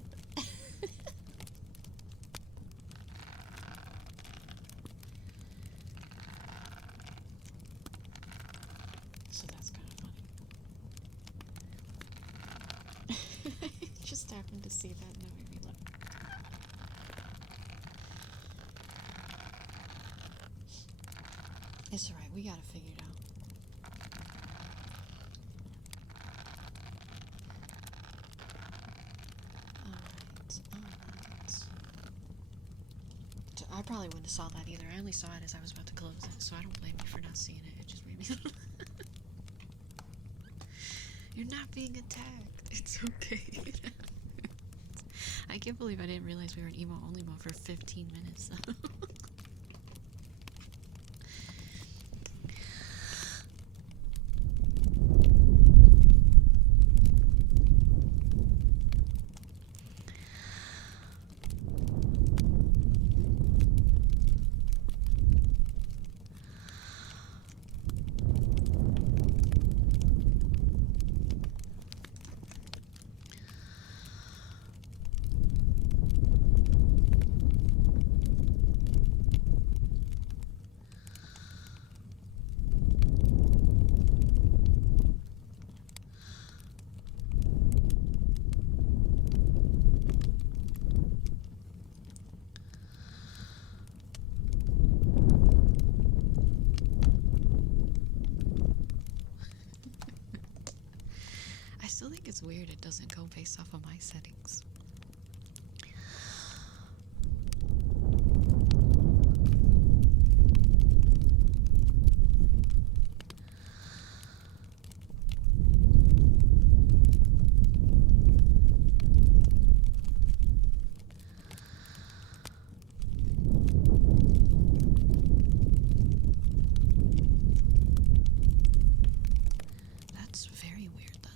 Just happened to see that and it made me laugh. It's alright, we gotta figure it out. Alright. I probably wouldn't have saw that either. I only saw it as I was about to close it, so I don't blame you for not seeing it. It just made me You're not being attacked. It's okay. I can't believe I didn't realize we were in emo only mode for 15 minutes. I still think it's weird it doesn't go based off of my settings. That's very weird though.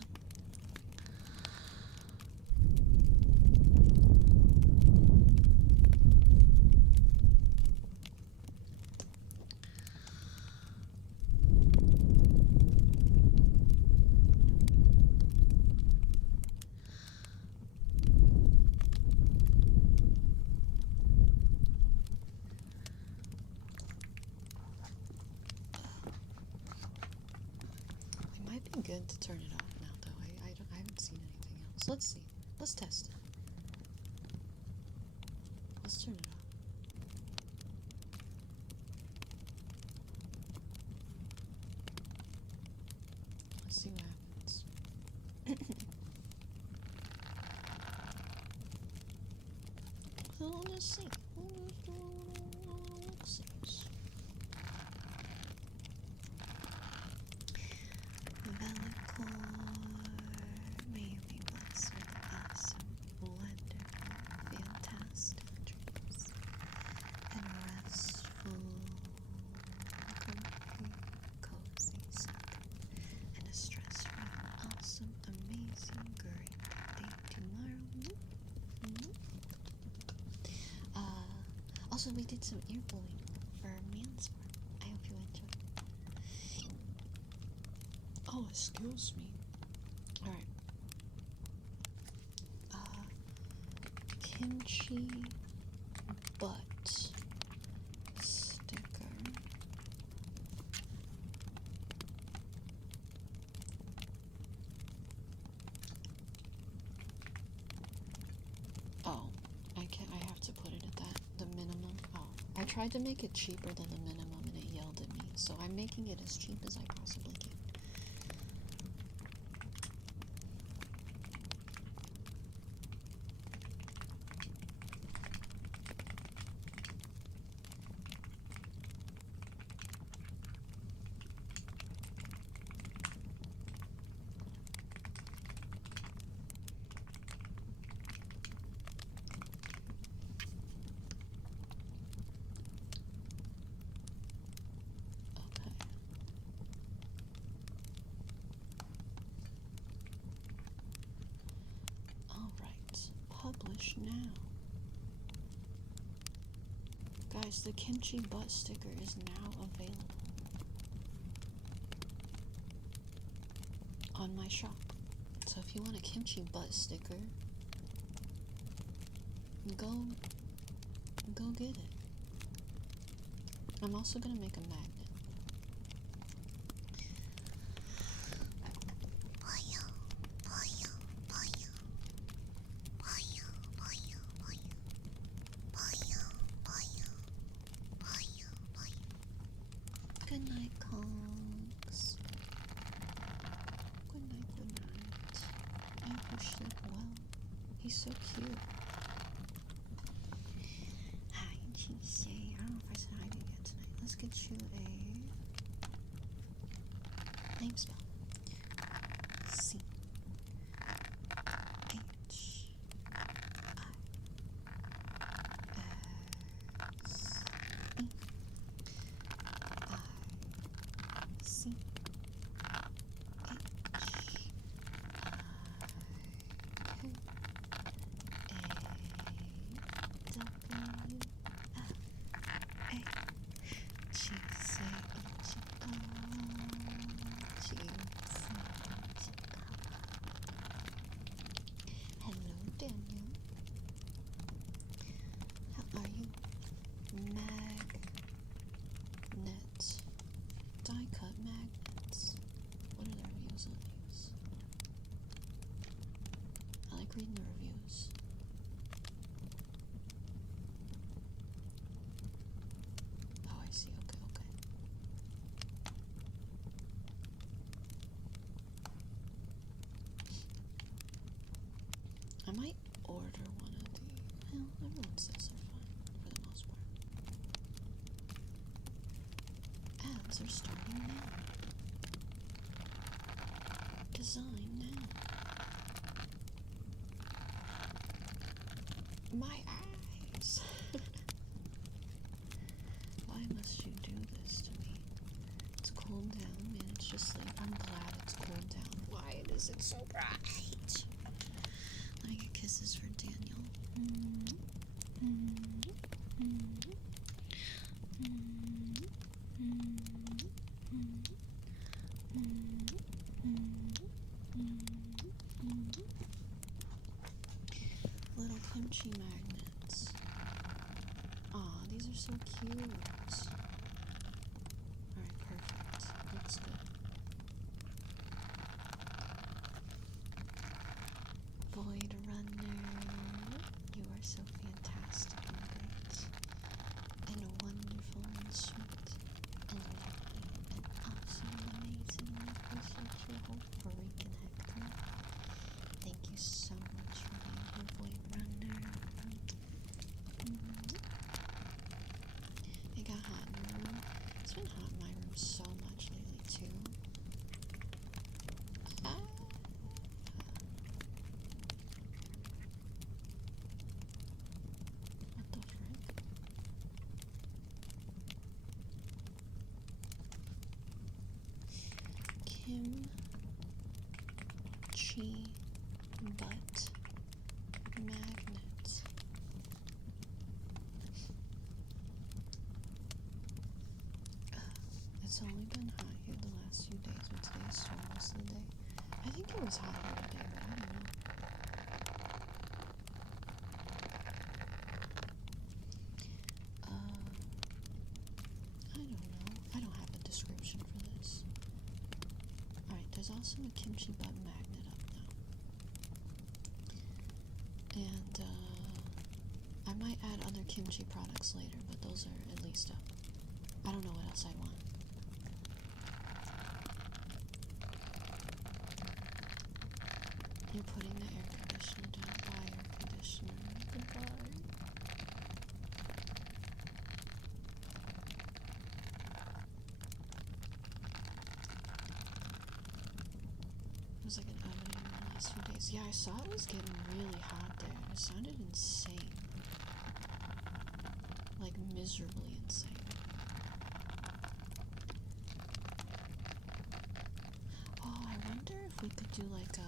It might be good to turn it off now though. I haven't seen anything else. Let's see. Let's test it. Let's turn it off. Let's see what happens. So let's see. May we bless with awesome, wonderful, fantastic dreams and restful, comfy, cozy sleep and a stress-free, awesome, amazing, great day tomorrow. Also, we did some ear pulling for man's farm. I hope you enjoyed. Oh, excuse me. Alright. Kimchi butt sticker. Oh, I have to put it at that, the minimum. Oh, I tried to make it cheaper than the minimum and it yelled at me, so I'm making it as cheap as I possibly can. Okay. Alright, publish now. Guys, the kimchi butt sticker is now available on my shop. So if you want a kimchi butt sticker, go get it. I'm also gonna make a magnet. Good night, Conks. Good night, good night. I hope you sleep well. He's so cute. Hi, Cheesy. I don't know if I said hi to you yet tonight. Let's get you a name spell. C H I S E I C Hello, Daniel. How are you? Magnet. Die cut magnets. What are the reviews on these? I like reading the reviews. Oh, I see. Okay, okay. I might order one of the. Well, everyone says they're fine for the most part. Ads are starting now. Design now. My eyes. Why must you do this to me? It's cooled down, man. It's just like, I'm glad it's cooled down. Why is it so bright? Let me get kisses for Daniel. Little punchy magnets. Aw, these are so cute. Alright, perfect. Looks good. Void Runner, you are so fantastic and great, and wonderful and sweet, and lovely, and awesome and amazing. I appreciate your whole freaking heck. Thank you so much for being here, Void Runner. It got hot in your room. It's been hot in my room so much lately, too. What the frick? Kimchi butt magnet. It's only been hot here the last few days, but today's still most of the day. I think it was hot here today, but I don't know. I don't know. I don't have a description for this. Alright, there's also a kimchi butt magnet up now. And, I might add other kimchi products later, but those are at least up. I don't know what else I want. You're putting the air conditioner down. Bye, air conditioner. Goodbye. It was like an oven in the last few days. Yeah, I saw it was getting really hot there. It sounded insane. Like miserably insane. Oh, I wonder if we could do like a...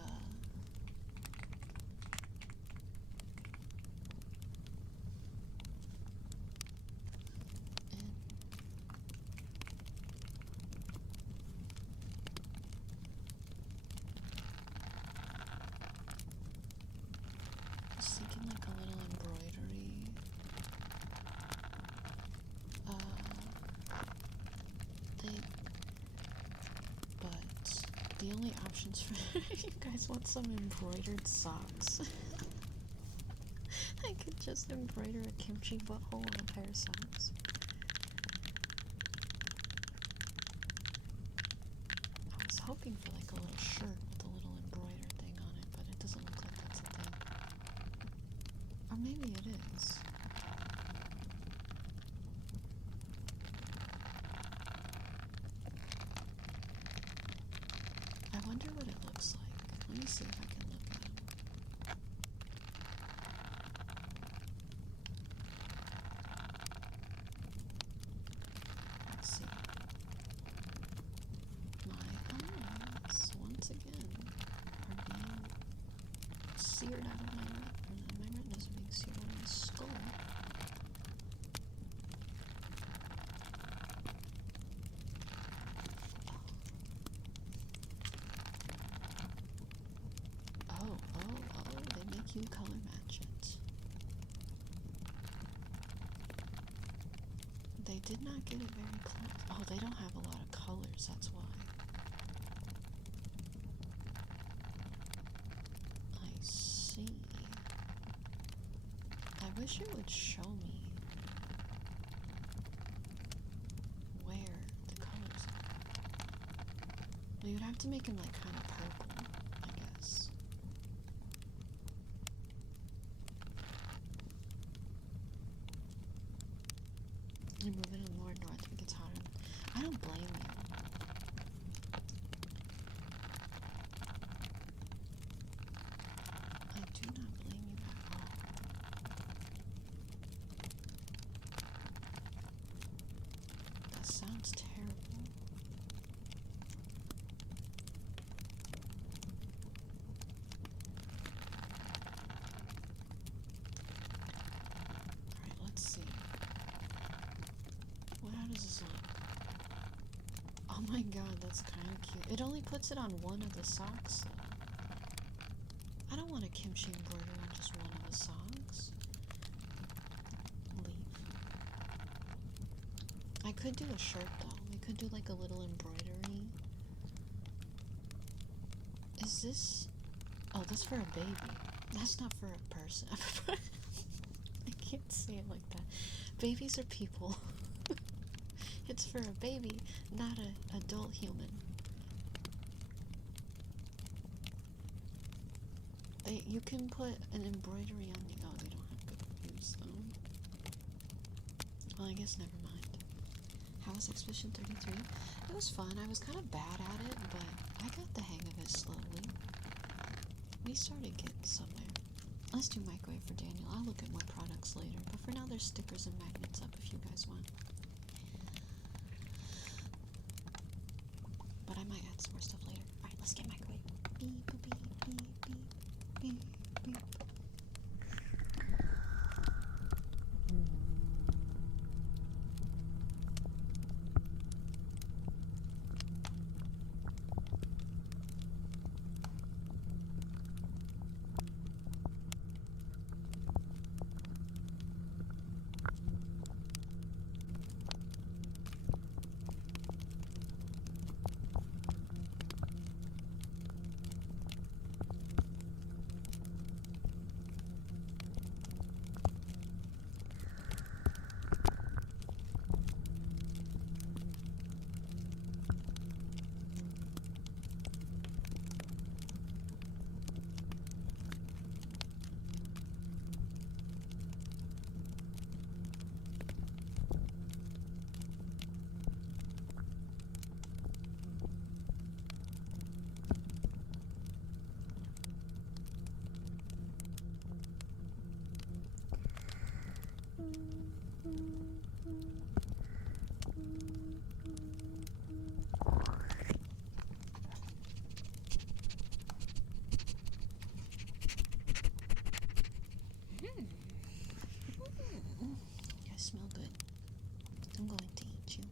I was thinking like a little embroidery thing, but the only options for you guys want some embroidered socks. I could just embroider a kimchi butthole on a pair of socks. looking for like a little shirt with a little embroidered thing on it, but it doesn't look like that's a thing. Or maybe it is. I wonder what it looks like. Let me see if I can look at it. Let's see. My eyes, once again, are being seared out of my retina. My retina's being seared out of my skull. Oh, they make you color match it. They did not get it very close. Oh, they don't have a lot of colors, that's why. I see. I wish it would show me where the colors are. Well, you'd have to make them like kind of purple, I guess. You're moving more north, it gets hotter. I don't blame you. I do not blame you at all. That sounds terrible. Alright, let's see. How does this look? Oh my god, that's kind of cute. It only puts it on one of the socks, though. I don't want a kimchi embroidery on just one of the socks. Leave. I could do a shirt, though. We could do like a little embroidery. Is this... Oh, that's for a baby. That's not for a person. I can't say it like that. Babies are people. It's for a baby, not an adult human. You can put an embroidery on the... Oh, they don't have good views, though. Well, I guess never mind. How was Expedition 33? It was fun. I was kind of bad at it, but I got the hang of it slowly. We started getting somewhere. Let's do microwave for Daniel. I'll look at more products later, but for now there's stickers and magnets up if you guys want. But I might add some more stuff later. Alright, let's get microwave. Beep, beep, beep, beep, beep, beep. You guys smell good. I'm going to eat you.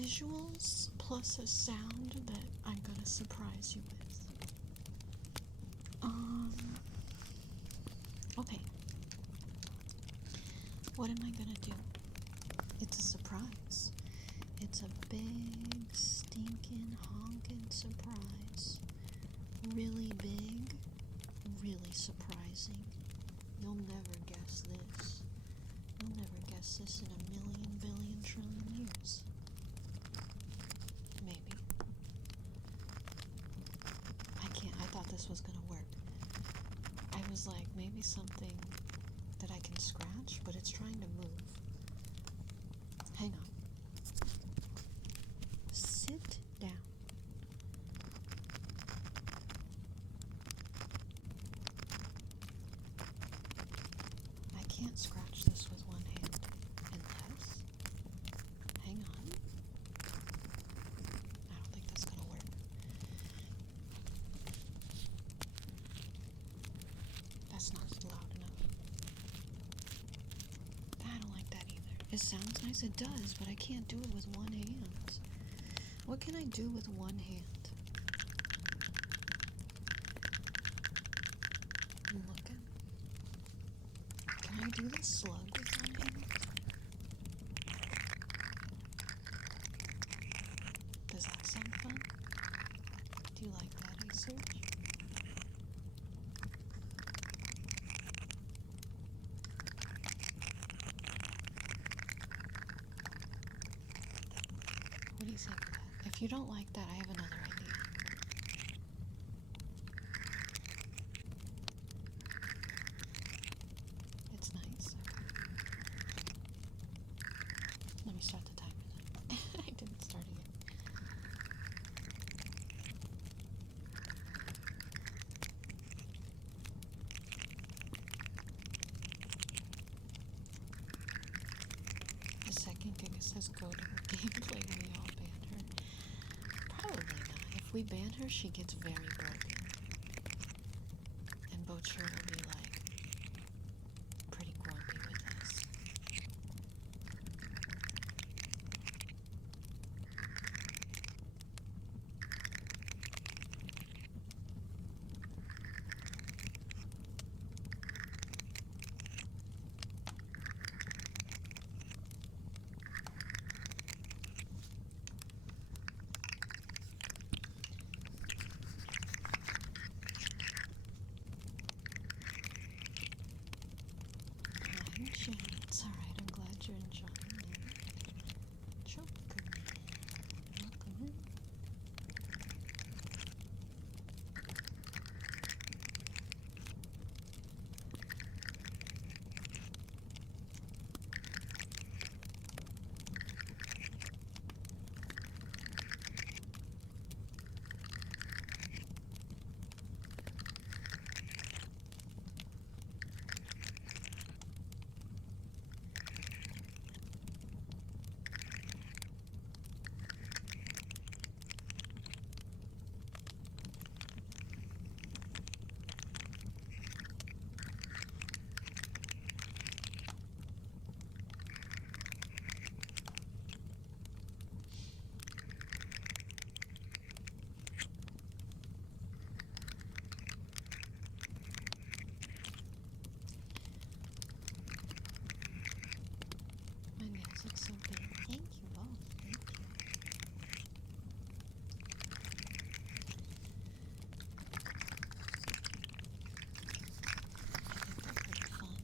Visuals plus a sound that I'm gonna surprise you with. Okay. What am I gonna do? It's a surprise. It's a big, stinking, honking surprise. Really big, really surprising. You'll never guess this. You'll never notice this in a million, billion, trillion years. Maybe. I thought this was gonna work. I was like, maybe something that I can scratch, but it's trying to move. Hang on. Sit down. I can't scratch this with one hand. Unless... Hang on. I don't think that's gonna work. That's not loud enough. I don't like that either. It sounds nice, it does, but I can't do it with one hand. What can I do with one hand? I'm looking. Can I do the slug with one hand? Does that sound fun? Do you like that research? What do you say for that? If you don't like that, I have another idea. It's nice. Let me start the timer then. I didn't start it yet. The second Giga says go to her gameplay when we all ban her. Probably not. If we ban her, she gets very broken. And Bocher will be like pretty grumpy with us. It's alright, I'm glad you're enjoying it. Joker, welcome in. My nails look so big. Thank you both. Thank you. I think they're pretty fun.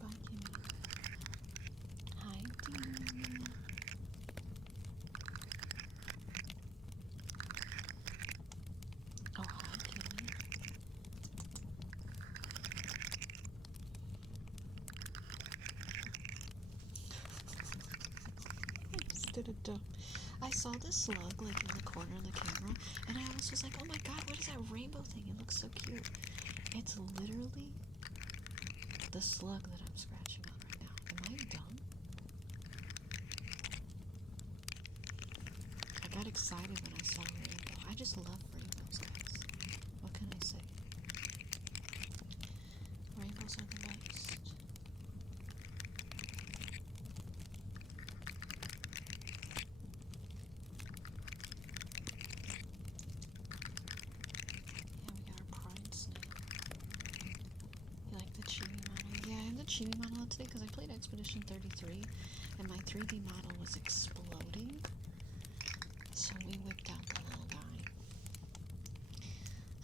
Bye, Kimmy. Hi, Dean. Oh, hi, Kimmy. I just did a dump. I saw this slug like in the corner of the camera, and I was just like, oh my god, what is that rainbow thing? It looks so cute. It's literally the slug that I'm scratching on right now. Am I dumb? I got excited when I saw a rainbow. I just love rainbows, guys. What can I say? Rainbows are the best. Yeah, we got our pride snail. You like the chibi model? Yeah, I have the chibi model today because I played Expedition 33 and my 3D model was exploding. So we whipped out the little guy.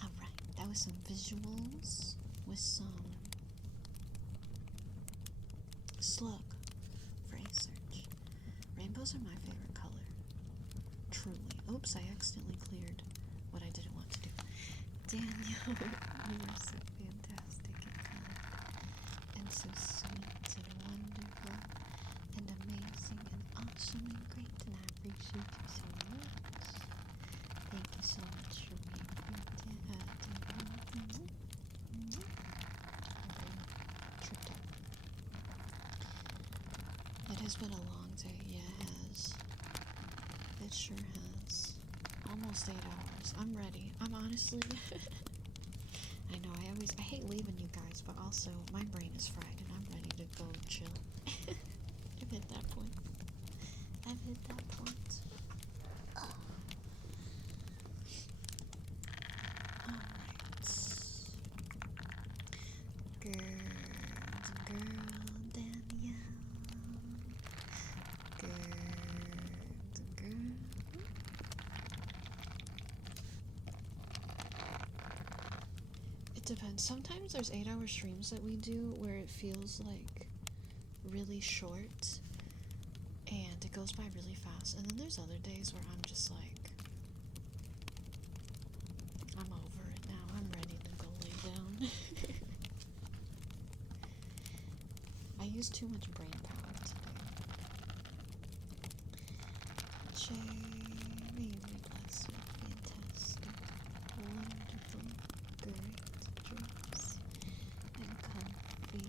Alright, that was with some visuals, with some slug for a search. Rainbows are my favorite color. Truly. Oops, I accidentally cleared what I didn't want to do. Daniel, you are so fantastic and kind, and so sweet and wonderful, and amazing and awesome and great, and I appreciate you so much. Thank you so much for being here. Tripped up. It has been a long day. Yeah, it has. It sure has. Almost 8 hours. I'm ready. I'm honestly... I know, I hate leaving you guys, but also my brain is fried and I'm ready to go chill. I've hit that point. I've hit that point. Alright. Girl, Danielle. Girl. It depends. Sometimes there's 8-hour streams that we do where it feels like really short and it goes by really fast. And then there's other days where I'm just like, I'm over it now. I'm ready to go lay down. I used too much brain power today. May you bless your fantastic, wonderful, great dreams and comfy,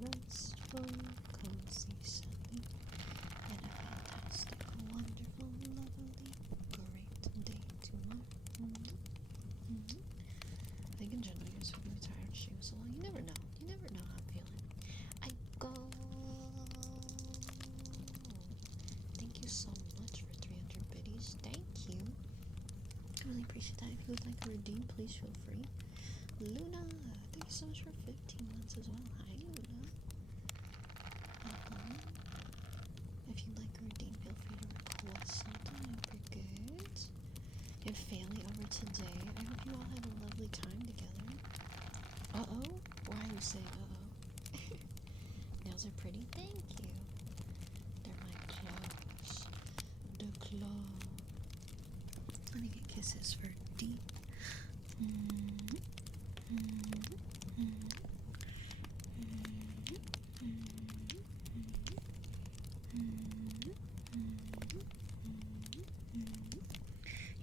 restful, cozy sleep and a fantastic, wonderful, lovely, great day tomorrow. I think in general you're supposed to be tired of shoes, so you never know. You never know how I'm feeling. I go. Thank you so much for 300 biddies. Thank you. I really appreciate that. If you would like to redeem, please feel free. Luna, thank you so much for 15 months as well. Hi, Luna. If you'd like to redeem, feel free to request something. I forget. And family over today. I hope you all have a lovely time together. Uh-oh? Why are you saying uh-oh? Nails are pretty? Thank you. They're my claws. The claw. Let me get kisses for D.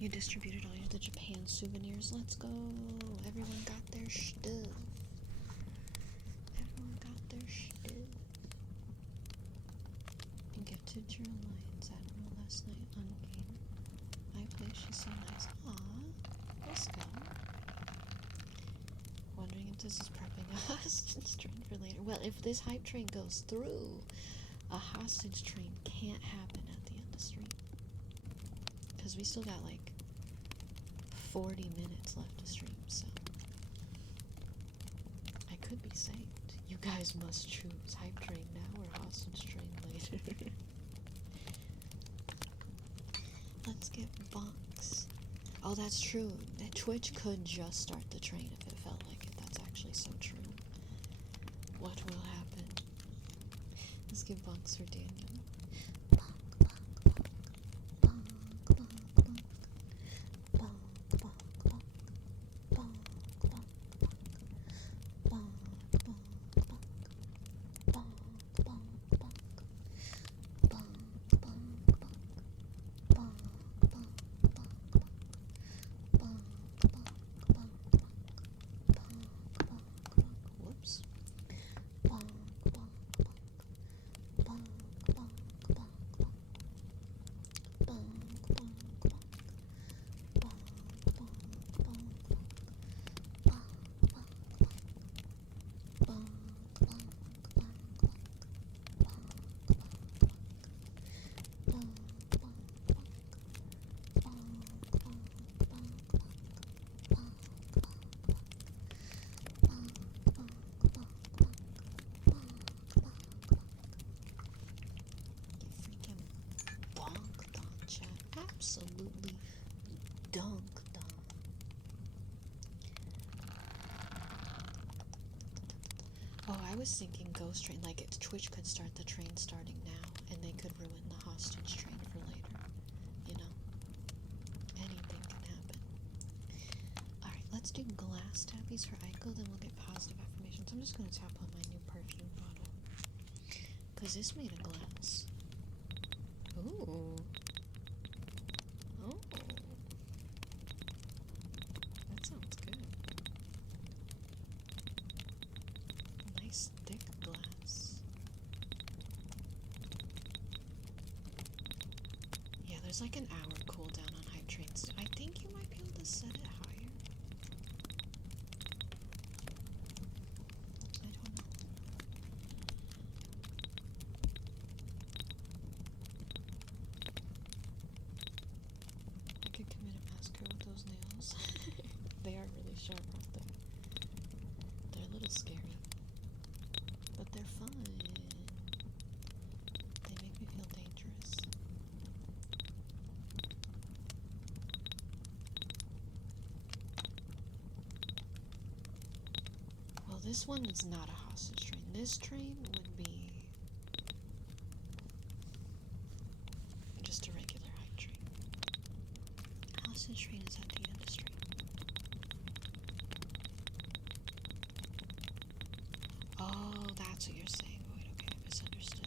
You distributed all the Japan souvenirs. Let's go. Everyone got their stuff. Everyone got their stuff. You gifted your Alliance Admiral last night on game. I played, she's so nice. Aww. Let's go. Wondering if this is prepping a hostage train for later. Well, if this hype train goes through, a hostage train can't happen at the end of the stream. Because we still got like 40 minutes left to stream, so I could be saved. You guys must choose hype train now or hostage train later. Let's get Bonks. Oh, that's true. That Twitch could just start the train if it felt like it. That's actually so true. What will happen? Let's get Bonks for Daniel. Whoops. Absolutely dunked on. Oh, I was thinking ghost train, like Twitch could start the train starting now, and they could ruin the hostage train for later. You know? Anything can happen. Alright, let's do glass tappies for Aiko, then we'll get positive affirmations. I'm just gonna tap on my new perfume bottle. Because this made of glass. Ooh. Oh. That sounds good. Nice thick glass. Yeah, there's like an hour cooldown on hype trains. I think you might be able to set it higher. I don't know. I could commit a massacre with those nails. They are really sharp, aren't they? They're a little scary. But they're fun. They make me feel dangerous. Well, this one is not a hostage train. This train would be just a regular hype train. Hostage train is at the end of the street. Oh, that's what you're saying. Wait, okay, I misunderstood.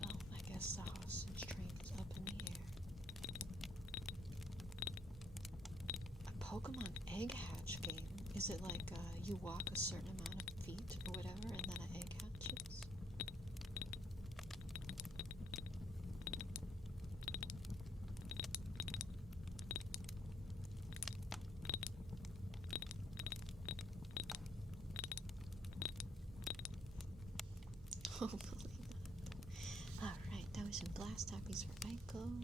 Well, I guess the hostage train is up in the air. A Pokemon egg hatch game? Is it like you walk a certain amount of feet or whatever and then an egg hatches? Hopefully not. Alright, that was some glass tappies for Aiko. I'm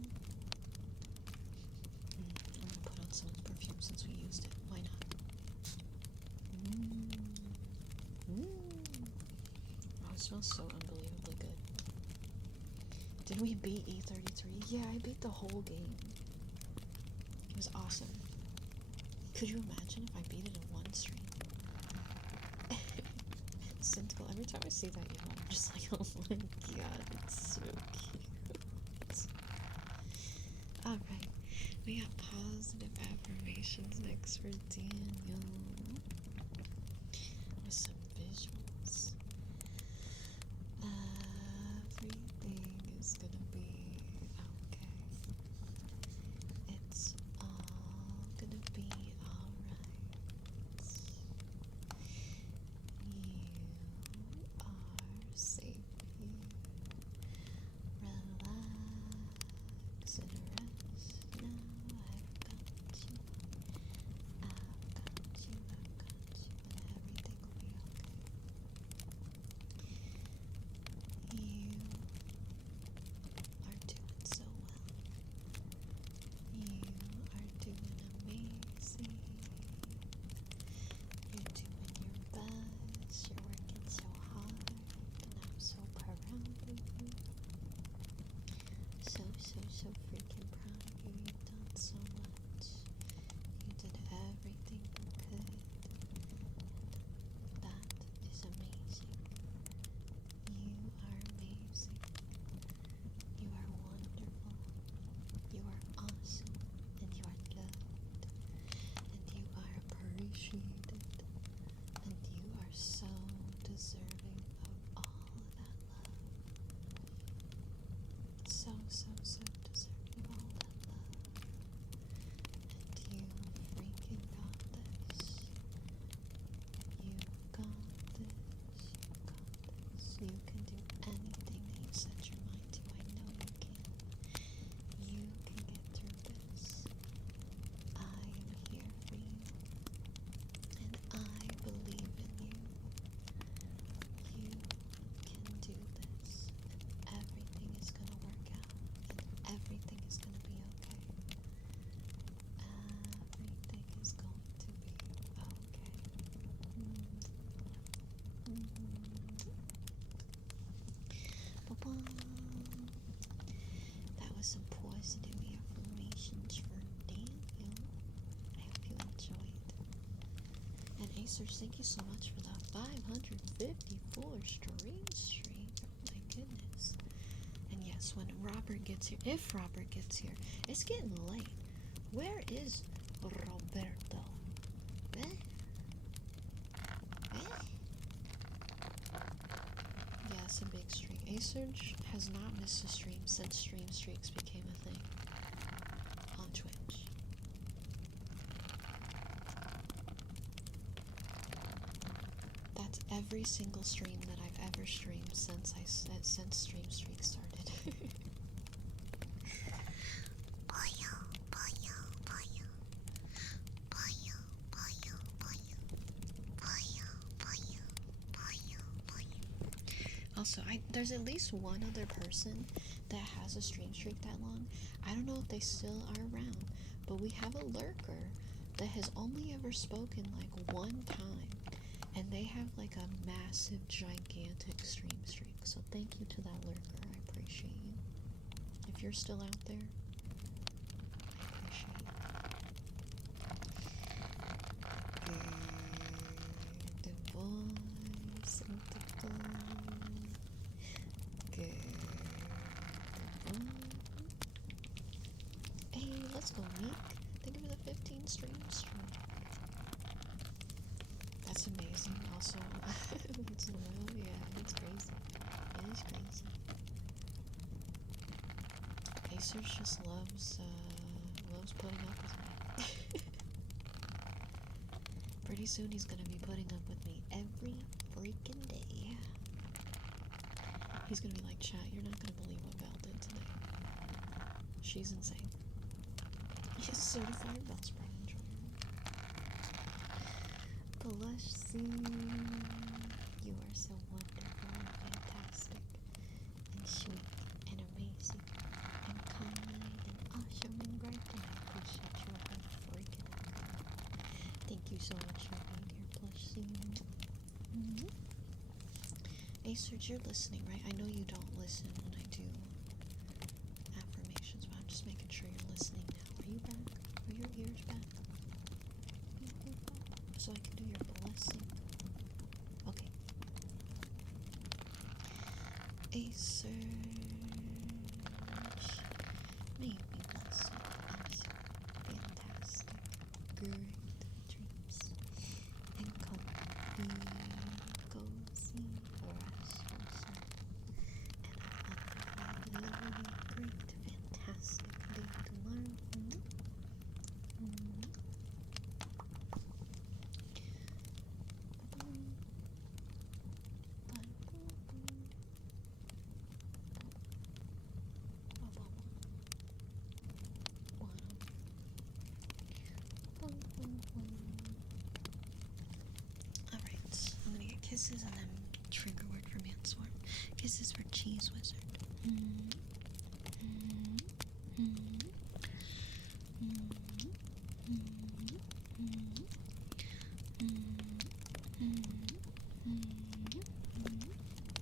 gonna put on some perfume since we used it. Why not? Oh, it smells so unbelievably good. Did we beat E33? Yeah, I beat the whole game. It was awesome. Could you imagine if I beat it in one stream? Cynical. Every time I see that emote, I'm just like, oh my god, it's so cute. Alright, we got positive affirmations next for Daniel. With some visuals. Everything is gonna be okay. It's all gonna be alright. You are safe here. Relax and rest now. I've got you. I've got you. I've got you. And everything will be okay. You are doing so well. You are doing amazing. You're doing your best. You're working so hard. And I'm so proud of you. So freaking proud of you. You've done so much. You did everything you could. That is amazing. You are amazing. You are wonderful. You are awesome. And you are loved. And you are appreciated. And you are so deserving of all of that love. So deserving of all Research, thank you so much for the 554 stream streak. Oh my goodness. And yes, when Robert gets here, if Robert gets here, it's getting late. Where is Roberto? Eh? Eh? Yeah, it's a big streak. Asurge has not missed a stream since stream streaks became a thing on Twitch. That's every single stream that I've ever streamed since stream streak started. Also, there's at least one other person that has a stream streak that long. I don't know if they still are around, but we have a lurker that has only ever spoken like one time, and they have like a massive, gigantic stream streak. So thank you to that lurker. I appreciate you. If you're still out there, I appreciate you. The voice of the boy. Hey, let's go, Meek. Thank you for the 15 streams. That's amazing. Also, it's loyal. Yeah, it's crazy. It is crazy. Acer's just loves putting up with me. Pretty soon he's gonna be putting up with me every freaking day. He's gonna be like, chat, you're not gonna believe what Belle did today. She's insane. She's certified Belle's brain enjoyer. Blush scene. You are so wonderful and fantastic and sweet and amazing and kind and awesome and great, and I appreciate you a freaking lot. Thank you so much for being here, Blush scene. Acerge, you're listening, right? I know you don't listen when I do affirmations, but I'm just making sure you're listening now. Are you back? Are your ears back? So I can do your blessing. Okay. Acerge, may you be blessed with awesome, fantastic, great dreams and comfy, cozy, restful sleep. And a really great, fantastic day tomorrow. Alright, I'm gonna get kisses and then trigger word for Manswarm. Kisses for Cheese Wizard.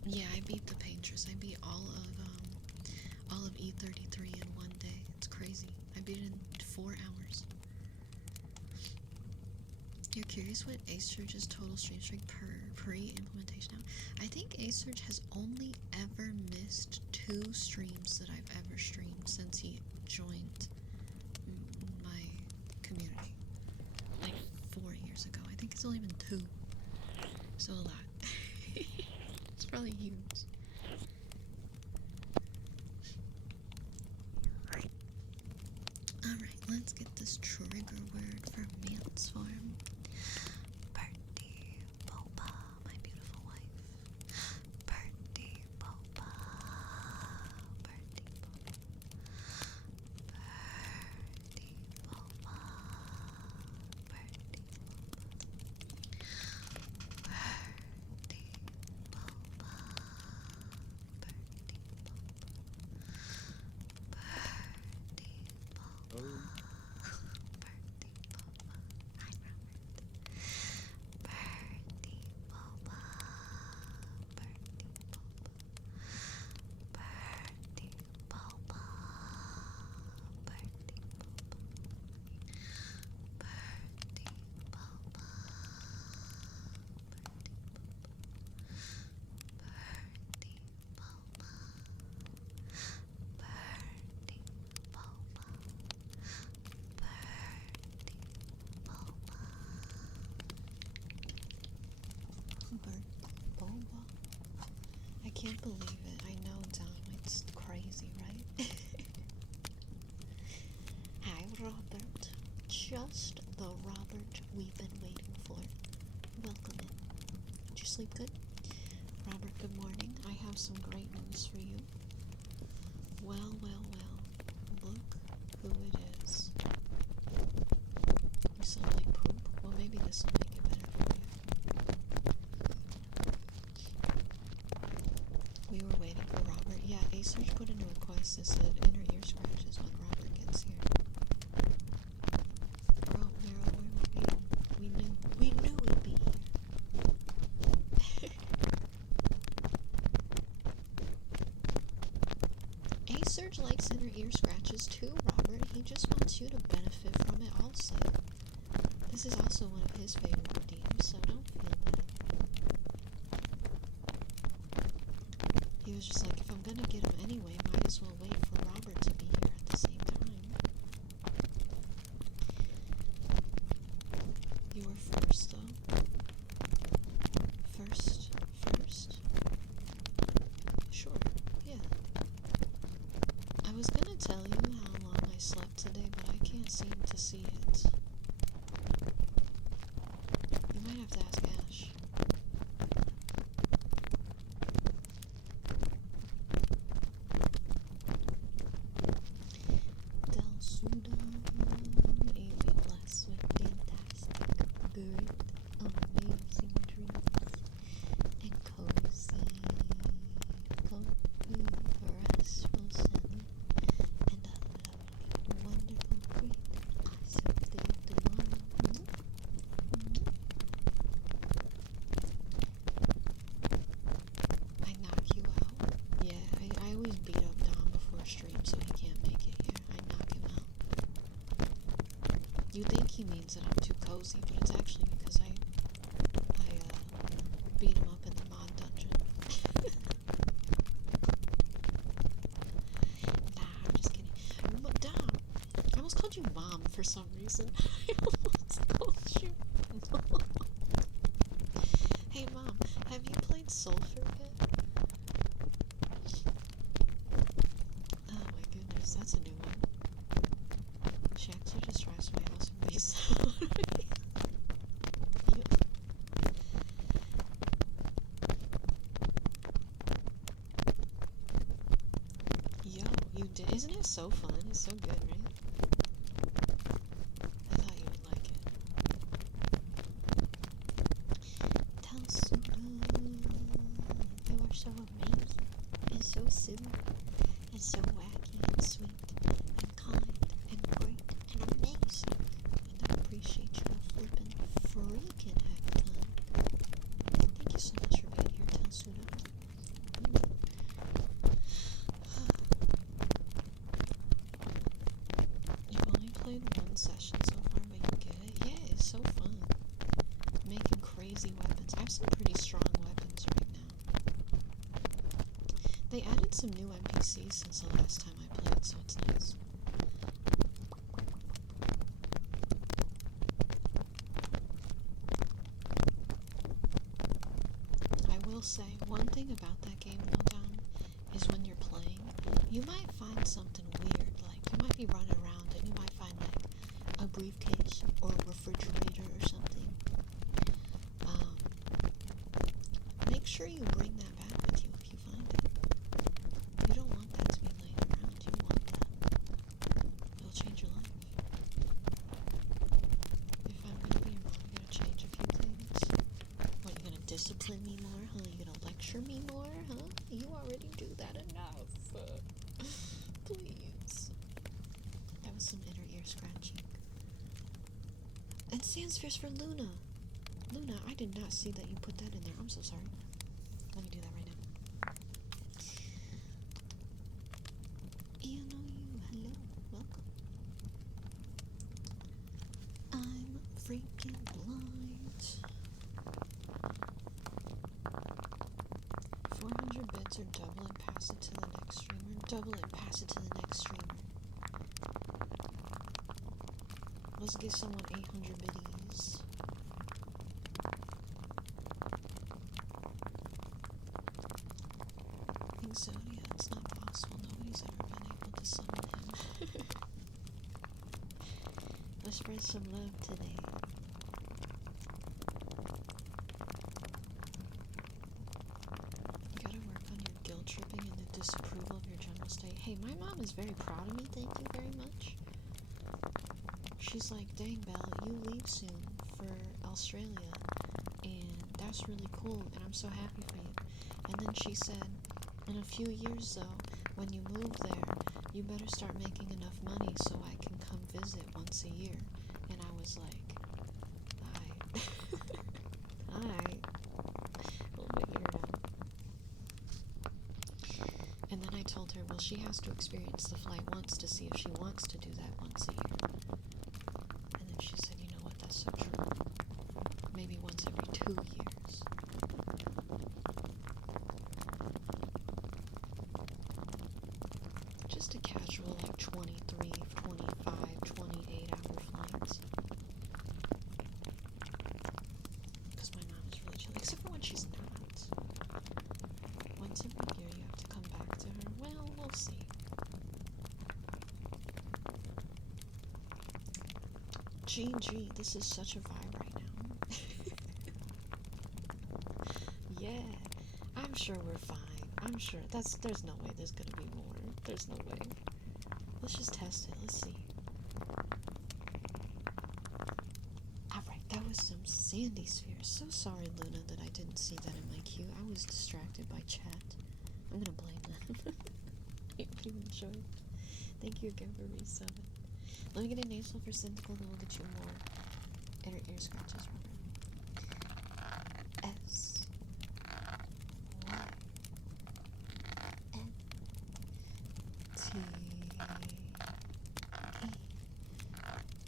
Yeah, I beat the Paintress. I beat all of E33 in one day. It's crazy. I beat it in 4 hours. You're curious what Asurge's total stream streak pre-implementation now? I think Asurge has only ever missed 2 streams that I've ever streamed since he joined my community. Like 4 years ago. I think it's only been 2. So a lot. It's probably huge. Alright, let's get this trigger word for Manswarm. Birdie Boba, my beautiful wife. Birdie Boba. Birdie Boba. Birdie Boba. Birdie Boba. Robert Boba. I can't believe it. I know, Dom. It's crazy, right? Hi, Robert. Just the Robert we've been waiting for. Welcome in. Did you sleep good? Robert, good morning. I have some great news for you. Well, well, well. Look who it is. You sound like poop. Well, maybe this will make it better for you. We were waiting for Robert. Yeah, Acer's put in a request that said inner ear scratches when Robert gets here. Bro, Meryl, where were we? We knew he'd be here. Acer likes inner ear scratches too, Robert. He just wants you to benefit from it also. This is also one of his favorite routines, so don't feel bad. He was just like, if I'm gonna get him anyway, might as well wait for Robert to be here at the same time. You were first, though. First? Sure, yeah. I was gonna tell you how long I slept today, but I can't seem to see it. You might have to ask Ash. Del Sudan, may we bless with fantastic, good, amazing dreams, and cozy, restful sleep, and a lovely, wonderful great positive tomorrow. I knock you out. Yeah, I always beat up Dom before stream so he can't make it here. I knock him out. You think he means that I'm too cozy, but it's actually because I beat him up in the mod dungeon. Nah, I'm just kidding. But Dom, I almost called you Mom for some reason. I almost called you Mom. Hey Mom, have you played Sulphur yet? Oh my goodness, that's a new one. She actually just drives to my house and makes sound. Yep. Yo, you did. Isn't it so fun? It's so good, right? I thought you would like it. Telsuda, you are so amazing, and so silly, and so wacky, and sweet, and kind, and great, and amazing. And I appreciate you a flippin' freaking heck ton. Thank you so much for being here, Telsuda. You've only played one session so far, but you get it? Yeah, it's so fun. Making crazy weapons. I have some pretty strong weapons right now. They added some new NPCs since the last time I played, so it's nice. I will say, one thing about that game, though, Dom, is when you're playing, you might find something weird. Like, you might be running around and you might find, like, a briefcase or a refrigerator or something. Make sure you bring that back with you if you find it. You don't want that to be laying around. You want that. It'll change your life. If I'm gonna be your mom, I'm gonna change a few things. What, you gonna discipline me more, huh? You gonna lecture me more, huh? You already do that enough. Please. That was some inner ear scratching. And stands for Luna. Luna, I did not see that you put that in there. I'm so sorry. Let me do that right now. Hello, welcome. I'm freaking blind. 400 bits or double and pass it to the next streamer. Double it, pass it to the next streamer. Let's give someone 800 biddies. Exodia, it's not possible. Nobody's ever been able to summon him. Let's spread some love today. You gotta work on your guilt tripping and the disapproval of your general state. Hey, my mom is very proud of me, thank you very much. She's like, dang, Belle, you leave soon for Australia, and that's really cool, and I'm so happy for you. And then she said, in a few years though, when you move there, you better start making enough money so I can come visit once a year. And I was like, alright, we'll figure it out. And then I told her, well, she has to experience the flight once to see if she wants to do that once a year. And then she said, you know what, that's so true. Maybe once every 2 years. Just a casual, like 23, 25, 28-hour flights. Because my mom is really chill, except for when she's not. Once every year you have to come back to her. Well, we'll see. GG, this is such a vibe right now. Yeah, I'm sure we're fine. I'm sure there's no way there's gonna be more. There's no way. Let's just test it. Let's see. Alright, that was some sandy spheres. So sorry, Luna, that I didn't see that in my queue. I was distracted by chat. I'm gonna blame them. I hope you enjoyed. Thank you again for resubbing. Let me get a nasal for Syndical, then we'll get you more ear scratches, Robert. S Y N T E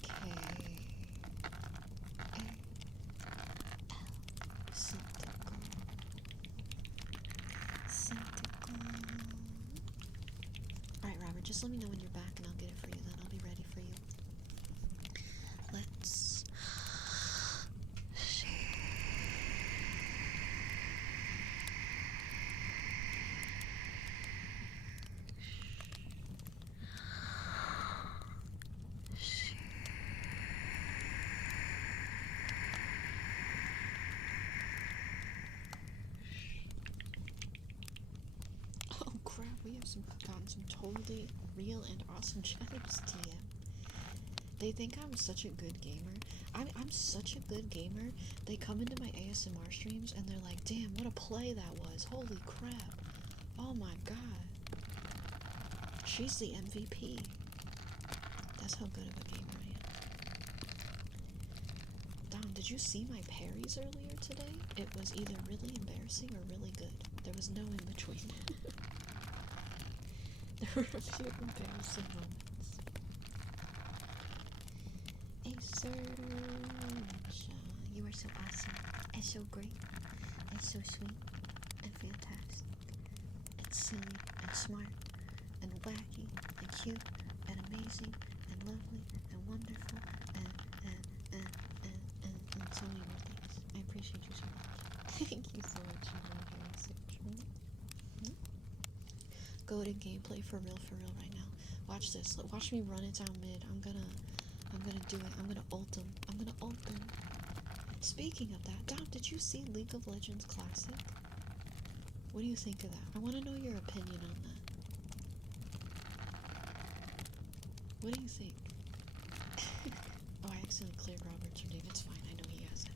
K A L. Syndical. Alright, Robert, just let me know when you're back and I'll get it for you then. I'll be ready for you. Let's oh crap, we have gotten some totally real and awesome chatters, TM. They think I'm such a good gamer. I'm such a good gamer. They come into my ASMR streams and they're like, damn, what a play that was. Holy crap. Oh my god. She's the MVP. That's how good of a gamer I am. Dom, did you see my parries earlier today? It was either really embarrassing or really good. There was no in between. There were a few embarrassing moments. You are so awesome and so great and so sweet and fantastic and silly and smart and wacky and cute and amazing and lovely and wonderful and so many more things. I appreciate you so much. Thank you so much, you know, Go to gameplay for real right now. Watch this. Watch me run it down mid. I'm gonna do it. I'm gonna ult him. Speaking of that, Dom, did you see League of Legends Classic? What do you think of that? I want to know your opinion on that. What do you think? Oh, I accidentally cleared Robert's name. It's fine. I know he has it.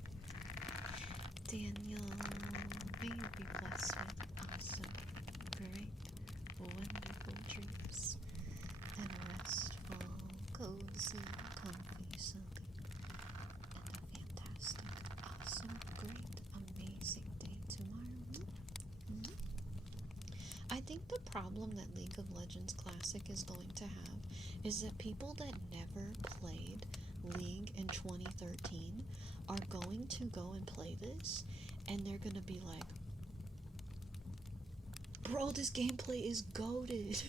Daniel, may you be blessed with awesome, great, wonderful dreams and restful, cozy, comfy sleep, and a fantastic, awesome, great, amazing day tomorrow. I think the problem that League of Legends Classic is going to have is that people that never played League in 2013 are going to go and play this, and they're gonna be like, bro, this gameplay is goated.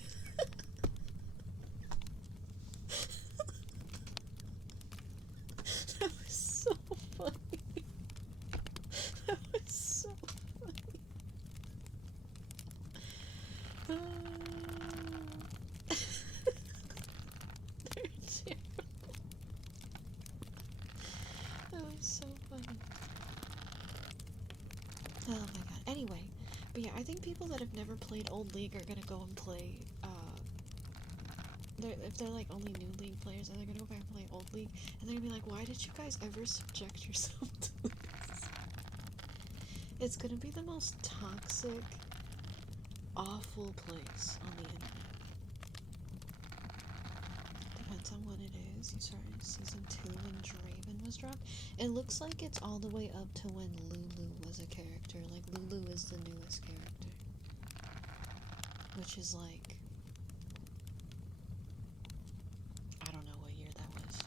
That was so funny. That was so funny. Oh my god. Anyway, but yeah, I think people that have never played Old League are gonna go and play, if they're like only new League players, and they're gonna go back and play Old League, and they're gonna be like, why did you guys ever subject yourself to this? It's gonna be the most toxic, awful place on the internet. Depends on what it is. You started season 2 when Draven was dropped. It looks like it's all the way up to when Lulu was a character. Like, Lulu is the newest character. Which is like... I don't know what year that was.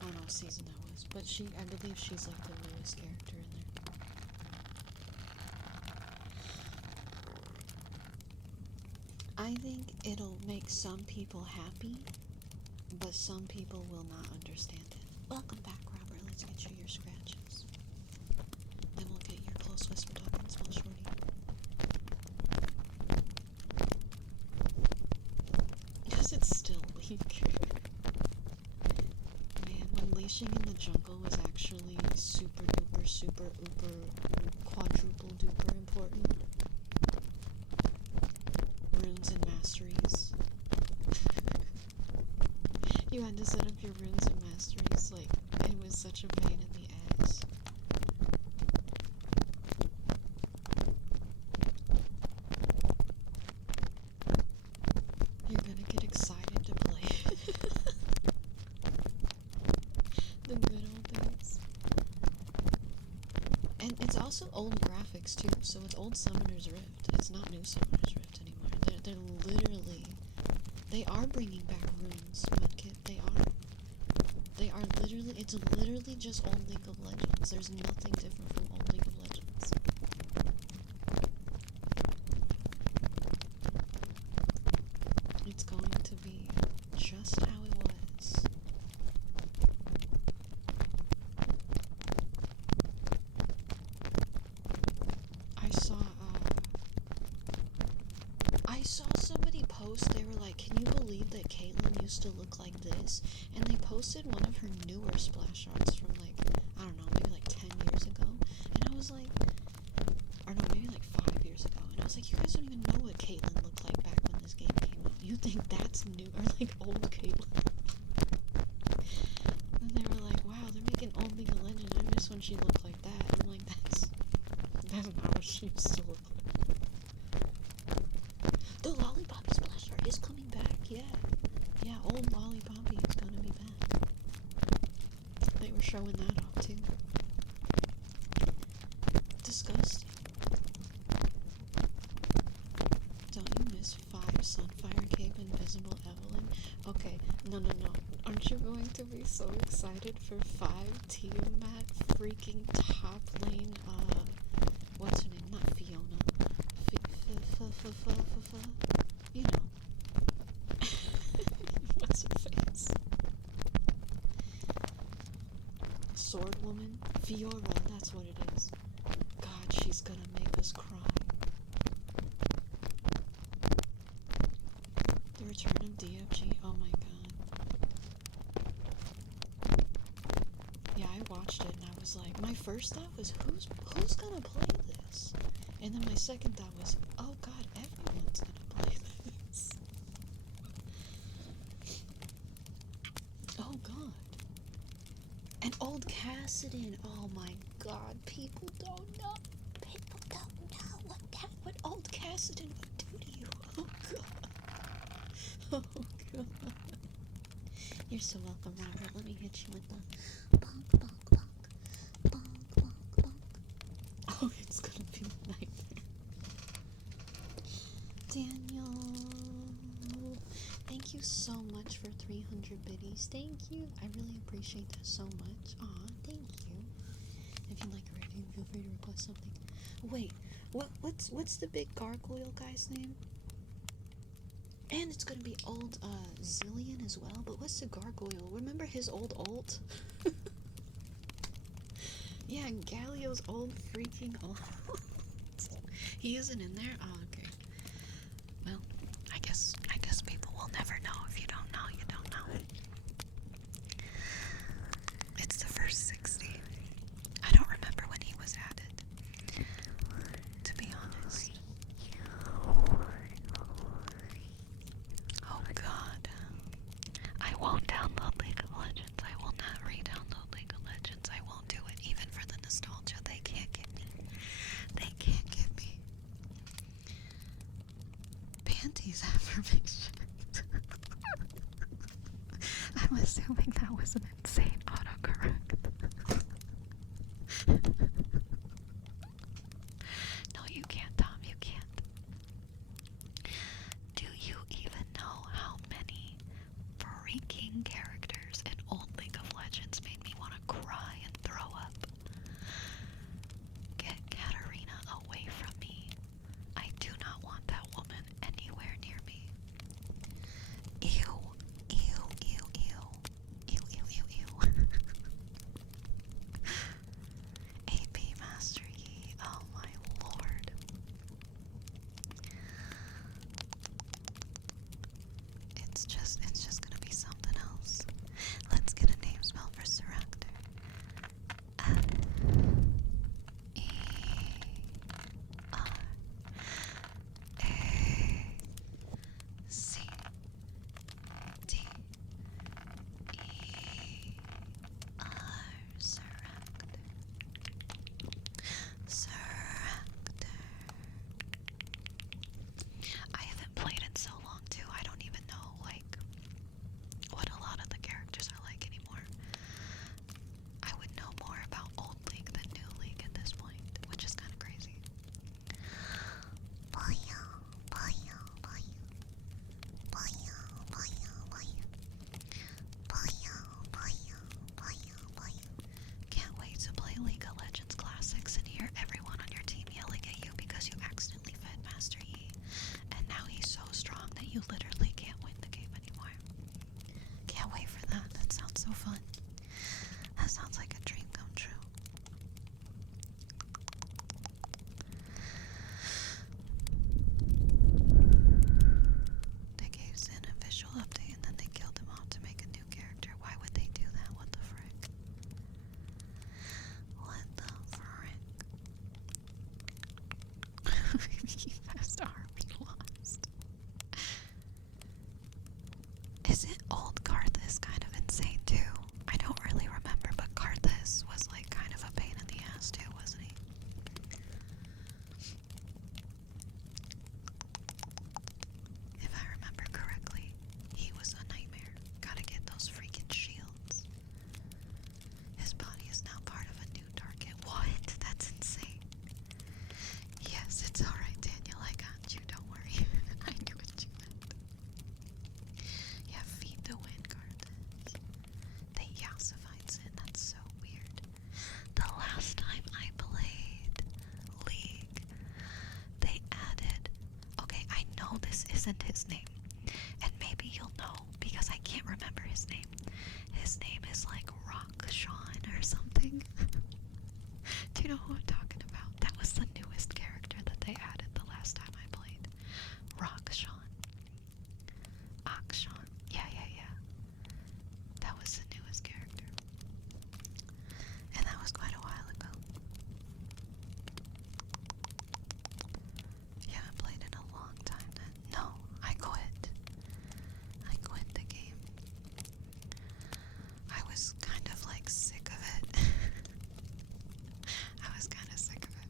I don't know what season that was. But I believe she's like the newest character in there. I think it'll make some people happy, but some people will not understand it. Welcome back, Robert. Let's get you your scratches. Then we'll get your close whisper talk and small shorty. Because it's still weak. Man, when leashing in the jungle was actually super duper, super ooper, quadruple duper important. Runes and masteries. You had to set up your runes and masteries, like, it was such a pain in the ass. You're gonna get excited to play. The good old days. And it's also old graphics too, so it's old Summoner's Rift. It's not new Summoner's Rift anymore. They're literally... They are bringing back runes, Mudkip. They are. They are literally... It's literally just old League of Legends. There's nothing different from old League of Legends. It's going to be just how it was. I saw somebody post, they were like, can you believe that Caitlyn used to look like this? And they posted one of her newer splash arts from like, I don't know, maybe like 10 years ago. And I was like, or no, maybe like 5 years ago. And I was like, you guys don't even know what Caitlyn looked like back when this game came out. You think that's new, or like old Caitlyn. And they were like, wow, they're making old League of Legends. I miss when she looked like that. And I'm like, that's not what she used to look like. The Lollipoppy splash art is coming back, yeah. Yeah, old Lollipoppy is gonna be back. They were showing that off too. Disgusting. Don't you miss 5 Sunfire Cape Invisible Evelyn? Okay, no. Aren't you going to be so excited for 5 Tiamat freaking top lane, what's her name? Not Fiona. You know. What's her face? Sword Woman? Fiora, that's what it is. God, she's gonna make us cry. The return of DFG, oh my god. Yeah, I watched it and I was like, my first thought was, who's gonna play this? And then my second thought was, oh god, everyone's gonna play this. Oh god. And Old Cassidon, oh my god, people don't know. People don't know what Old Cassidon would do to you. Oh god. Oh god. You're so welcome, Robert. Let me hit you with the bonk, bonk, bonk. Bonk, bonk, bonk. Oh, it's gonna be a nightmare. Daniel, thank you so much for 300 biddies. Thank you. I really appreciate that so much. Aw, thank you. If you like a review, feel free to request something. Wait, what's the big gargoyle guy's name? And it's gonna be old Zillion as well. But what's the gargoyle? Remember his old ult? Yeah, Galio's old freaking ult. He isn't in there? Oh, okay. Well, I guess people will never know. If you don't know, you don't know. It's the first 60. I don't remember when he was added. These affirmations. I'm assuming that was an insane autocorrect. No, you can't, Tom, you can't. Do you even know how many freaking characters in old League of Legends made me want to cry and throw up? Get Katarina away from me. I do not want that woman anywhere near me. Ew, ew, ew, ew. Ew, ew, ew, ew. AP Master Yi, oh my lord. It's just gonna be something else. Let's get a name spell for Suractor. F E R A C T E R. Suractor. Suractor. I haven't played in so long too. I don't even know like what a lot of the characters are like anymore. I would know more about old League than new League at this point, which is kind of crazy. Can't wait to play League of Legends Classics and hear everyone on your team yelling at you because you accidentally fed Master Yi. And now he's so strong that you literally can't win the game anymore. Can't wait for that. That sounds so fun. That sounds like a dream come true. They gave Sin a visual update and then they killed him off to make a new character. Why would they do that? What the frick? What the frick? Fast are we lost? Isn't old Karthus kind of insane too? I don't really remember, but Karthus was like kind of a pain in the ass too, wasn't he? If I remember correctly, he was a nightmare. Gotta get those freaking shields. His body is now part of a new target. What? That's insane. Yes, it's alright, Daniel. I got you. Don't worry. I knew what you meant. Yeah, feed the wind, Karthus. They yassified Sin. That's so weird. The last time I played League, they added... Okay, I know this isn't his name. And maybe you'll know, because I can't remember his name. His name is like Rock Sean or something. Do you know who I'm talking about? That was the newest character that they added the last time I played. Rock Sean. Akshan. Yeah. That was the newest character. And that was quite a while ago. You haven't played in a long time then? No, I quit. I quit the game. I was kind of like sick of it. I was kind of sick of it.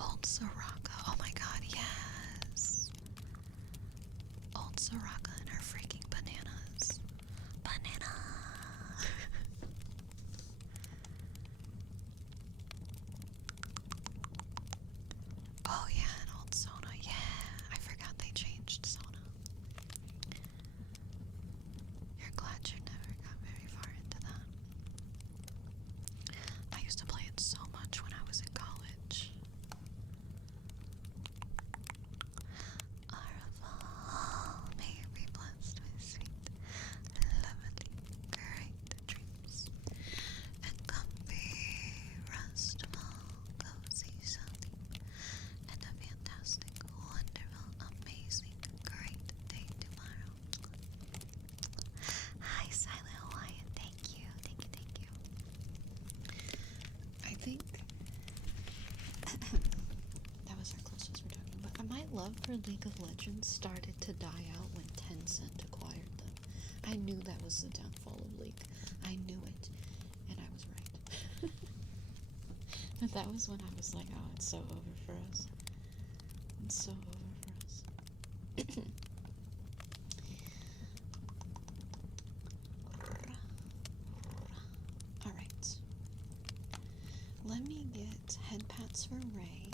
Old Soraka. Oh my god, yes. Old Soraka and her freaking bananas. Banana. Oh yeah, and old Sona. Yeah, I forgot they changed Sona. You're glad you never got very far into that. I used to play it so much when I was in college. Arval, may you be blessed with sweet, lovely, great dreams. And comfy, restful, cozy, so deep. And a fantastic, wonderful, amazing, great day tomorrow. Hi, Silent Hawaiian. Thank you. I think that was our closest we're talking about. My love for League of Legends started to die out when Tencent acquired them. I knew that was the downfall of League. I knew it. And I was right. But that was when I was like, oh, it's so over for us. It's so over for us. let me get head pats for Ray,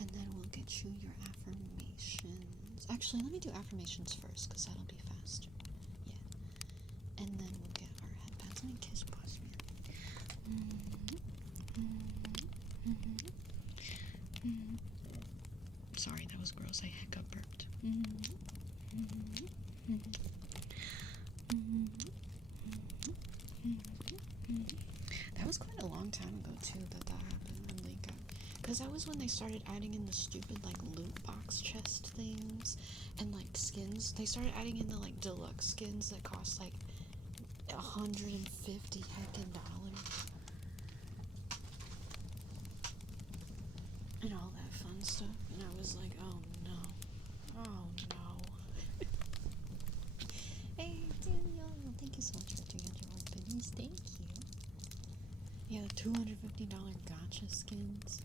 and then we'll get you your affirmations. Actually, let me do affirmations first, because that'll be faster. Yeah. And then we'll get our head pats. Let me kiss Boss Man. Sorry, that was gross. I hiccup burped. That was quite a long time ago too that happened when they got, because that was when they started adding in the stupid like loot box chest things and like skins. They started adding in the like deluxe skins that cost like $150 heckin' and all that fun stuff, and I was like, oh no. Hey Daniel, thank you so much for 300 pennies. Thank you. Yeah, $250 gacha skins.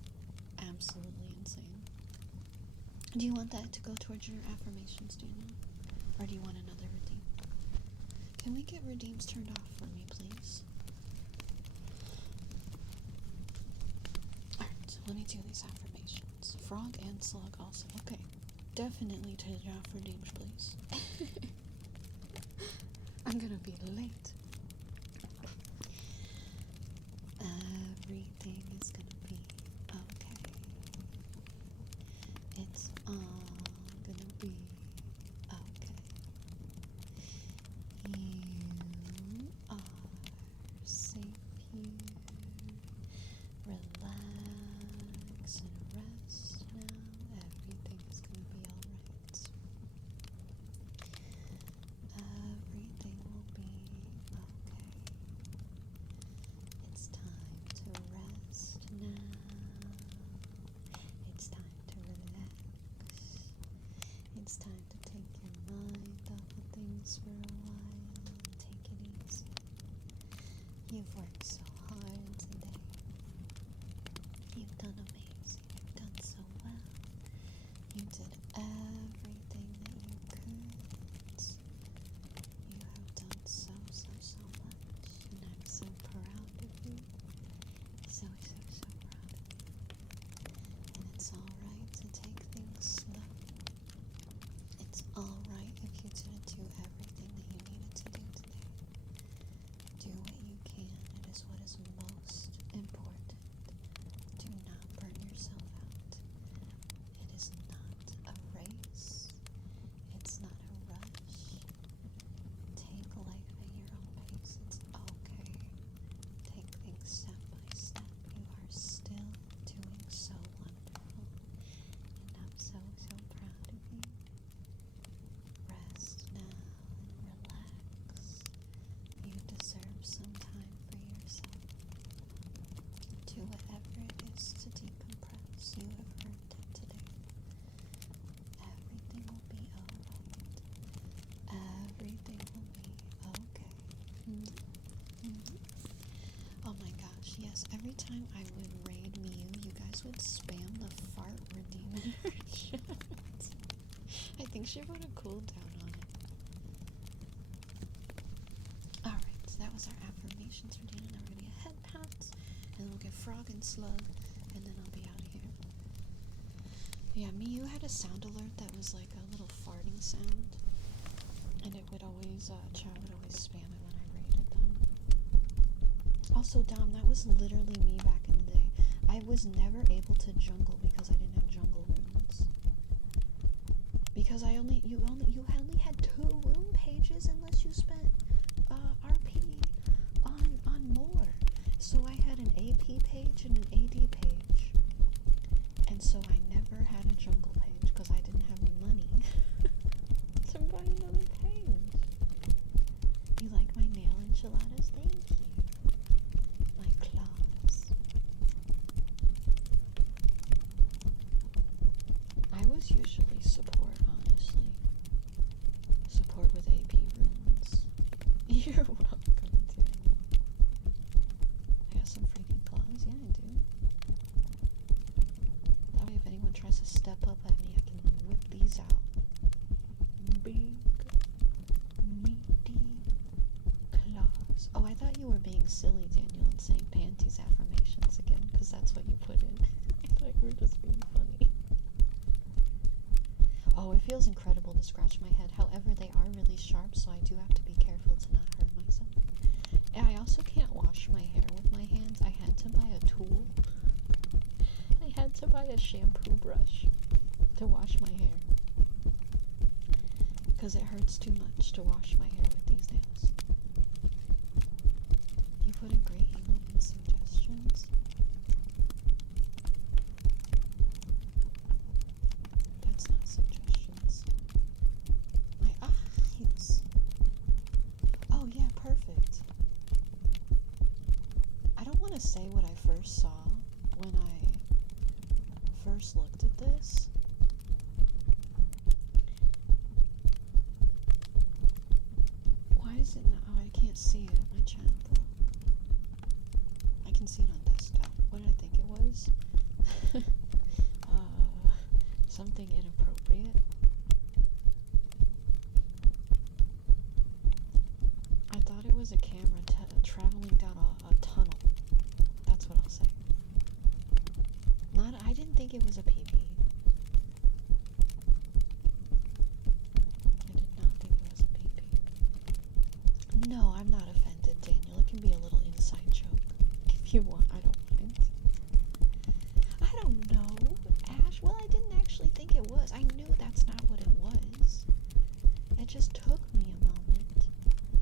Absolutely insane. Do you want that to go towards your affirmations, Daniel? Or do you want another redeem? Can we get redeems turned off for me, please? Alright, so let me do these affirmations. Frog and slug also. Okay. Definitely turn off redeems, please. I'm gonna be late. Everything is gonna be okay. It's all gonna be okay. You are safe here. Relax and rest now. Everything is gonna be alright. Everything will be okay. It's time to rest now. It's time to relax. It's time to take your mind off of things for a while. Take it easy. You've worked so hard today. You've done amazing. You've done so well. You did everything that you could. You have done so much, and I'm so proud of you. So proud of you. And it's alright to take things slow. It's alright if you didn't do everything that you needed to do today. Do what you can. It is what is most important. Do not burn yourself out. It is not a race. It's not a rush. Take life at your own pace. It's okay. Take things step by step. You are still doing so wonderful. And I'm so proud of you. Rest now and relax. You deserve some time for yourself. Do whatever it is to decompress. You have earned it today. Everything will be alright. Everything will be okay. Oh my gosh, yes, every time I would raid Mew, you guys would spam the fart redeem in her chat. I think she wrote a cooldown on it. Alright, so that was our affirmations for Dana. Now we're gonna get head pats, and then we'll get frog and slug, and then I'll be out of here. Yeah, Mew had a sound alert that was like a little farting sound, and it would always, chat would always spam it when I raided them. Also, Dom, that was literally me back in the day. I was never able to jungle because I didn't have jungle runes. Because you only had 2 rune pages unless you spent RP on more. So I had an AP page and an AD page. And so I never had a jungle page because I didn't have money to buy another page. You like my nail enchiladas? Thank you. My claws. I was usually support, honestly. Support with AP runes. You're welcome, Daniel. I got some freaking claws. Yeah, I do. That way if anyone tries to step up at me, I can whip these out. Big, meaty claws. Oh, I thought you were being silly, Daniel, and saying panties affirmations again. that's what you put in. I thought you were just being funny. Oh, it feels incredible to scratch my head. However, they are really sharp, so I do have to be careful to not hurt myself. And I also can't wash my hair with my hands. I had to buy a tool. I had to buy a shampoo brush to wash my hair. Because it hurts too much to wash my hair with these nails. You put a great email in suggestions. That's not suggestions. My eyes. Oh yeah, perfect. I don't want to say what I first saw when I first looked at this. Why is it not? Oh, I can't see it. My chat broke. I can see it on desktop. What did I think it was? Something inappropriate. I thought it was a camera traveling down a tunnel. That's what I'll say. I didn't think it was a PV. I did not think it was a PV. No, I'm not offended, Daniel. It can be a little inside joke. If you want, I don't mind. I don't know, Ash. Well, I didn't actually think it was. I knew that's not what it was. It just took me a moment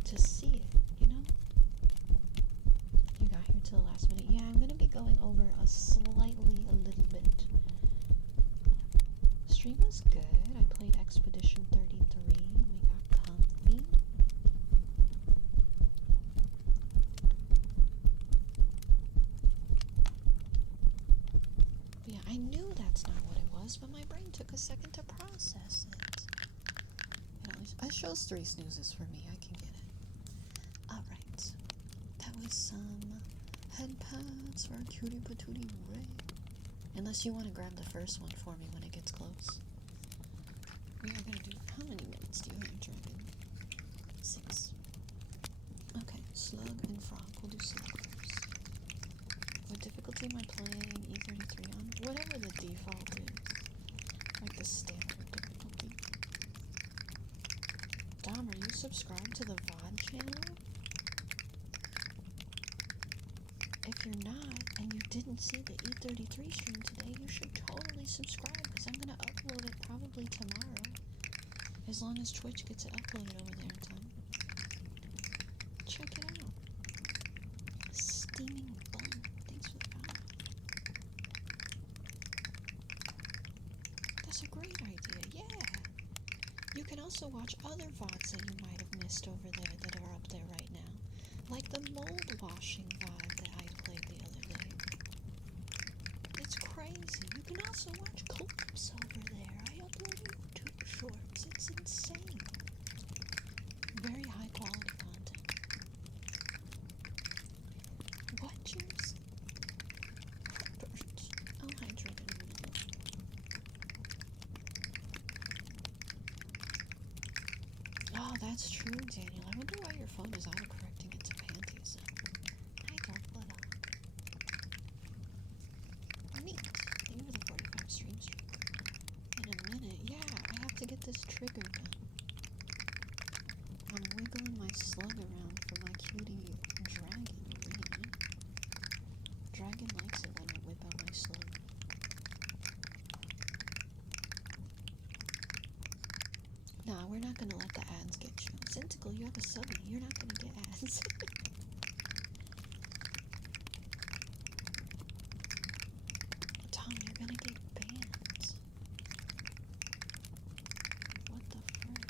to see it, you know? You got here till the last minute. Yeah, I'm going to be going over a little bit. Stream was good. I played Expedition 33. We got comfy. Yeah, I knew that's not what it was, but my brain took a second to process it. It shows 3 snoozes for me. I can get it. Alright. That was some head pads for our cutie patootie Ray. Unless you want to grab the first one for me when it gets close. We are going to do... How many minutes do you have, Dragon? 6. Okay, slug and frog. We'll do slug first. What difficulty am I playing? E33 on? Whatever the default is. Like the standard difficulty. Dom, are you subscribed to the VOD channel? If you're not, and you didn't see the E33 stream today, you should totally subscribe, because I'm going to upload it probably tomorrow. As long as Twitch gets it uploaded over there in time. Check it out. Steaming bun. Thanks for the follow. That's a great idea, yeah. You can also watch other VODs that you might have missed over there that are up there right now. Like the mold washing VOD that I played the other day. It's crazy. You can also watch clips over there. I uploaded 2 shorts. It's insane. Very high quality content. What, Cheers? Oh, hi, Dragon. Oh, that's true, Daniel. I wonder why your phone is autocorrecting it to panties. Hi, Dark Blood. Neat. Thank you for the 45 stream streak. In a minute. Yeah, I have to get this trigger done. I'm wiggling my slug around for my cutie dragon ring. Dragon likes it when I whip out my slug. Nah, we're not gonna let the ads get you. Syntical, you have a subby. You're not gonna get ads. Tom, you're gonna get banned. What the frick?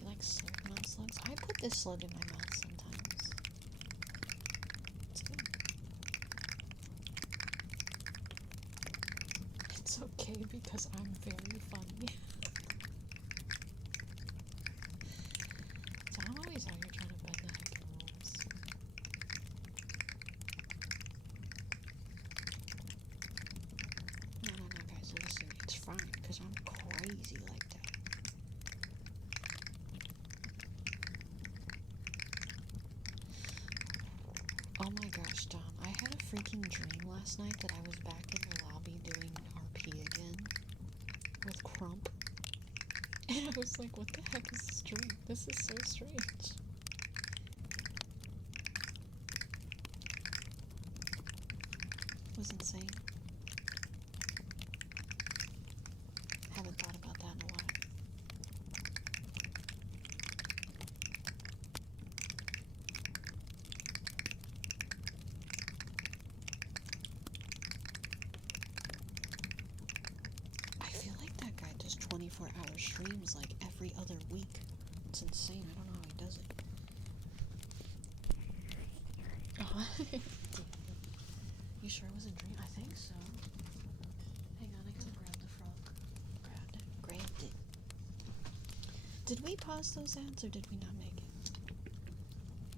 You like slurping on slugs? I put this slug in my mouth sometimes. It's good. It's okay because I'm very funny. So I'm always out here trying to bend the heckin' rules. No, guys, listen, it's fine, because I'm crazy like that. Oh my gosh, Dom, I had a freaking dream last night that I was back in the lobby doing RP again with Crump. And I was like, what the heck is this dream? This is so strange. It was insane. Haven't thought about that in a while. I feel like that guy does 24-hour streams like every other week. It's insane. I don't know how he does it. Oh. You sure it was a dream? I think so. Hang on, I gotta grab the frog. Grabbed it. Did we pause those ads or did we not make it?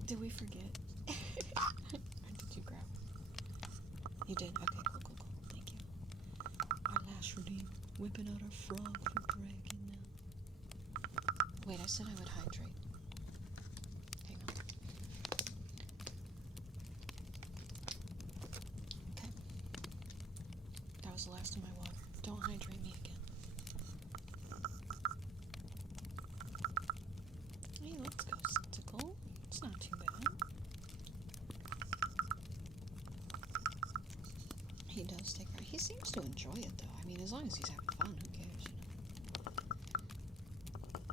Did we forget? Or did you grab it? You did? Okay, cool. Thank you. Our last redeem. Whipping out our frog for dragging now. Wait, I said I would hydrate. Hang on. Okay. That was the last of my water. Don't hydrate me again. Hey, let's go, Senticle. It's not too bad. He does take right. He seems to enjoy it though. I mean, as long as he's having fun, who cares, you know?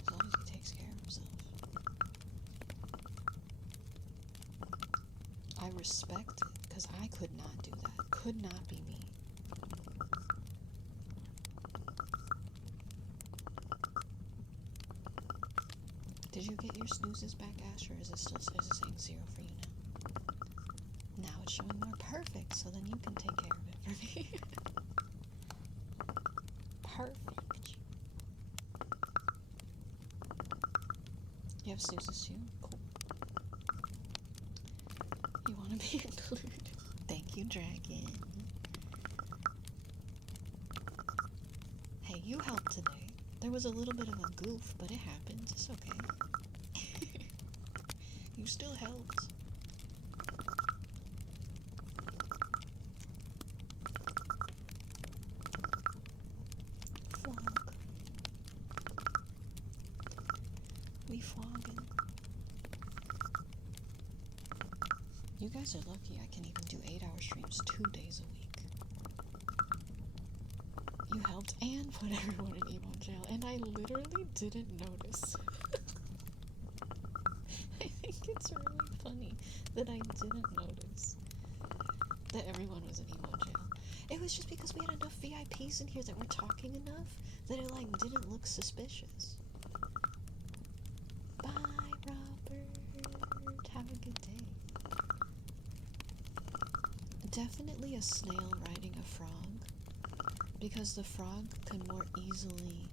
As long as he takes care of himself. I respect it, because I could not do that. Could not be me. Did you get your snoozes back, Ash, or is it saying 0 for you now? Now it's showing more perfect, so then you can take care of it for me. Perfect. You have snoozes too? Cool. You want to be included? Thank you, Dragon. Hey, you helped today. There was a little bit of a goof, but it happens. It's okay. You still helped. Flog. We flogging. You guys are lucky I can even do 8-hour streams 2 days a week. You helped and put everyone in emo jail, and I literally didn't notice. I think it's really funny that I didn't notice that everyone was in emo jail. It was just because we had enough VIPs in here that were talking enough that it like didn't look suspicious. Bye, Robert. Have a good day. Definitely a snail riding a frog, because the frog could more easily...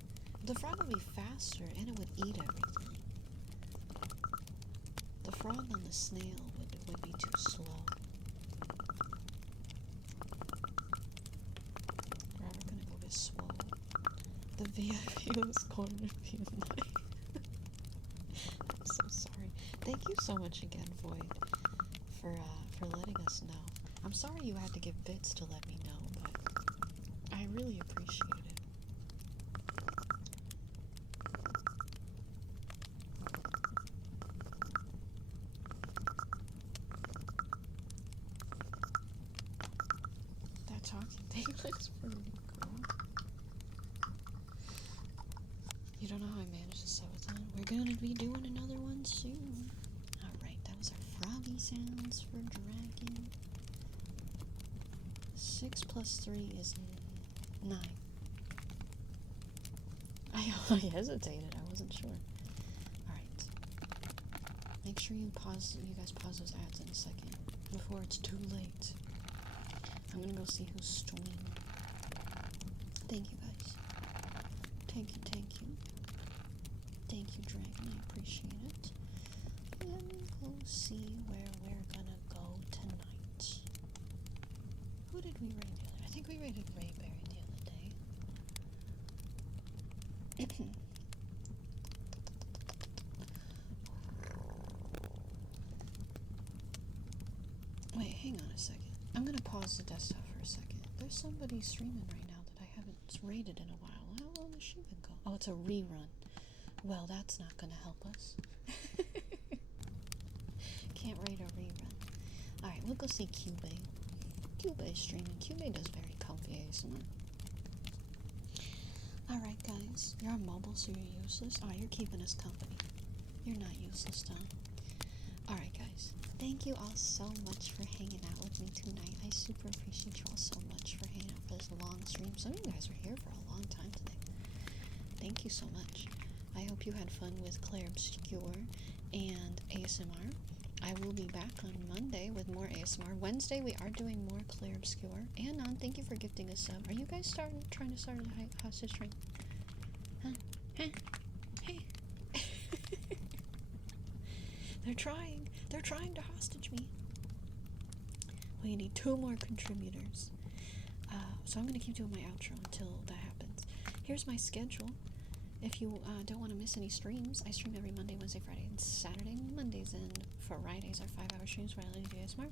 The frog would be faster and it would eat everything. The frog on the snail would be too slow. Right, we're gonna go get swole. The VIP was cornered being like... I'm so sorry. Thank you so much again, Void, for letting us know. I'm sorry you had to give bits to let me know, but I really appreciate it. That talking thing looks pretty cool. You don't know how I managed to subathon? We're gonna be doing another one soon. Alright, that was our froggy sounds for dragon. 6 plus 3 is 9. I hesitated, I wasn't sure. Alright. Make sure you guys pause those ads in a second before it's too late. I'm gonna go see who's streaming. Thank you guys. Thank you. Thank you, Dragon, I appreciate it. Let me go see where we're gonna go tonight. Who did we raid the other day? I think we raided Rayberry the other day. Wait, hang on a second. I'm gonna pause the desktop for a second. There's somebody streaming right now that I haven't rated in a while. How long has she been going? Oh, it's a rerun. Well, that's not gonna help us. Can't rate a rerun. Alright, we'll go see Cube. Cube is streaming. Cube does very comfy ASMR. Alright, guys. You're on mobile, so you're useless. Oh, you're keeping us company. You're not useless, Tom. Alright, guys. Thank you all so much for hanging out with me tonight. I super appreciate you all so much for hanging out for this long stream. Some of you guys were here for a long time today. Thank you so much. I hope you had fun with Claire Obscure and ASMR. I will be back on Monday with more ASMR. Wednesday we are doing more Claire Obscure. Anon, thank you for gifting a sub. Are you guys trying to start a hostage train? Huh? Huh? Hey. They're trying to hostage me. We need 2 more contributors. So I'm going to keep doing my outro until that happens. Here's my schedule. If you don't want to miss any streams, I stream every Monday, Wednesday, Friday, and Saturday. Mondays and Fridays are 5-hour streams where I do ASMR,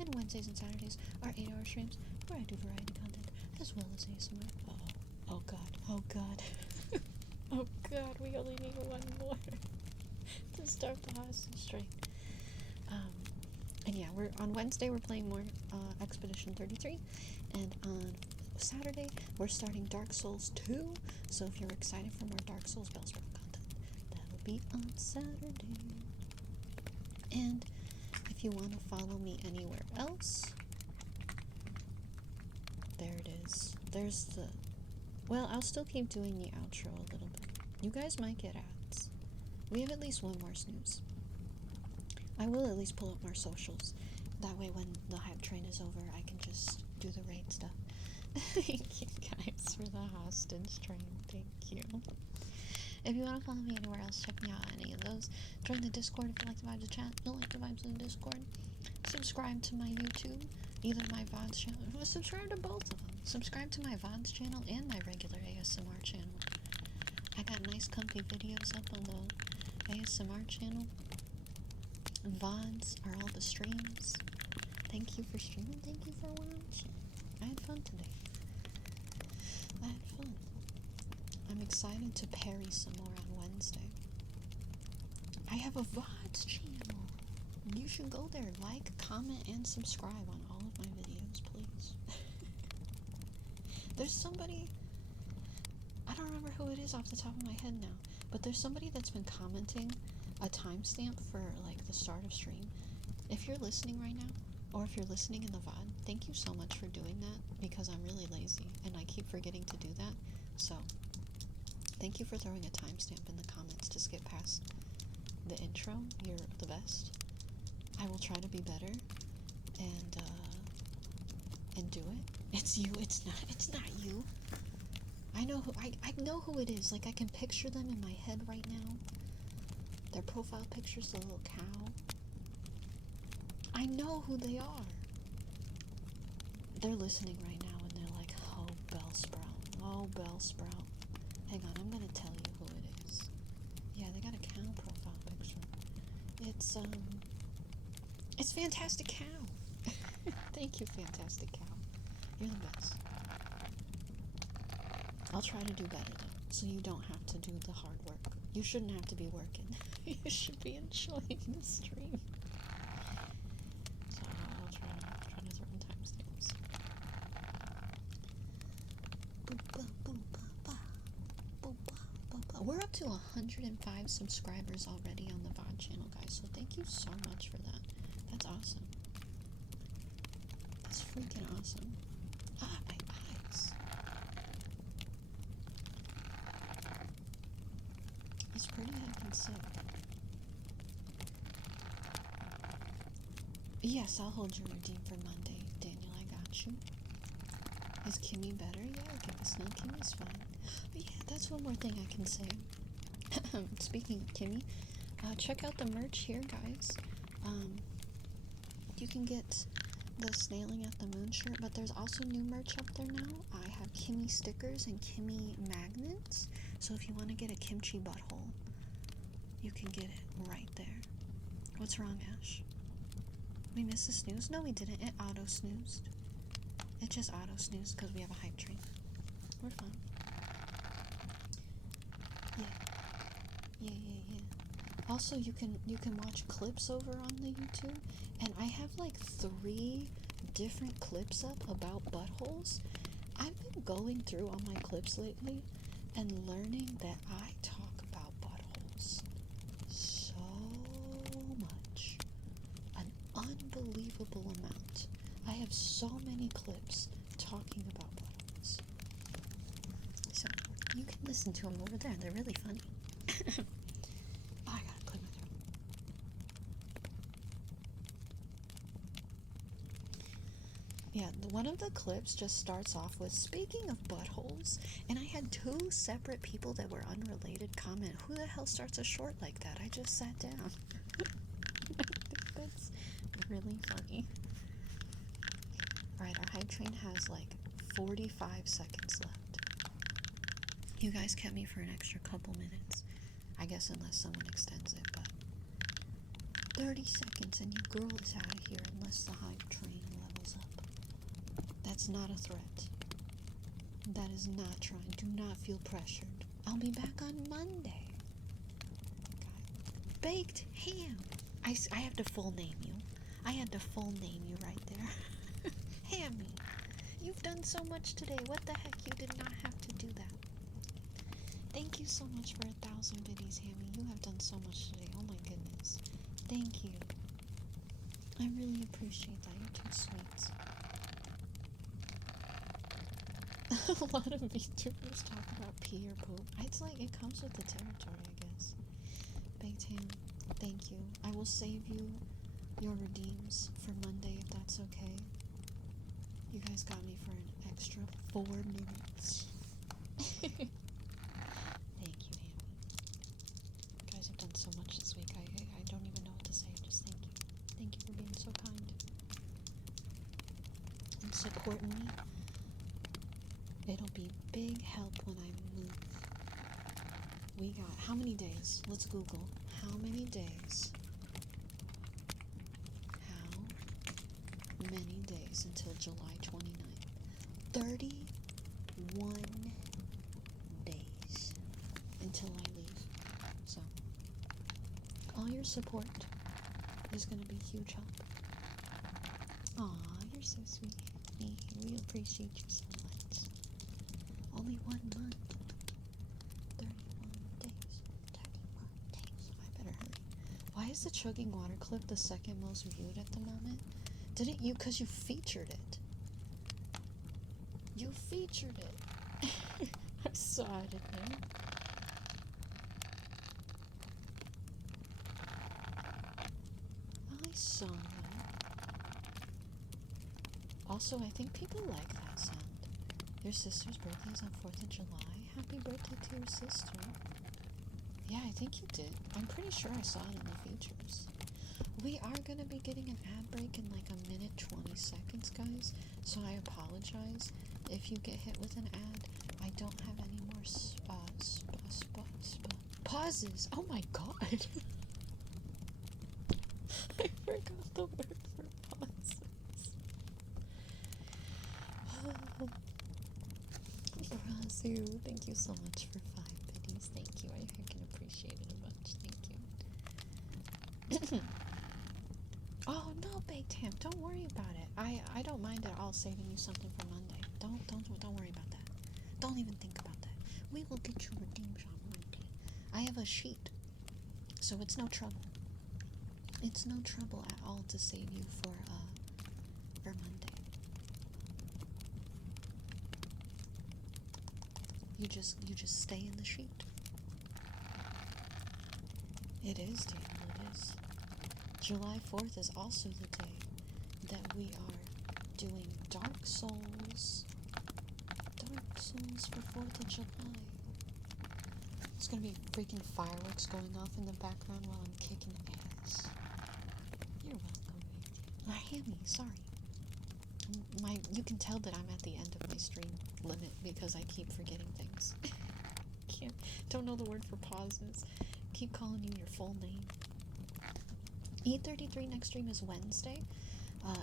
and Wednesdays and Saturdays are 8-hour streams where I do variety content as well as ASMR. Oh god, oh god. Oh god, we only need 1 more to start the hostage train. And yeah, on Wednesday we're playing more Expedition 33, and on Saturday we're starting Dark Souls 2, so if you're excited for more Dark Souls Belle content, that'll be on Saturday. And if you want to follow me anywhere else, there it is. There's the... Well, I'll still keep doing the outro a little bit. You guys might get ads. We have at least 1 more snooze. I will at least pull up more socials. That way when the hype train is over, I can just do the raid stuff. Thank you guys for the hostage train. Thank you. If you want to follow me anywhere else, check me out on any of those. Join the Discord if you like the vibes of chat. Don't like the vibes in the Discord. Subscribe to my YouTube, either my VODs channel. Subscribe to both of them. Subscribe to my VODs channel and my regular ASMR channel. I got nice comfy videos up on the ASMR channel. VODs are all the streams. Thank you for streaming. Thank you for watching. I had fun today. I had fun. I'm excited to parry some more on Wednesday. I have a VODs channel. You should go there. Like, comment, and subscribe on all of my videos, please. There's somebody... I don't remember who it is off the top of my head now, but there's somebody that's been commenting a timestamp for like the start of stream. If you're listening right now, or if you're listening in the VOD, thank you so much for doing that, because I'm really lazy and I keep forgetting to do that. So thank you for throwing a timestamp in the comments to skip past the intro. You're the best. I will try to be better and do it. It's you. It's not you. I know who it is. Like, I can picture them in my head right now. Their profile picture's a little cow. I know who they are. They're listening right now and they're like, oh, Belle Sprout. Oh, Belle Sprout. Hang on, I'm gonna tell you who it is. Yeah, they got a cow profile picture. It's Fantastic Cow. Thank you, Fantastic Cow. You're the best. I'll try to do better though, so you don't have to do the hard work. You shouldn't have to be working. You should be enjoying the stream. So I'll try to throw in timestamps. We're up to 105 subscribers already on the VOD channel, guys, so thank you so much for that. That's awesome. That's freaking awesome. Ah, my eyes. It's pretty heckin' sick. Yes, I'll hold your redeem for Monday, Daniel. I got you. Is Kimmy better? Yeah, Snail Kimmy's fine. But yeah, that's one more thing I can say. Speaking of Kimmy, check out the merch here, guys. You can get the Snailing at the Moon shirt, but there's also new merch up there now. I have Kimmy stickers and Kimmy magnets, so if you want to get a kimchi butthole, you can get it right there. What's wrong, Ash? We missed a snooze? No, we didn't. It auto-snoozed. It just auto-snoozed because we have a hype train. We're fine. Yeah. Also, you can watch clips over on the YouTube, and I have like 3 different clips up about buttholes. I've been going through all my clips lately and learning that I talk about buttholes so much. An unbelievable amount. I have so many clips talking about buttholes. So, you can listen to them over there. They're really funny. Oh, I gotta clear my throat. Yeah, one of the clips just starts off with, speaking of buttholes, and I had 2 separate people that were unrelated comment, who the hell starts a short like that? I just sat down. I think that's really funny. Alright, our hype train has like 45 seconds left. You guys kept me for an extra couple minutes. I guess unless someone extends it, but 30 seconds and your girl is out of here unless the hype train levels up. That's not a threat. That is not trying. Do not feel pressured. I'll be back on Monday. Okay. Baked ham. I have to full name you. I had to full name you right there. Hammy. You've done so much today. What the heck? You did not have to do that. Thank you so much for 1,000 biddies, Hammy. You have done so much today. Oh my goodness. Thank you. I really appreciate that. You're too sweet. A lot of VTubers talk about pee or poop. It's like, it comes with the territory, I guess. Baked ham, thank you. I will save you your redeems for Monday if that's okay. You guys got me for an extra 4 minutes. Thank you, Hammy. You guys have done so much this week. I don't even know what to say. Just thank you. Thank you for being so kind and supporting me. It'll be big help when I move. We got how many days? Let's Google. How many days? How many days until July 29th? 31 days until I leave. So, all your support is going to be huge help. Aw, you're so sweet. We appreciate you so much. Only 1 month. 31 days. 31 days. I better hurry. Why is the chugging water clip the second most viewed at the moment? Didn't you? Because you featured it. You featured it. I saw it in there. I saw that. Also, I think people like that sound. Your sister's birthday is on 4th of July. Happy birthday to your sister. Yeah, I think you did. I'm pretty sure I saw it in the features. We are going to be getting an ad break in like 1:20 seconds, guys. So I apologize if you get hit with an ad. I don't have any more pauses. Oh my god. I forgot the word for pauses. Razu, thank you so much for 5 biddies. Thank you. I can appreciate it a bunch. Thank you. Oh no, baked ham. Don't worry about it. I don't mind at all saving you something for Monday. Don't worry about that. Don't even think about that. We will get you redeemed on Monday. I have a sheet, so it's no trouble. It's no trouble at all to save you for Monday. You just stay in the sheet. It is, Daniel, it is. July 4th is also the day that we are doing Dark Souls. Dark Souls for 4th of July. There's gonna be freaking fireworks going off in the background while I'm kicking ass. You're welcome, baby. Hammy, sorry. You can tell that I'm at the end of my stream limit because I keep forgetting things. Don't know the word for pauses. Keep calling you your full name. E33 next stream is Wednesday,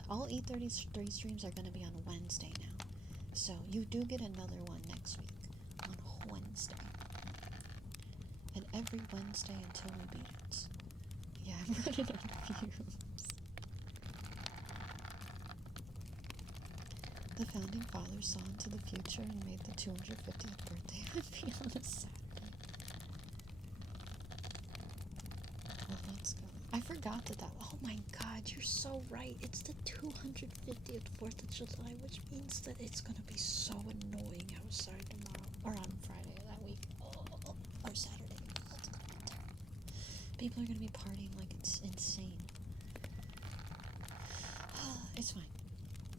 All E33 streams are going to be on Wednesday now. So you do get another one next week on Wednesday. And every Wednesday until we beat it. Yeah, I'm running out of fumes. The founding fathers saw into the future and made the 250th birthday happy on a Saturday. Well, let's go. I forgot that. Oh my God, you're so right. It's the 250th 4th of July, which means that it's gonna be so annoying outside tomorrow or on Friday that week. Or Saturday. Let's go. People are gonna be partying like it's insane. It's fine.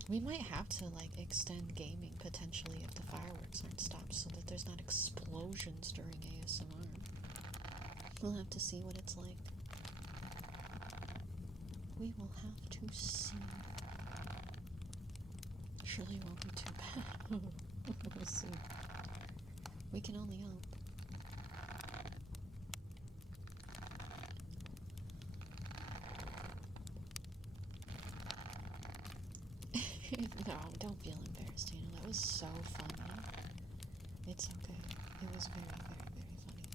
We might have to like extend gaming potentially if the fireworks aren't stopped so that there's not explosions during ASMR. We'll have to see what it's like. We will have to see. Surely it won't be too bad. We'll see. We can only hope. No, don't feel embarrassed, Tina. That was so funny. It's okay. It was very, very, very funny.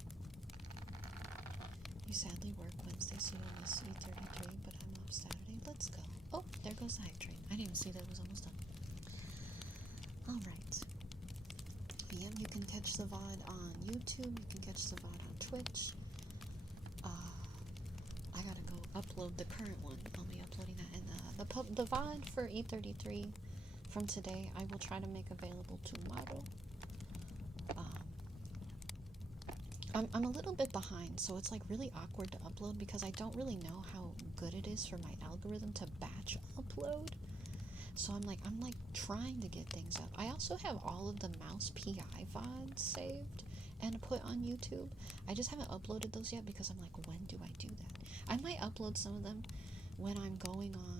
You sadly work Wednesday, so you'll miss E33, but I'm off Saturday. Let's go. Oh, there goes the hype train. I didn't even see that it was almost done. Alright. Yep, you can catch the VOD on YouTube. You can catch the VOD on Twitch. I gotta go upload the current one. I'll be uploading that. And the VOD for E33 from today, I will try to make available tomorrow. I'm a little bit behind, so it's like really awkward to upload because I don't really know how good it is for my algorithm to batch upload. So I'm like trying to get things up. I also have all of the Mouse PI VODs saved and put on YouTube. I just haven't uploaded those yet because I'm like, when do I do that? I might upload some of them when I'm gone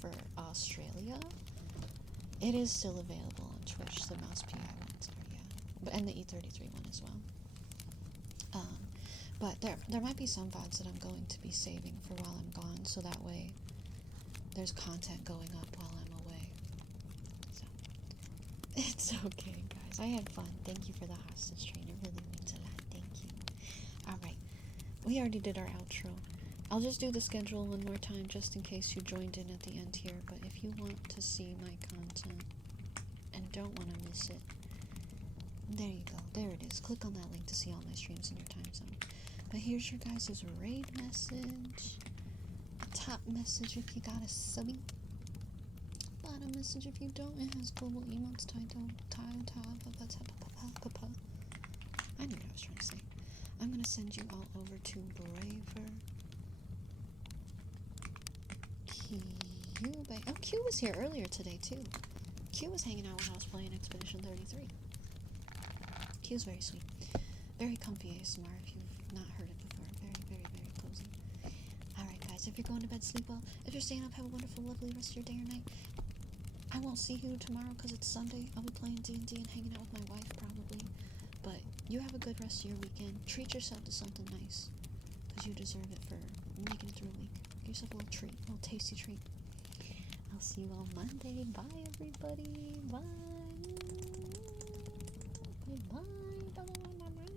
for Australia. It is still available on Twitch, the Mouse PI ones are, yeah. And the E33 one as well. But there might be some VODs that I'm going to be saving for while I'm gone, so that way there's content going up while I'm away. So, it's okay, guys. I had fun. Thank you for the hostage train. It really means a lot. Thank you. Alright. We already did our outro. I'll just do the schedule one more time just in case you joined in at the end here. But if you want to see my content and don't want to miss it, there you go. There it is. Click on that link to see all my streams in your time zone. But here's your guys' raid message. A top message if you got a subby. Bottom message if you don't. It has global emotes title. I knew what I was trying to say. I'm gonna send you all over to Braver. Q. Oh, Q was here earlier today too. Q was hanging out when I was playing Expedition 33. Q's very sweet. Very comfy ASMR if you've not heard it before. Very, very, very cozy. Alright guys, if you're going to bed, sleep well. If you're staying up, have a wonderful, lovely rest of your day or night. I won't see you tomorrow because it's Sunday. I'll be playing D&D and hanging out with my wife probably. But you have a good rest of your weekend. Treat yourself to something nice because you deserve it for making it through a week. Give yourself a little treat, a little tasty treat. I'll see you on Monday. Bye everybody. Bye. Bye. Bye. Bye. Bye.